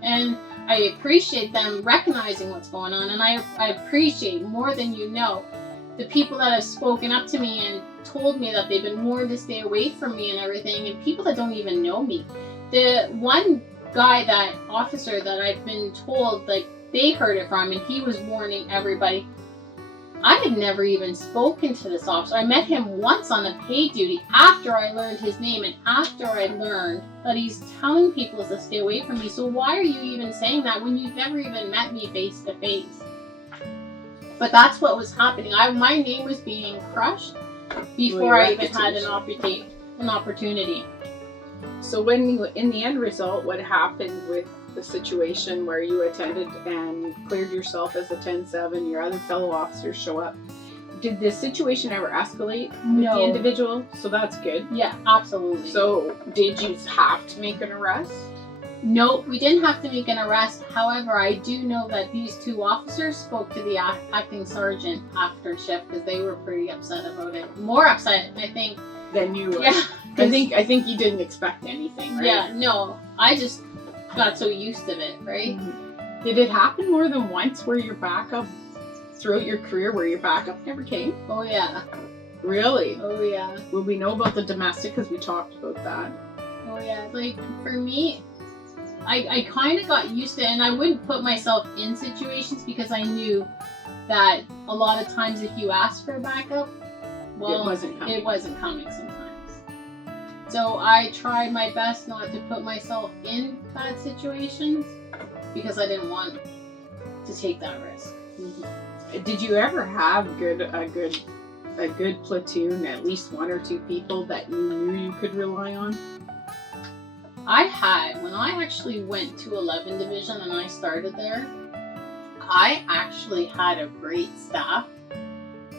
And I appreciate them recognizing what's going on, and I appreciate more than you know the people that have spoken up to me and told me that they've been warned to stay away from me and everything, and people that don't even know me. The one guy, that officer that I've been told, like, they heard it from, and he was warning everybody. I had never even spoken to this officer. I met him once on a paid duty after I learned his name and after I learned that he's telling people to stay away from me. So why are you even saying that when you've never even met me face to face? But that's what was happening. My name was being crushed before I even had an opportunity. So in the end result, what happened with the situation where you attended and cleared yourself as a 10-7, your other fellow officers show up? Did the situation ever escalate with No. the individual? So that's good. Yeah, absolutely. So did you have to make an arrest? No, we didn't have to make an arrest. However, I do know that these two officers spoke to the acting sergeant after shift because they were pretty upset about it. More upset, I think. Then you were. Yeah. I think you didn't expect anything, right? Yeah, no. I just got so used to it, right? Mhm. Did it happen more than once where your backup, throughout your career, where your backup never came? Oh, yeah. Really? Oh, yeah. Will we know about the domestic because we talked about that? Oh, yeah. Like, for me, I kind of got used to it, and I wouldn't put myself in situations because I knew that a lot of times if you ask for backup, well, It wasn't coming. It wasn't coming sometimes. So I tried my best not to put myself in bad situations because I didn't want to take that risk. Did you ever have a good platoon, at least one or two people that you knew you could rely on? I had, when I actually went to 11 Division and I started there, I actually had a great staff,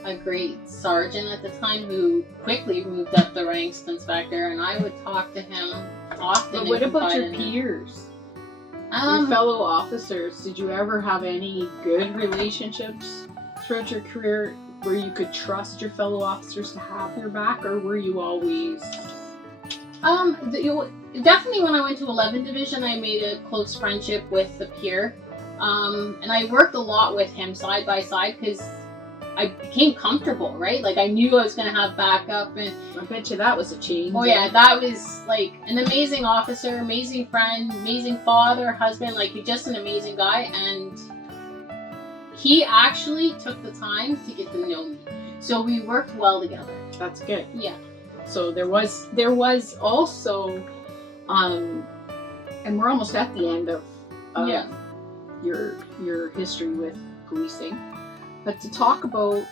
a great sergeant at the time who quickly moved up the ranks to inspector, and I would talk to him often. But what about your peers? Your fellow officers, did you ever have any good relationships throughout your career where you could trust your fellow officers to have your back, or were you always... Definitely when I went to 11 Division, I made a close friendship with the peer. And I worked a lot with him side by side because I became comfortable, right? Like I knew I was going to have backup. And I bet you that was a change. Oh yeah, that was like an amazing officer, amazing friend, amazing father, husband, like just an amazing guy. And he actually took the time to get to know me. So we worked well together. That's good. Yeah. So there was also, and we're almost at the end of your history with policing, but to talk about,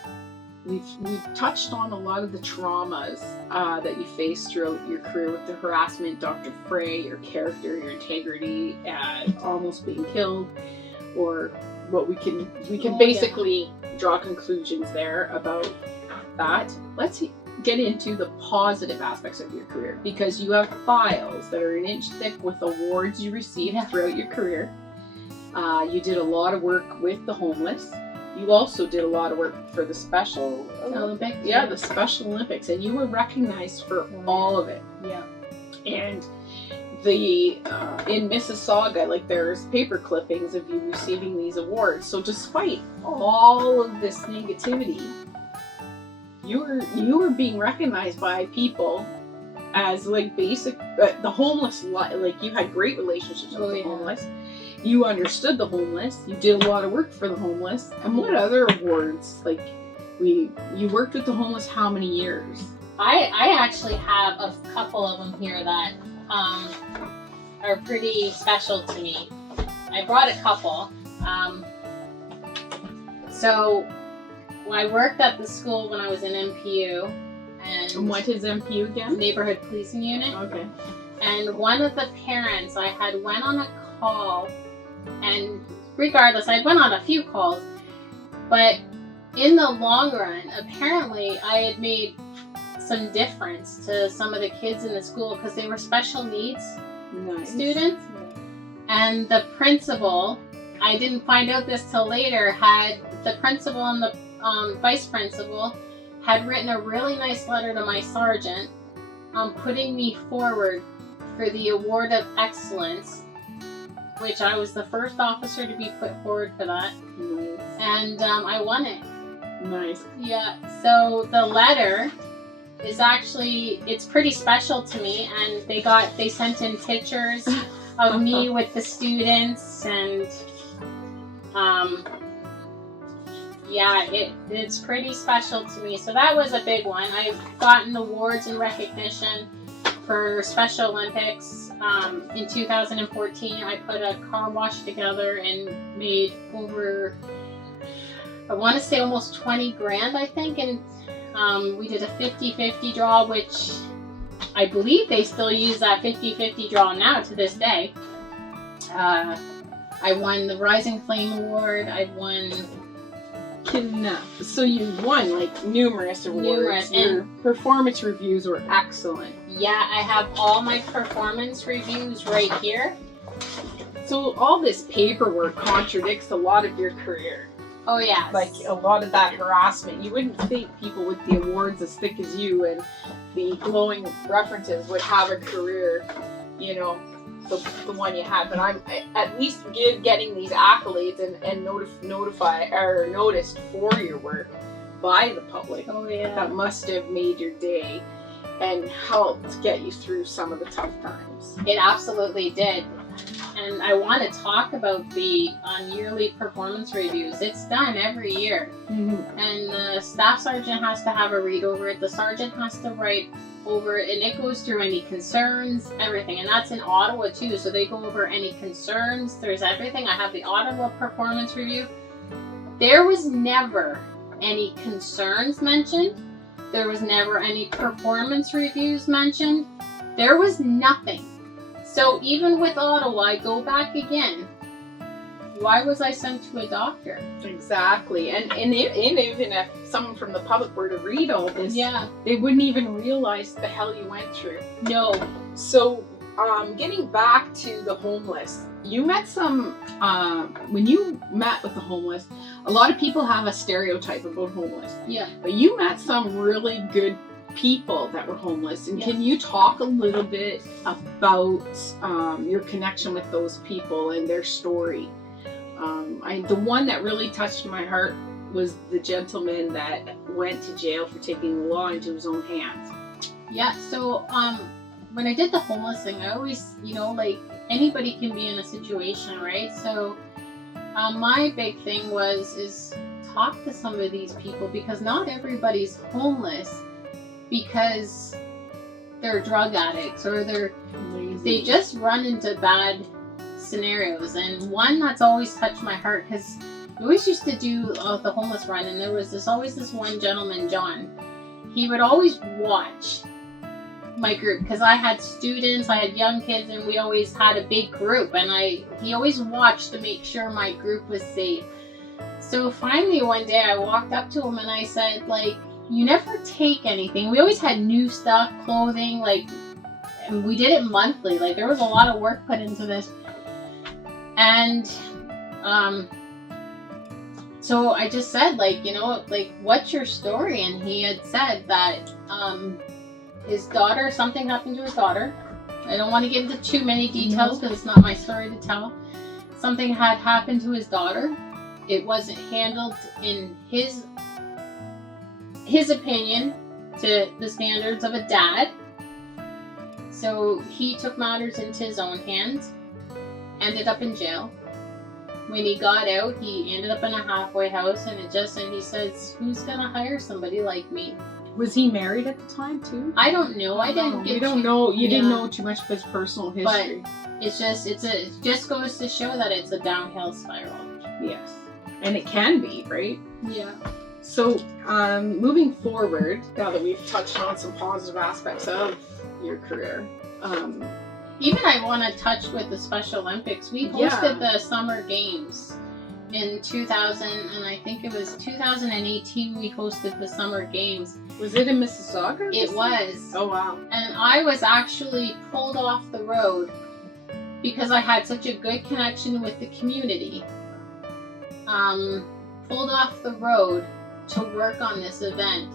we've touched on a lot of the traumas that you faced throughout your career with the harassment, Dr. Frey, your character, your integrity, almost being killed, or what we can basically draw conclusions there about that. Let's get into the positive aspects of your career, because you have files that are an inch thick with awards you received throughout your career. You did a lot of work with the homeless. You also did a lot of work for the Special Olympics. Yeah, the Special Olympics, and you were recognized for all of it. Yeah. And the in Mississauga, like there's paper clippings of you receiving these awards. So despite all of this negativity, you were being recognized by people as like basic the homeless. Like you had great relationships with the homeless. You understood the homeless. You did a lot of work for the homeless. And what other awards? Like you worked with the homeless how many years? I actually have a couple of them here that are pretty special to me. I brought a couple. So I worked at the school when I was in MPU. And what is MPU again? Neighborhood Policing Unit. Okay. And one of the parents I had went on a call, and regardless, I went on a few calls, but in the long run, apparently I had made some difference to some of the kids in the school because they were special needs students. And the principal, I didn't find out this till later, had the principal and the vice principal had written a really nice letter to my sergeant putting me forward for the Award of Excellence, which I was the first officer to be put forward for that. Nice. And I won it. Nice. Yeah, so the letter is actually, it's pretty special to me, and they sent in pictures of me with the students, and it's pretty special to me. So that was a big one. I've gotten awards and recognition for Special Olympics. In 2014, I put a car wash together and made over, I want to say almost 20 grand, I think. And we did a 50-50 draw, which I believe they still use that 50-50 draw now to this day. I won the Rising Flame Award. I won... So you won like numerous awards. Your performance reviews were excellent. Yeah, I have all my performance reviews right here. So all this paperwork contradicts a lot of your career. Oh yeah. Like a lot of that harassment. You wouldn't think people with the awards as thick as you and the glowing references would have a career, you know, the one you had. But I'm at least getting these accolades and noticed for your work by the public. Oh yeah. That must have made your day and helped get you through some of the tough times. It absolutely did. And I want to talk about the yearly performance reviews. It's done every year. Mm-hmm. And the staff sergeant has to have a read over it. The sergeant has to write over, and it goes through any concerns, everything, and that's in Ottawa too. So they go over any concerns. There's everything. I have the Ottawa performance review. There was never any concerns mentioned. There was never any performance reviews mentioned. There was nothing. So even with Ottawa, I go back again. Why was I sent to a doctor? Exactly. And even if someone from the public were to read all this, Yeah. they wouldn't even realize the hell you went through. No. So, getting back to the homeless, you met some, when you met with the homeless, a lot of people have a stereotype about homeless. Yeah. But you met some really good people that were homeless. And Yes. can you talk a little bit about your connection with those people and their story? The one that really touched my heart was the gentleman that went to jail for taking the law into his own hands. Yeah. So when I did the homeless thing, I always, like anybody can be in a situation, right? So my big thing is talk to some of these people, because not everybody's homeless because they're drug addicts or they just run into bad scenarios. And one that's always touched my heart, because we always used to do the homeless run, and there was always this one gentleman, John. He would always watch my group, because I had students, I had young kids, and we always had a big group, and he always watched to make sure my group was safe. So finally one day I walked up to him and I said, like, you never take anything. We always had new stuff, clothing, and we did it monthly. Like, there was a lot of work put into this. And so I just said, what's your story? And he had said that his daughter, something happened to his daughter. I don't want to get into too many details because it's not my story to tell. Something had happened to his daughter. It wasn't handled in his opinion to the standards of a dad. So he took matters into his own hands, ended up in jail. When he got out, he ended up in a halfway house, and he says, who's gonna hire somebody like me? Was he married at the time too? I don't know. I didn't get. You don't know. You didn't know too much of his personal history. But it just goes to show that it's a downhill spiral. Yes, and it can be, right? Yeah. So, moving forward, now that we've touched on some positive aspects of your career, even I want to touch with the Special Olympics. We hosted the Summer Games in 2000, and I think it was 2018 we hosted the Summer Games. Was it in Mississauga? It was. Oh, wow. And I was actually pulled off the road because I had such a good connection with the community. Pulled off the road to work on this event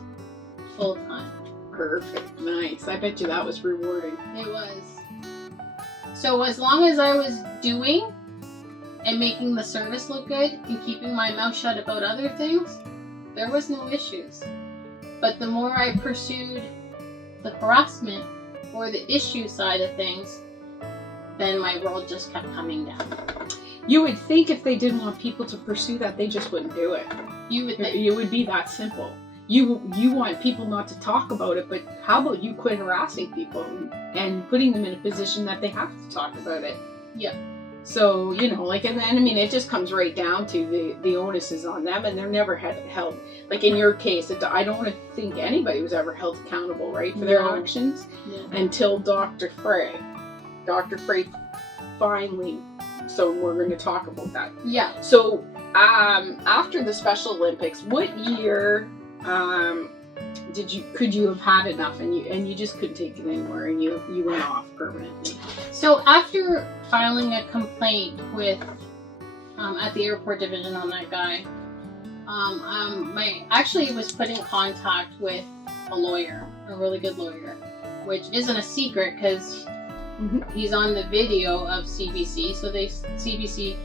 full time. Perfect. Nice. I bet you that was rewarding. It was. So as long as I was doing and making the service look good and keeping my mouth shut about other things, there was no issues. But the more I pursued the harassment or the issue side of things, then my world just kept coming down. You would think if they didn't want people to pursue that, they just wouldn't do it. You would think. It would be that simple. You want people not to talk about it, but how about you quit harassing people and putting them in a position that they have to talk about it? Yeah. So, and then, I mean, it just comes right down to the onus is on them, and they're never held, like in your case, I don't think anybody was ever held accountable, right, for their actions until Dr. Frey finally, so we're going to talk about that. Yeah. So, after the Special Olympics, what year could you have had enough and you just couldn't take it anymore and you went off permanently? So after filing a complaint with at the airport division on that guy, I was put in contact with a lawyer, a really good lawyer, which isn't a secret because he's on the video of CBC. So CBC.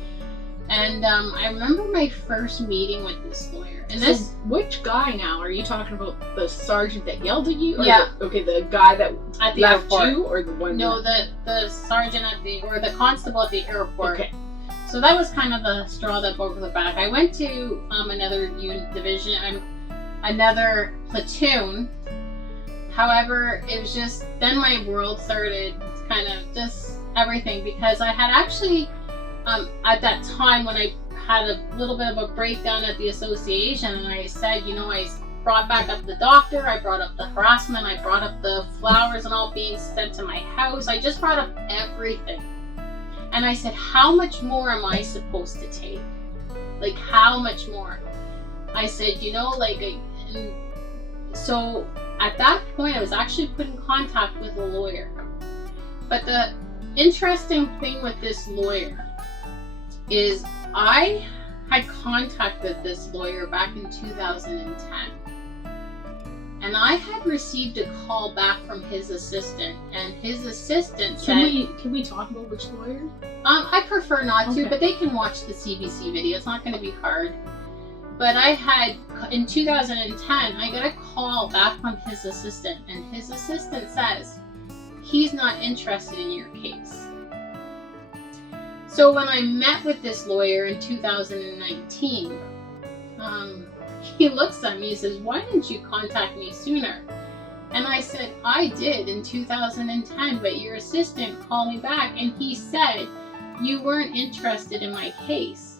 And I remember my first meeting with this lawyer. And so which guy now? Are you talking about the sergeant that yelled at you? Or yeah. The guy that at the left airport. you, or the one? No, the sergeant or the constable at the airport. Okay. So that was kind of the straw that broke the back. I went another unit division, another platoon However, it was just, then my world started kind of just everything, because I had actually, at that time when I had a little bit of a breakdown at the association, and I said, you know, I brought back up the doctor, I brought up the harassment, I brought up the flowers and all being sent to my house. I just brought up everything. And I said, how much more am I supposed to take? Like, how much more? I said, you know, like, and so at that point, I was actually put in contact with a lawyer. But the interesting thing with this lawyer is I had contacted this lawyer back in 2010. And I had received a call back from his assistant, and his assistant said... Can we talk about which lawyer? I prefer not to, Okay. but they can watch the CBC video. It's not going to be hard. But I had, in 2010, I got a call back from his assistant, and his assistant says, he's not interested in your case. So when I met with this lawyer in 2019, he looks at me and says, why didn't you contact me sooner? And I said, I did in 2010, but your assistant called me back and he said, you weren't interested in my case.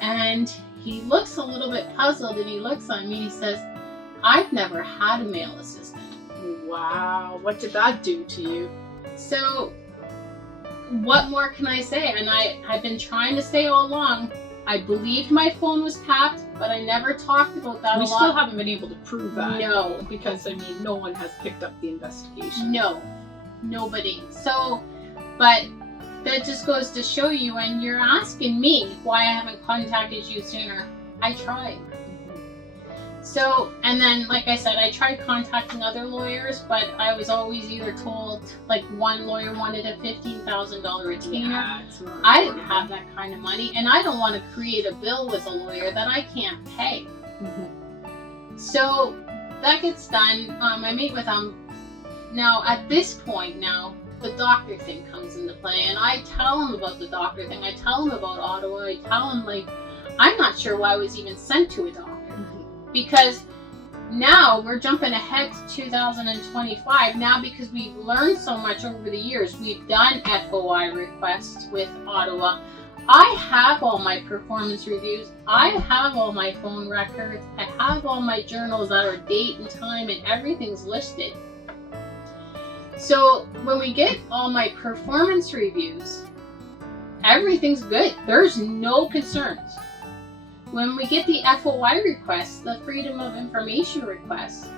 And he looks a little bit puzzled, and he looks at me and he says, I've never had a male assistant. Wow, what did that do to you? So what more can I say? And I've been trying to say all along, I believed my phone was tapped, but I never talked about that We a lot. still haven't been able to prove that. No. Because, I mean, no one has picked up the investigation. No, nobody. So, but that just goes to show you, and you're asking me why I haven't contacted you sooner. I tried. So, and then, like I said, I tried contacting other lawyers, but I was always either told, like, one lawyer wanted a $15,000 retainer. Yeah, it's not I didn't have that kind of money, and I don't want to create a bill with a lawyer that I can't pay. So that gets done. I meet with them. Now, at this point now, the doctor thing comes into play, and I tell him about the doctor thing. I tell him about Ottawa. I tell him, like, I'm not sure why I was even sent to a doctor. Because now we're jumping ahead to 2025 now, because we've learned so much over the years. We've done FOI requests with Ottawa. I have all my performance reviews. I have all my phone records. I have all my journals that are date and time, and everything's listed. So when we get all my performance reviews, everything's good. There's no concerns. When we get the FOI requests, the Freedom of Information requests,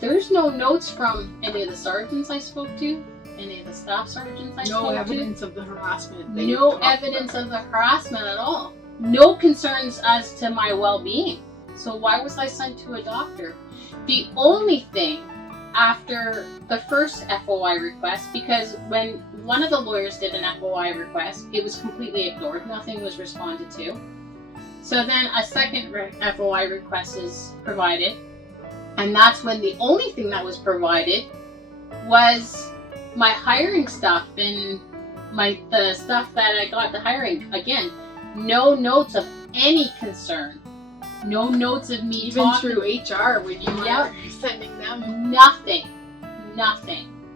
there's no notes from any of the sergeants I spoke to, any of the staff sergeants I spoke to. No evidence of the harassment. No evidence of the harassment at all. No concerns as to my well-being. So why was I sent to a doctor? The only thing after the first FOI request, because when one of the lawyers did an FOI request, it was completely ignored. Nothing was responded to. So then a second FOI request is provided, and that's when the only thing that was provided was my hiring stuff and the stuff that I got the hiring. Again, no notes of any concern, no notes of me even talking. through HR when you Yep. were sending them. Nothing.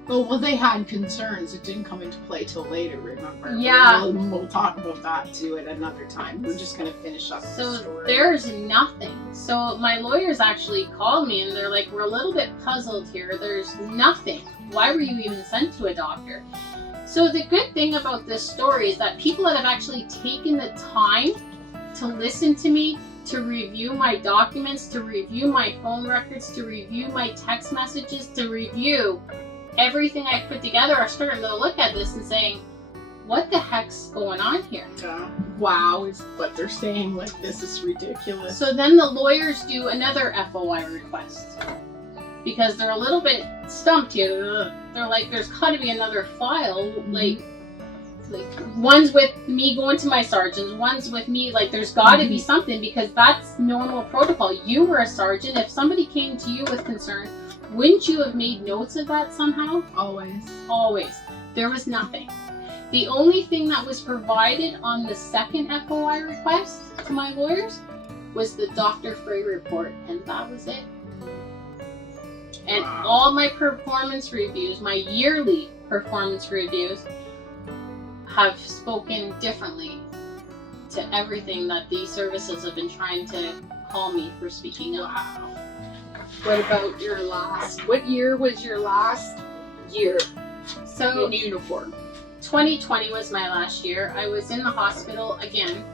Oh, well, they had concerns. It didn't come into play till later, remember? Yeah. We'll talk about that too at another time. We're just going to finish up the So story. there's nothing. So my lawyers actually called me and they're like, we're a little bit puzzled here. There's nothing. Why were you even sent to a doctor? So the good thing about this story is that people that have actually taken the time to listen to me, to review my documents, to review my phone records, to review my text messages, to review everything I put together, are starting to look at this and saying, what the heck's going on here? Wow is what they're saying. Like, this is ridiculous. So then the lawyers do another FOI request because they're a little bit stumped here. They're like, there's got to be another file. Like one's with me going to my sergeants, one's with me. Like, there's got to be something, because that's normal protocol. You were a sergeant. If somebody came to you with concern, wouldn't you have made notes of that somehow? Always. Always. There was nothing. The only thing that was provided on the second FOI request to my lawyers was the Dr. Frey report, and that was it. And Wow. all my performance reviews, my yearly performance reviews, have spoken differently to everything that these services have been trying to call me for speaking up. Wow. What about what year was your last year So in uniform? 2020 was my last year. I was in the hospital again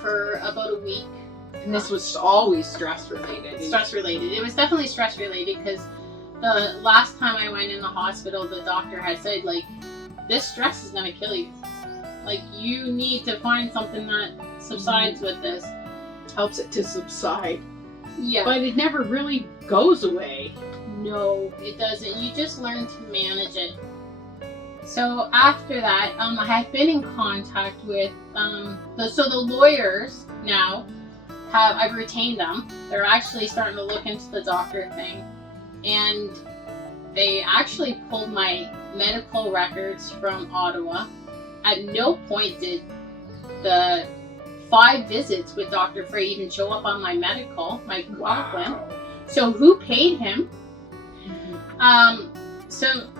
for about a week. And this was always stress related. Stress related. It was definitely stress related because the last time I went in the hospital, the doctor had said, like, this stress is going to kill you. Like, you need to find something that subsides with this. Helps it to subside. Yeah. But it never really goes away. No, it doesn't. You just learn to manage it. So after that, I have been in contact with the lawyers now. I've retained them. They're actually starting to look into the doctor thing, and they actually pulled my medical records from Ottawa. At no point did the 5 visits with Dr. Frey even show up on my medical, my Conklin. So who paid him? So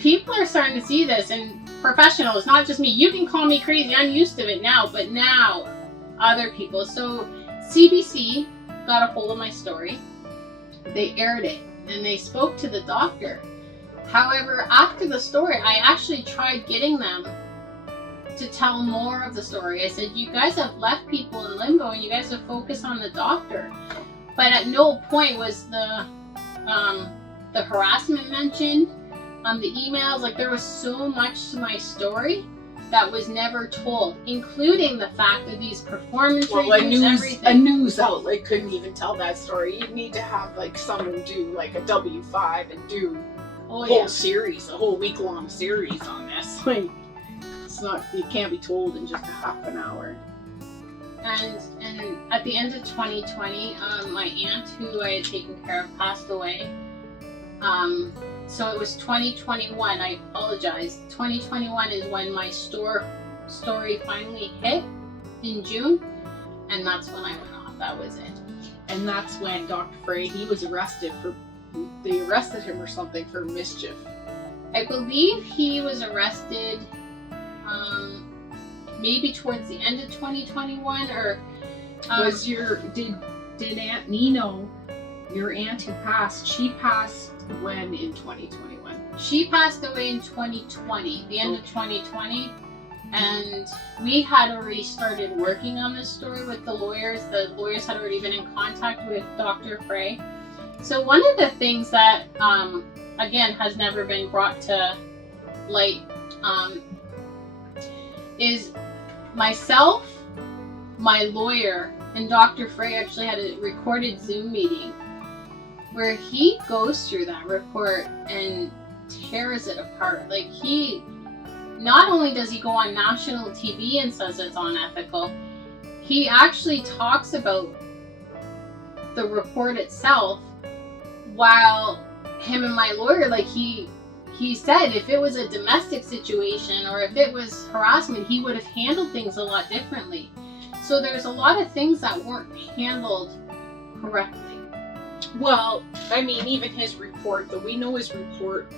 people are starting to see this, and professionals, not just me. You can call me crazy. I'm used to it now, but now other people. So CBC got a hold of my story. They aired it, and they spoke to the doctor. However, after the story, I actually tried getting them to tell more of the story. I said, you guys have left people in limbo, and you guys have focused on the doctor. But at no point was the harassment mentioned, the emails. Like, there was so much to my story that was never told, including the fact of these performance reviews, everything. A news outlet couldn't even tell that story. You'd need to have like someone do like a W5 and do a whole series, a whole week-long series on this. Like, it can't be told in just a half an hour. And at the end of 2020, my aunt, who I had taken care of, passed away. So it was 2021. I apologize. 2021 is when my story finally hit in June, and that's when I went off. That was it. And that's when Dr. Frey, he was arrested they arrested him or something for mischief. I believe he was arrested maybe towards the end of 2021, or did Aunt Nino, your aunt who passed, she passed when in 2021? She passed away in 2020, the end of 2020, and we had already started working on this story with the lawyers. The lawyers had already been in contact with Dr. Frey. So one of the things that, again, has never been brought to light is myself, my lawyer, and Dr. Frey actually had a recorded Zoom meeting where he goes through that report and tears it apart. Like, not only does he go on national TV and says it's unethical, he actually talks about the report itself, while him and my lawyer, like, he said if it was a domestic situation or if it was harassment, he would have handled things a lot differently. So there's a lot of things that weren't handled correctly. Well, I mean, even his report, though, we know his report,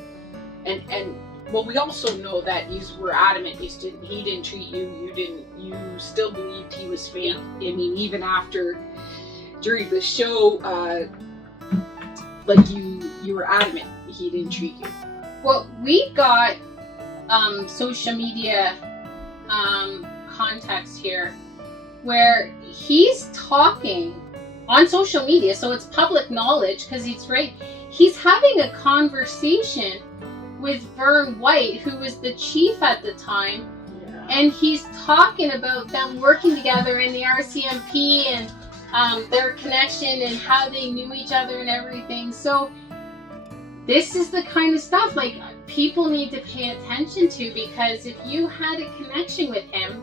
and well, we also know that you were adamant he didn't treat you, you still believed he was fake. I mean, even during the show, like, you were adamant he didn't treat you. Well, we got social media context here where he's talking on social media, so it's public knowledge because he's having a conversation with Vern White, who was the chief at the time, and he's talking about them working together in the RCMP and their connection and how they knew each other and everything. So this is the kind of stuff, like, people need to pay attention to, because if you had a connection with him,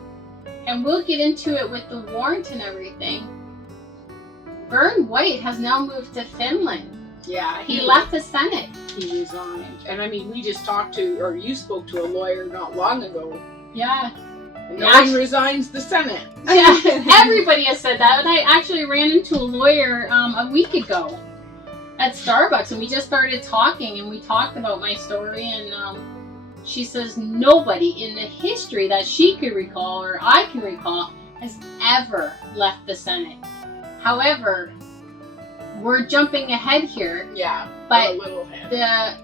and we'll get into it with the warrant and everything, Vern White has now moved to Finland. Yeah, he left the Senate. He resigned. And I mean, we just you spoke to a lawyer not long ago. Yeah. And no one resigns the Senate. Yeah, everybody has said that. And I actually ran into a lawyer a week ago. at Starbucks, and we just started talking, and we talked about my story, and she says nobody in the history that she could recall or I can recall has ever left the Senate. However, we're jumping ahead here. Yeah, but a little ahead.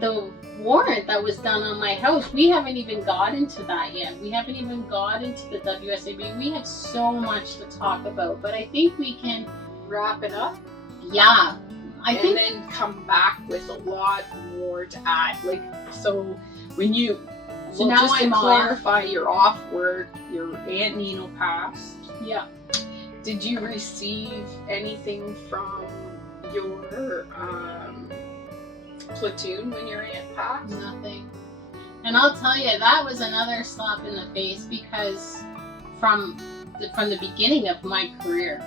The warrant that was done on my house, we haven't even got into that yet. We haven't even got into the WSAB. We have so much to talk about, but I think we can Wrap it up. Yeah. And then come back with a lot more to add. Like, so when you, So now just to I'm off. clarify, you're off work, your Aunt Nino passed. Yeah. Did you receive anything from your platoon when your aunt passed? Nothing. And I'll tell you, that was another slap in the face, because from the beginning of my career,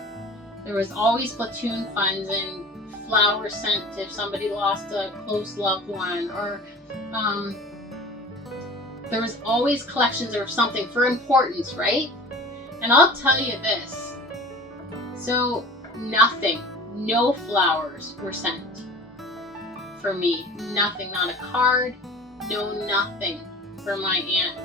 there was always platoon funds and flowers sent if somebody lost a close loved one, or there was always collections or something for importance, right? And I'll tell you this, so nothing, no flowers were sent for me, nothing, not a card, no nothing for my aunt.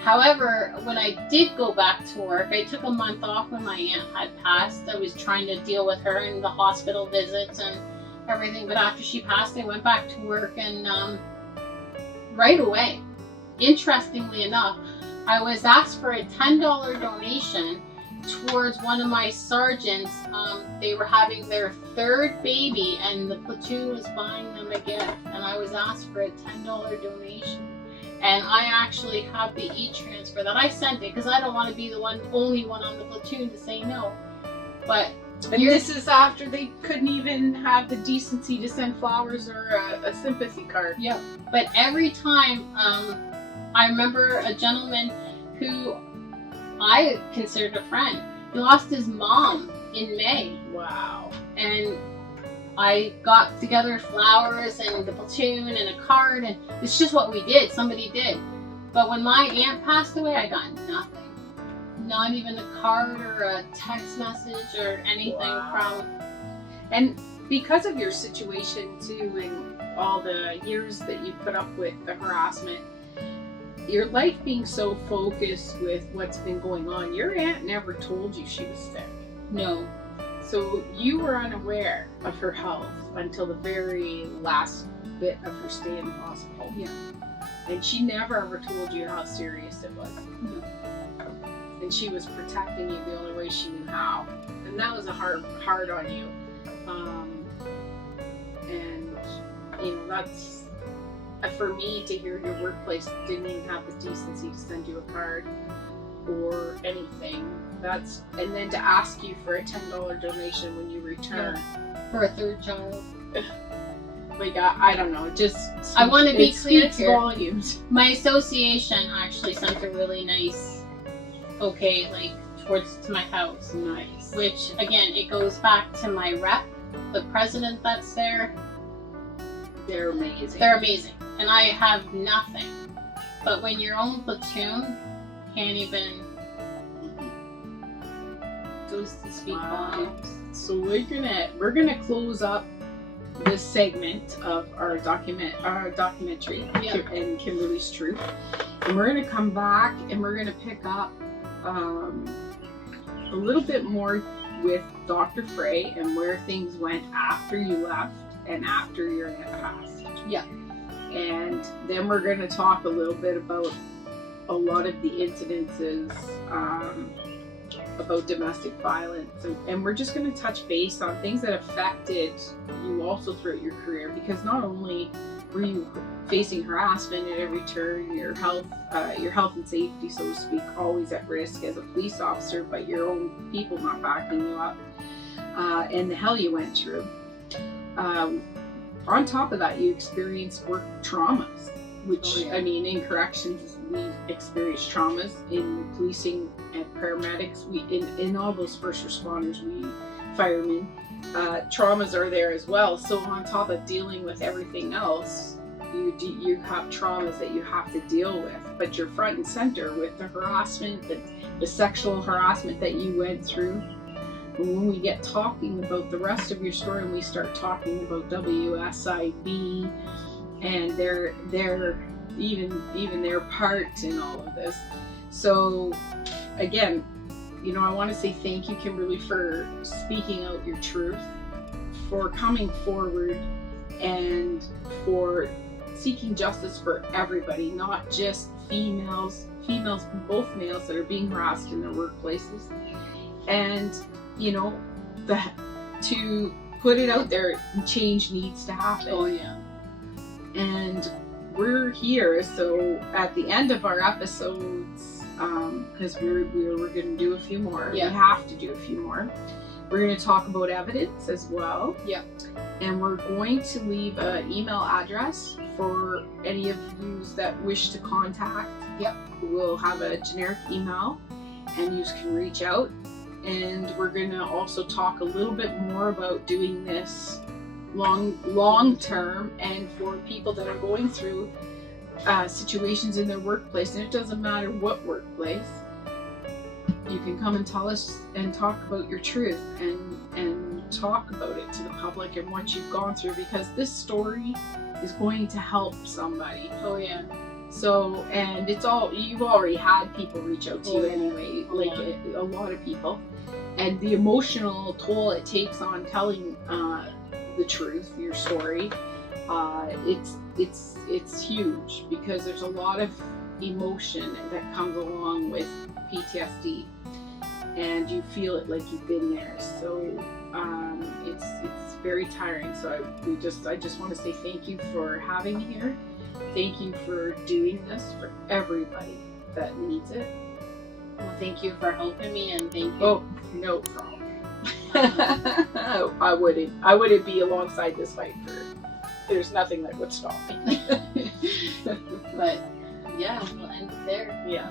However, when I did go back to work, I took a month off when my aunt had passed. I was trying to deal with her and the hospital visits and everything, but after she passed, I went back to work, and right away, interestingly enough, I was asked for a $10 donation towards one of my sergeants. They were having their third baby, and the platoon was buying them a gift, and I was asked for a $10 donation. And I actually have the e-transfer that I sent it, because I don't want to be the only one on the platoon to say no. But And this is after they couldn't even have the decency to send flowers or a sympathy card. yeah, but every time, I remember a gentleman who I considered a friend. He lost his mom in May, Wow. and I got together flowers and the platoon and a card, and it's just what we did. Somebody did. But when my aunt passed away, I got nothing. Not even a card or a text message or anything from. And because of your situation too, and all the years that you put up with the harassment, your life being so focused with what's been going on, your aunt never told you she was sick. No. So you were unaware of her health until the very last bit of her stay in the hospital. Yeah. And she never ever told you how serious it was. No. And she was protecting you the only way she knew how. And that was a hard on you. And you know, that's for me to hear your workplace didn't even have the decency to send you a card or anything. And then to ask you for a $10 donation when you return. For a third child. Like, I don't know, just I want to be clear speaks here. volumes. My association actually sent a really nice bouquet, like, to my house. Nice. Which, again, it goes back to my rep, the president that's there. They're amazing. They're amazing. And I have nothing. But when your own platoon can't even, goes to speak volumes. So we're gonna close up this segment of our documentary, Yeah. and Kimberly's Truth, and we're gonna come back and we're gonna pick up a little bit more with Dr. Frey and where things went after you left and after your aunt passed. Yeah. And then we're gonna talk a little bit about a lot of the incidences about domestic violence, and we're just going to touch base on things that affected you also throughout your career, because not only were you facing harassment at every turn, your health and safety, so to speak, always at risk as a police officer, but your own people not backing you up, and the hell you went through. On top of that, you experienced work traumas, which, I mean, in corrections, we experience traumas. In policing and paramedics, in all those first responders, firemen, traumas are there as well. So on top of dealing with everything else, you have traumas that you have to deal with. But you're front and center with the harassment, the sexual harassment that you went through. But when we get talking about the rest of your story and we start talking about WSIB and their even their part in all of this. So again, I want to say thank you, Kimberly, for speaking out your truth, for coming forward, and for seeking justice for everybody, not just females, both males that are being harassed in their workplaces. And to put it out there, change needs to happen. Oh yeah. And we're here, so at the end of our episodes, because we're going to do a few more. Yeah. We have to do a few more. We're going to talk about evidence as well. Yeah. And we're going to leave an email address for any of you that wish to contact. Yep. We'll have a generic email and you can reach out. And we're going to also talk a little bit more about doing this long term, and for people that are going through situations in their workplace, and it doesn't matter what workplace, you can come and tell us and talk about your truth and talk about it to the public and what you've gone through, because this story is going to help somebody. Oh yeah. So, and you've already had people reach out to you anyway, Yeah. A lot of people, and the emotional toll it takes on telling the truth, your story, it's huge, because there's a lot of emotion that comes along with PTSD, and you feel it like you've been there. So it's very tiring. So I just want to say thank you for having me here. Thank you for doing this for everybody that needs it. Well, thank you for helping me, and thank you. Oh, no problem. I wouldn't be alongside this fight there's nothing that would stop me. But yeah, we'll end it there. Yeah.